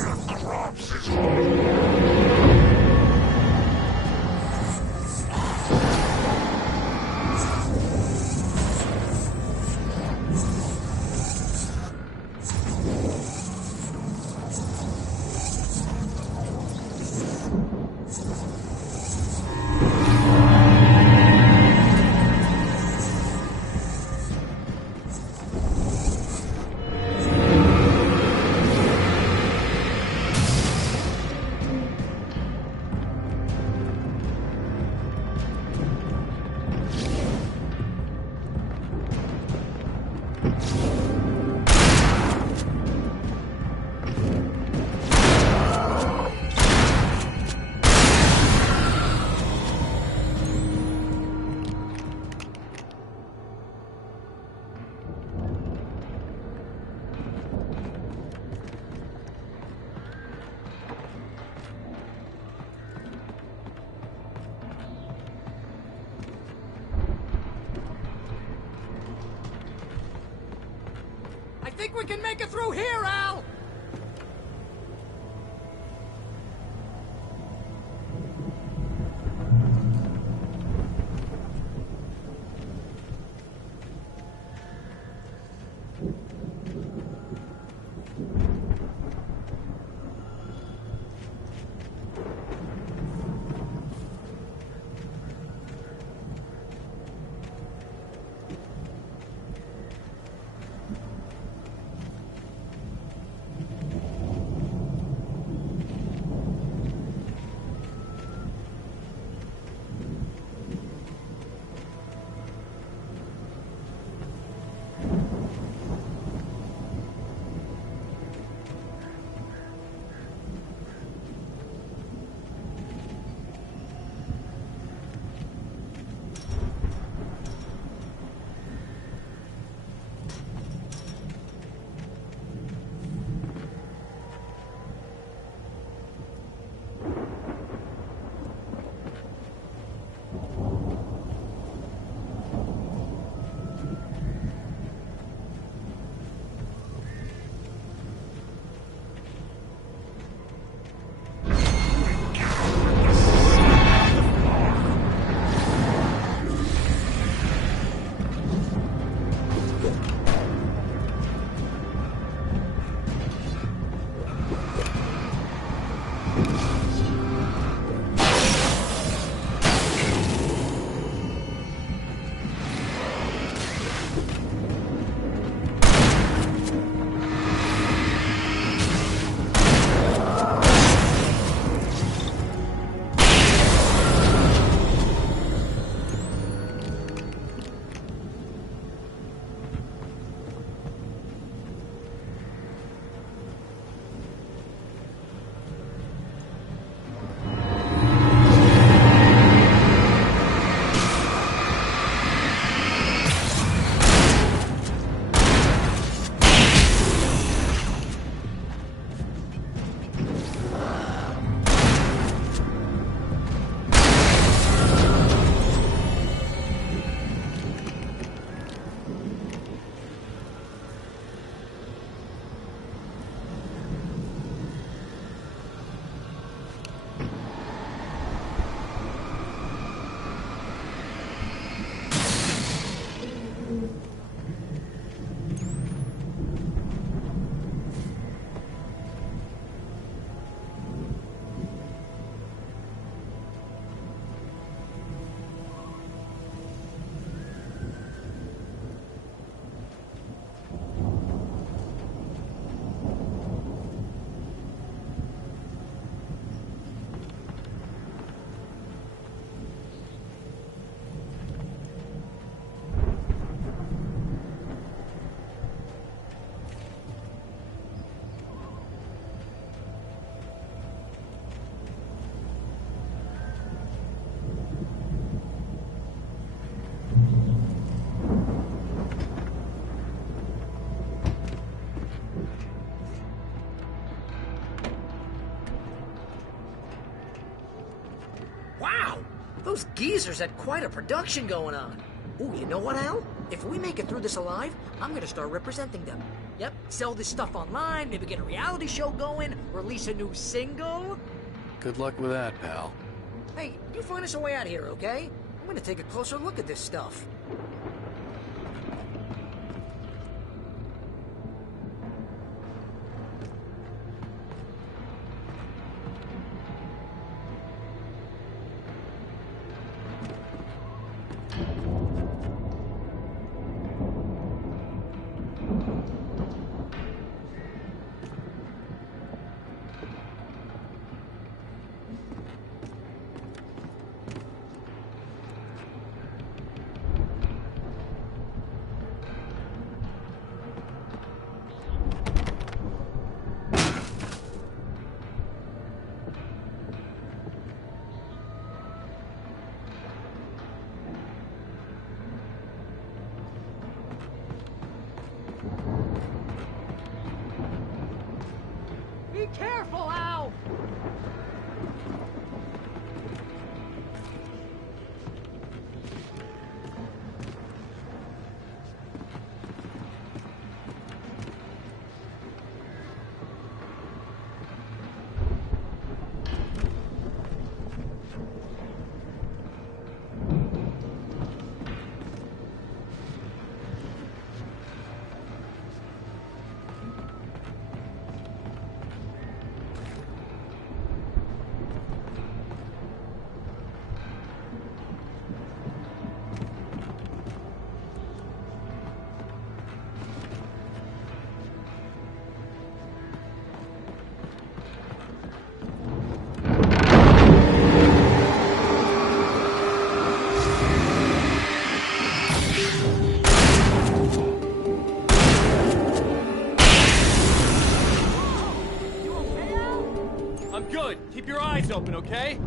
of crops is home. I think we can make it through here, Al! Those geezers had quite a production going on. Ooh, you know what, Al? If we make it through this alive, I'm gonna start representing them. Yep, sell this stuff online, maybe get a reality show going, release a new single. Good luck with that, pal. Hey, you find us a way out of here, okay? I'm gonna take a closer look at this stuff. Be careful, Al! Good. Keep your eyes open, okay?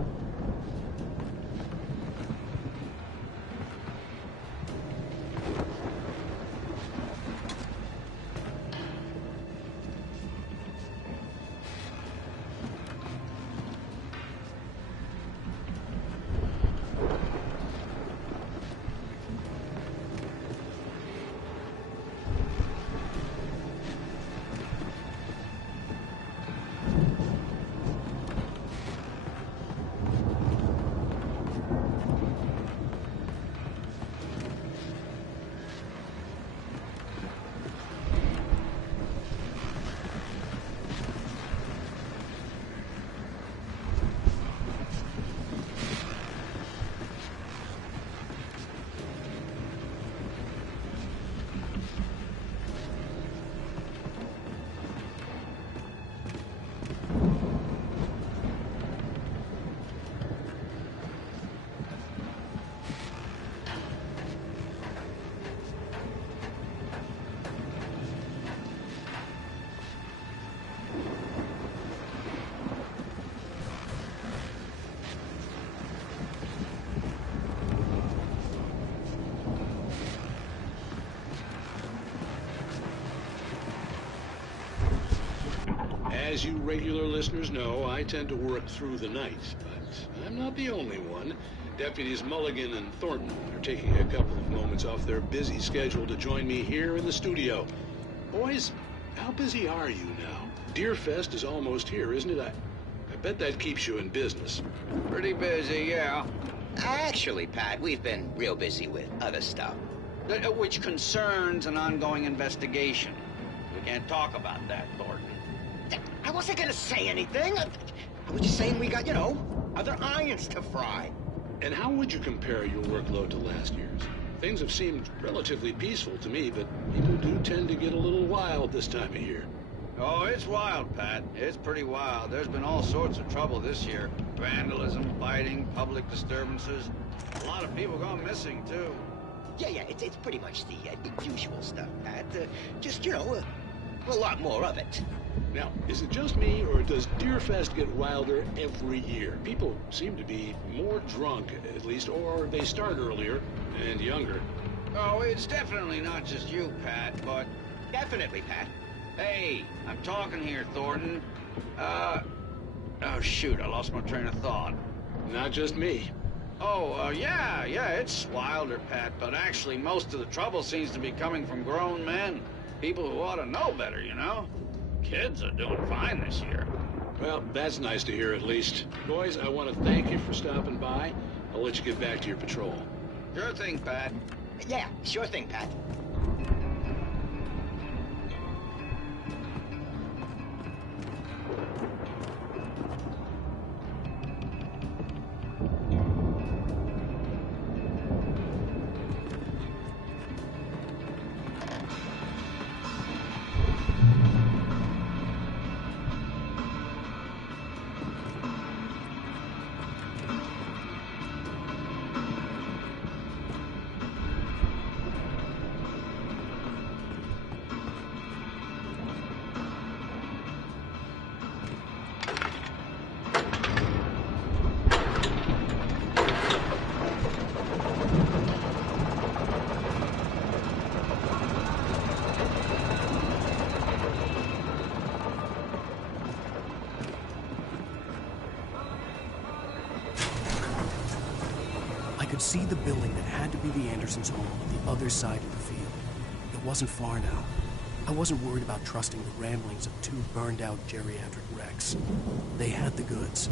As you regular listeners know, I tend to work through the night, but I'm not the only one. Deputies Mulligan and Thornton are taking a couple of moments off their busy schedule to join me here in the studio. Boys, how busy are you now? Deerfest is almost here, isn't it? I bet that keeps you in business. Pretty busy, yeah. Actually, Pat, we've been real busy with other stuff, which concerns an ongoing investigation. We can't talk about that, Thornton. I wasn't gonna say anything. I was just saying we got, other irons to fry. And how would you compare your workload to last year's? Things have seemed relatively peaceful to me, but people do tend to get a little wild this time of year. Oh, it's wild, Pat. It's pretty wild. There's been all sorts of trouble this year. Vandalism, fighting, public disturbances. A lot of people gone missing, too. Yeah, it's pretty much the usual stuff, Pat. Just, a lot more of it. Now, is it just me, or does Deerfest get wilder every year? People seem to be more drunk, at least, or they start earlier and younger. Oh, it's definitely not just you, Pat, but... Definitely, Pat. Hey, I'm talking here, Thornton. Oh, shoot, I lost my train of thought. Not just me. Oh, yeah, it's wilder, Pat, but actually most of the trouble seems to be coming from grown men. People who ought to know better, you know? Kids are doing fine this year. Well, that's nice to hear at least. Boys, I want to thank you for stopping by. I'll let you get back to your patrol. Sure thing, Pat. Yeah, sure thing, Pat. See the building that had to be the Andersons' home on the other side of the field. It wasn't far now. I wasn't worried about trusting the ramblings of two burned-out geriatric wrecks. They had the goods.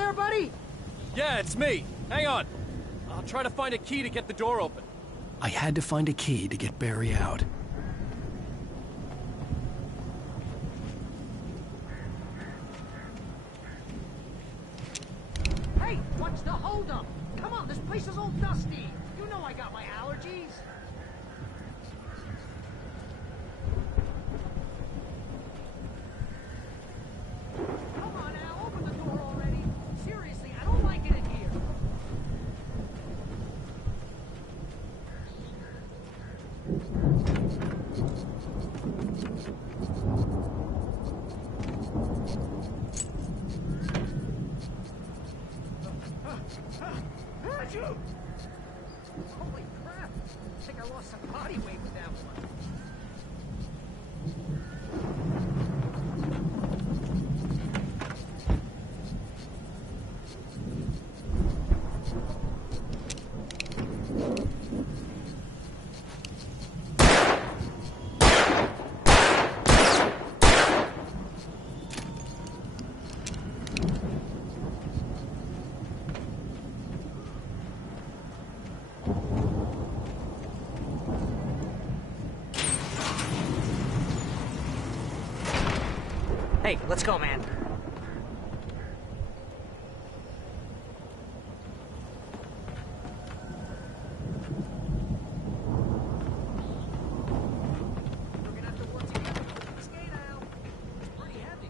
there, buddy? Yeah, it's me. Hang on. I'll try to find a key to get the door open. I had to find a key to get Barry out. Hey, what's the holdup? Come on, this place is all dusty. You know I got my allergies. Come on now, open the door already. Seriously, I don't like it in here. Holy crap! I think I lost some body weight with that one. Hey, let's go, man. We're gonna have to work together to put this gate out. It's pretty heavy.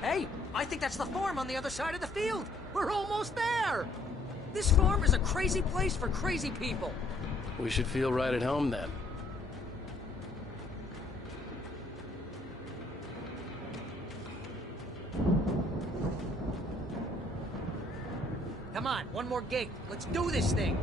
Hey, I think that's the farm on the other side of the field. We're almost there. This farm is a crazy place for crazy people. We should feel right at home then. Come on, one more gate. Let's do this thing.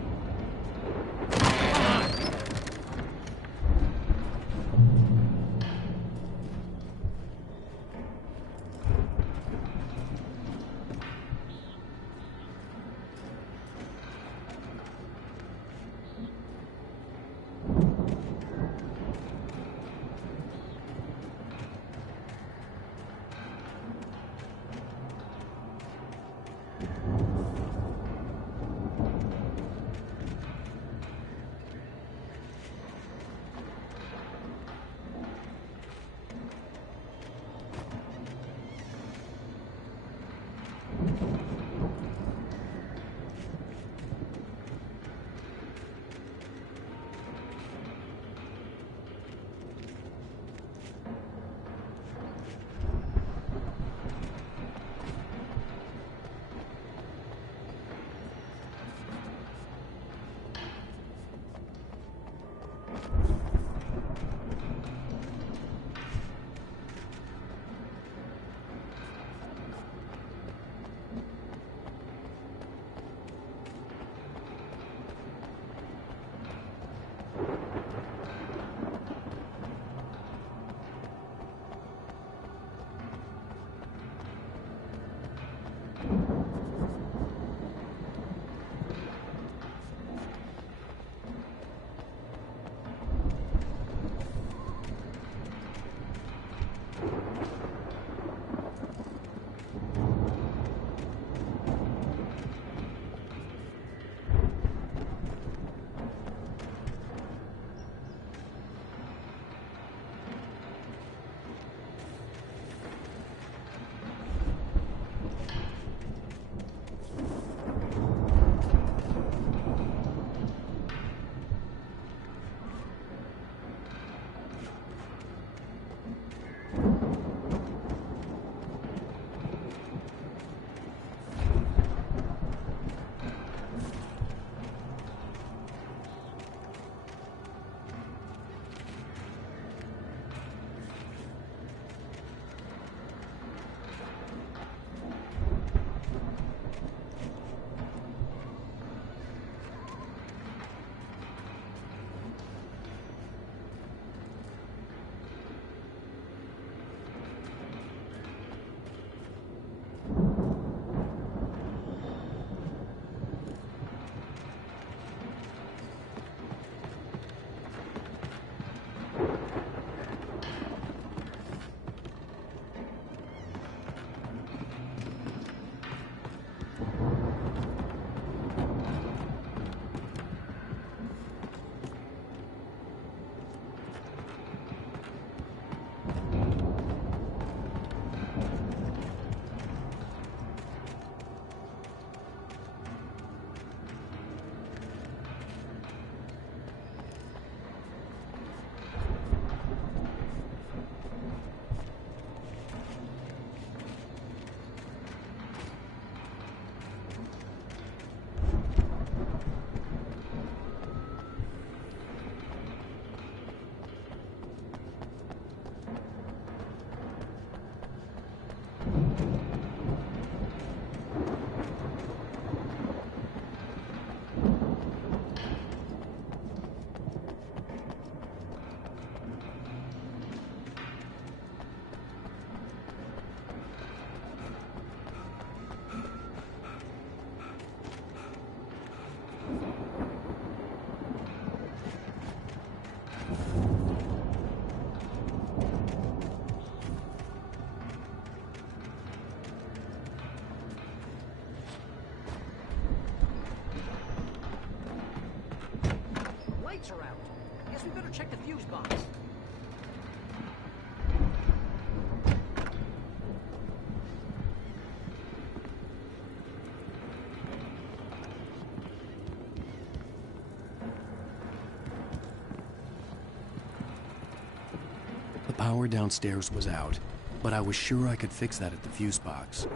Lights are out. Guess we better check the fuse box. The power downstairs was out, but I was sure I could fix that at the fuse box.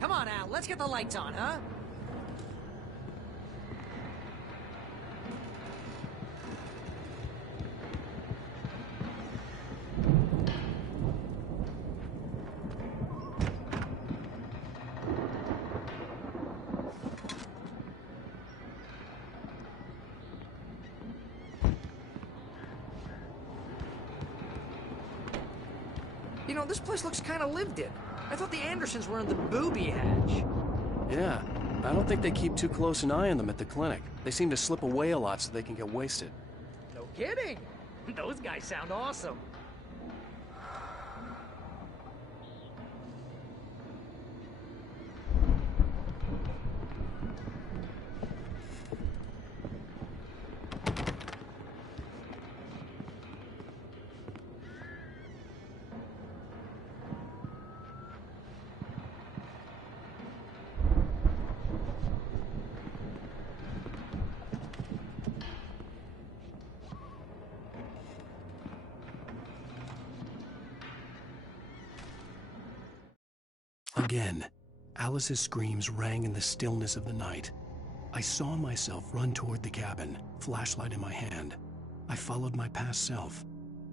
Come on, Al, let's get the lights on, huh? You know, this place looks kind of lived in. I thought the Andersons were in the booby hatch. Yeah, I don't think they keep too close an eye on them at the clinic. They seem to slip away a lot so they can get wasted. No kidding. Those guys sound awesome. Again, Alice's screams rang in the stillness of the night. I saw myself run toward the cabin, flashlight in my hand. I followed my past self.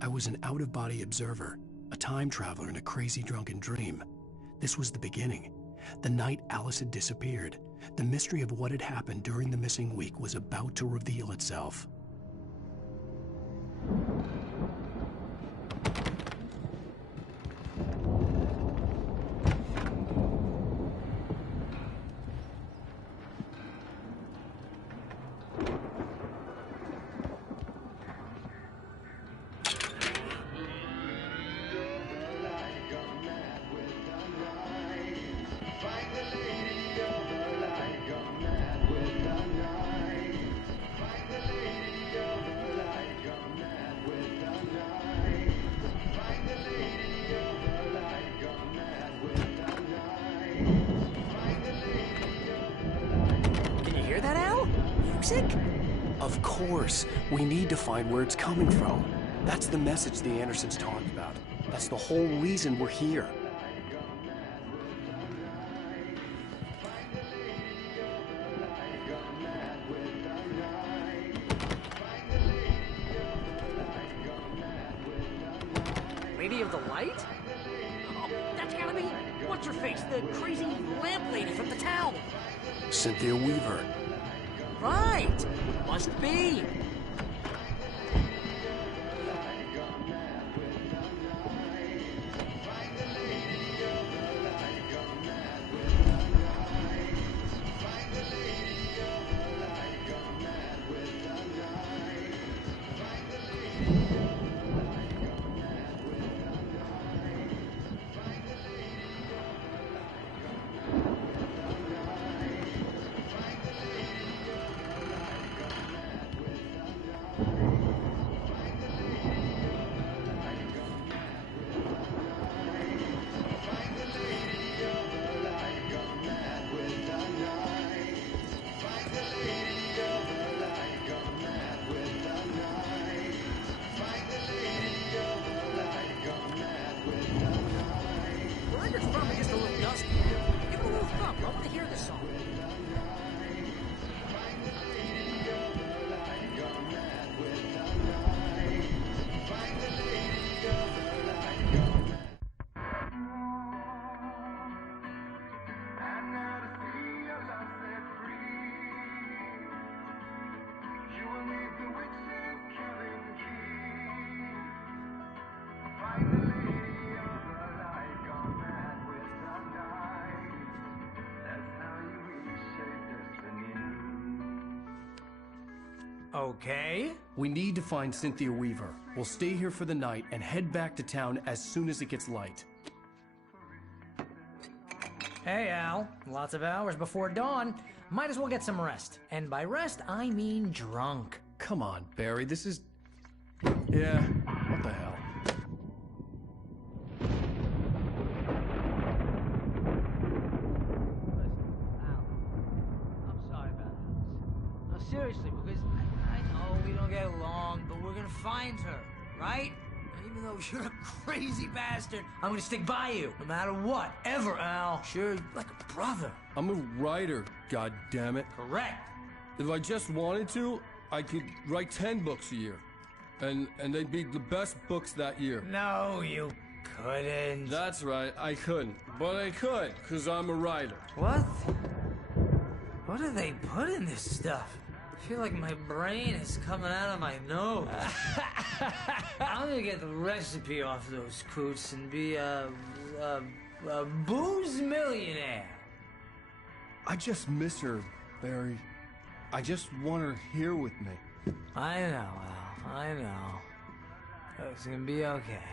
I was an out-of-body observer, a time traveler in a crazy drunken dream. This was the beginning. The night Alice had disappeared. The mystery of what had happened during the missing week was about to reveal itself. Of course. We need to find where it's coming from. That's the message the Andersons talked about. That's the whole reason we're here. Lady of the Light? Oh, that's gotta be... What's her face? The crazy lamp lady from the town. Cynthia Weaver. Right! Must be! Okay. We need to find Cynthia Weaver. We'll stay here for the night and head back to town as soon as it gets light. Hey, Al. Lots of hours before dawn. Might as well get some rest. And by rest, I mean drunk. Come on, Barry, this is... Yeah, what the hell? I'm sorry about this. No, seriously, because I know we don't get along, but we're gonna find her, right? And even though you're a crazy bastard, I'm gonna stick by you, no matter what, ever, Al. Sure, like a brother. I'm a writer, goddammit. Correct. If I just wanted to, I could write 10 books a year. And they'd be the best books that year. No, you couldn't. That's right, I couldn't. But I could, because I'm a writer. What? What do they put in this stuff? I feel like my brain is coming out of my nose. I'm gonna get the recipe off those coots and be a booze millionaire. I just miss her, Barry. I just want her here with me. I know, Al. I know. It's gonna be okay.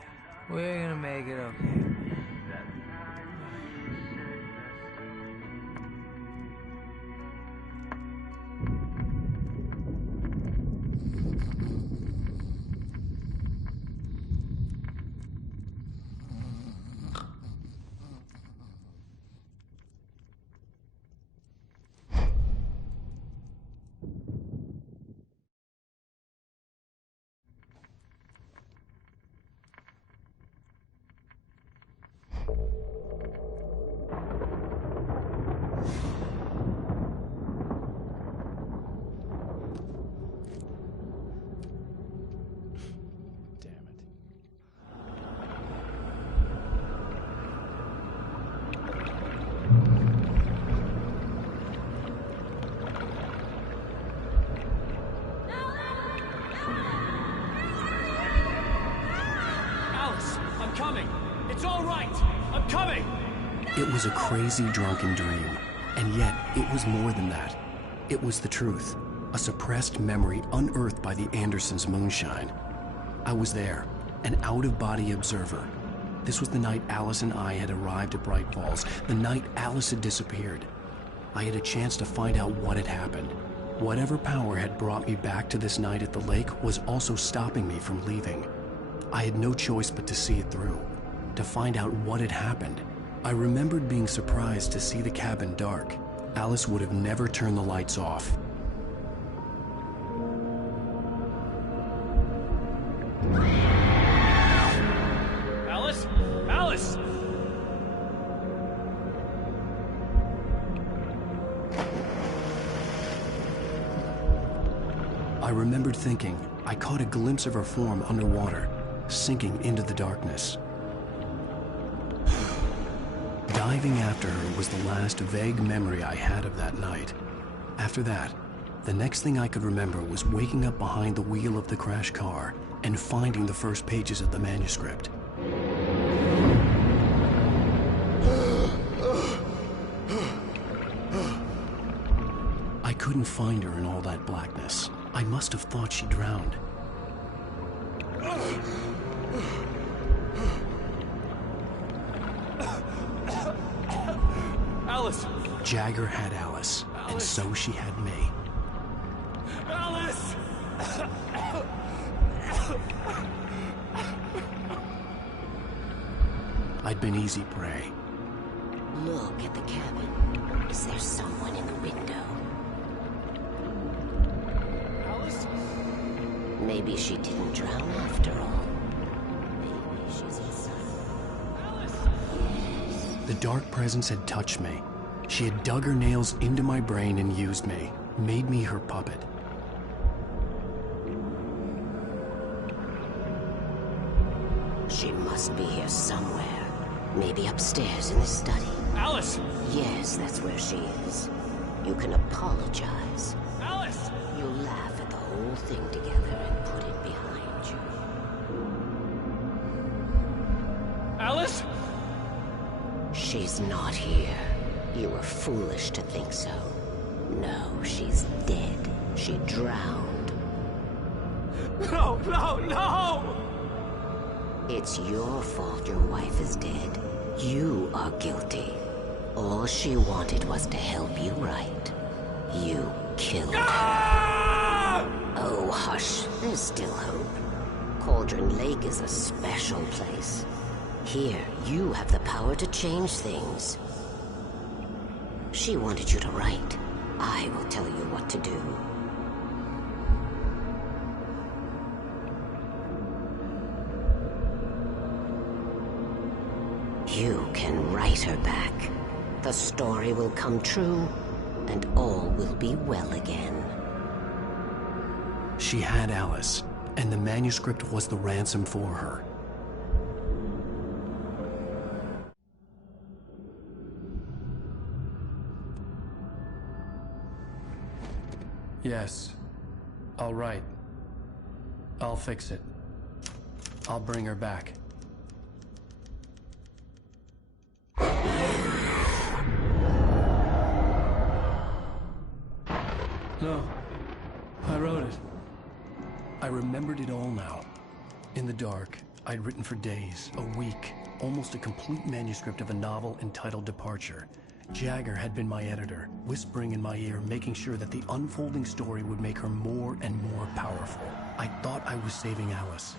We're gonna make it okay. It was a crazy, drunken dream, and yet it was more than that. It was the truth, a suppressed memory unearthed by the Andersons' moonshine. I was there, an out-of-body observer. This was the night Alice and I had arrived at Bright Falls, the night Alice had disappeared. I had a chance to find out what had happened. Whatever power had brought me back to this night at the lake was also stopping me from leaving. I had no choice but to see it through, to find out what had happened. I remembered being surprised to see the cabin dark. Alice would have never turned the lights off. Alice? Alice! I remembered thinking I caught a glimpse of her form underwater, sinking into the darkness. Diving after her was the last vague memory I had of that night. After that, the next thing I could remember was waking up behind the wheel of the crashed car and finding the first pages of the manuscript. I couldn't find her in all that blackness. I must have thought she drowned. Alice! Jagger had Alice, and so she had me. Alice! I'd been easy prey. Look at the cabin. Is there someone in the window? Alice? Maybe she didn't drown after all. Maybe she's inside. Alice! The dark presence had touched me. She had dug her nails into my brain and used me, made me her puppet. She must be here somewhere. Maybe upstairs in the study. Alice! Yes, that's where she is. You can apologize. Alice! You'll laugh at the whole thing together and put it behind you. Alice? She's not here. You were foolish to think so. No, she's dead. She drowned. No, no, no! It's your fault your wife is dead. You are guilty. All she wanted was to help you right. You killed her. Oh, hush. There's still hope. Cauldron Lake is a special place. Here, you have the power to change things. She wanted you to write. I will tell you what to do. You can write her back. The story will come true, and all will be well again. She had Alice, and the manuscript was the ransom for her. Yes. All right. I'll fix it. I'll bring her back. No. I wrote it. I remembered it all now. In the dark, I'd written for days, a week, almost a complete manuscript of a novel entitled Departure. Jagger had been my editor, whispering in my ear, making sure that the unfolding story would make her more and more powerful. I thought I was saving Alice.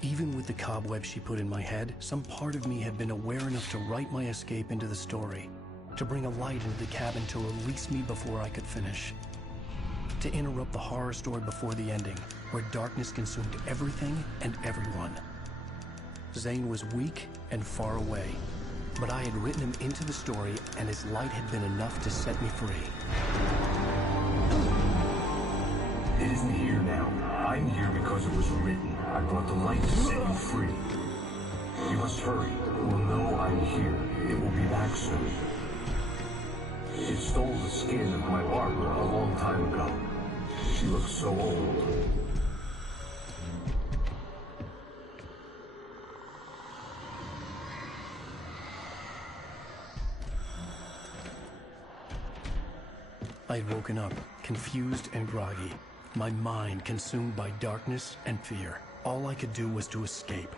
Even with the cobweb she put in my head, some part of me had been aware enough to write my escape into the story, to bring a light into the cabin to release me before I could finish, to interrupt the horror story before the ending, where darkness consumed everything and everyone. Zane was weak and far away, but I had written him into the story, and his light had been enough to set me free. It isn't here now. I'm here because it was written. I brought the light to set you free. You must hurry. It will know I'm here. It will be back soon. It stole the skin of my Barbara a long time ago. She looks so old. I'd woken up, confused and groggy, my mind consumed by darkness and fear. All I could do was to escape.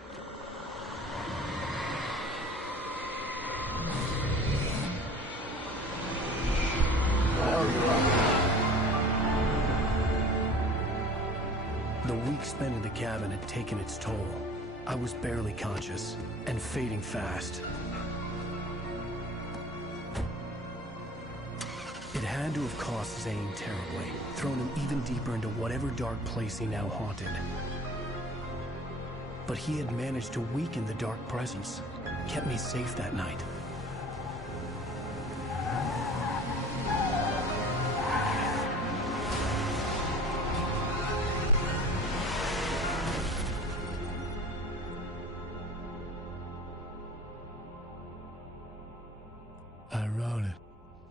The week spent in the cabin had taken its toll. I was barely conscious, and fading fast. It had to have cost Zane terribly, thrown him even deeper into whatever dark place he now haunted. But he had managed to weaken the dark presence, kept me safe that night. I wrote it.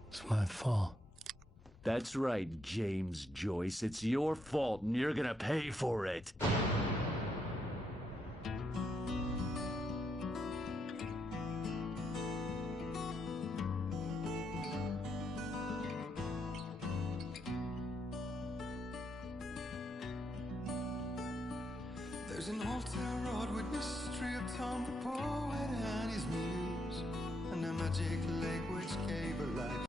It's my fault. That's right, James Joyce. It's your fault, and you're gonna pay for it. There's an old town road with mystery of Tom the poet and his muse, and a magic lake which gave a light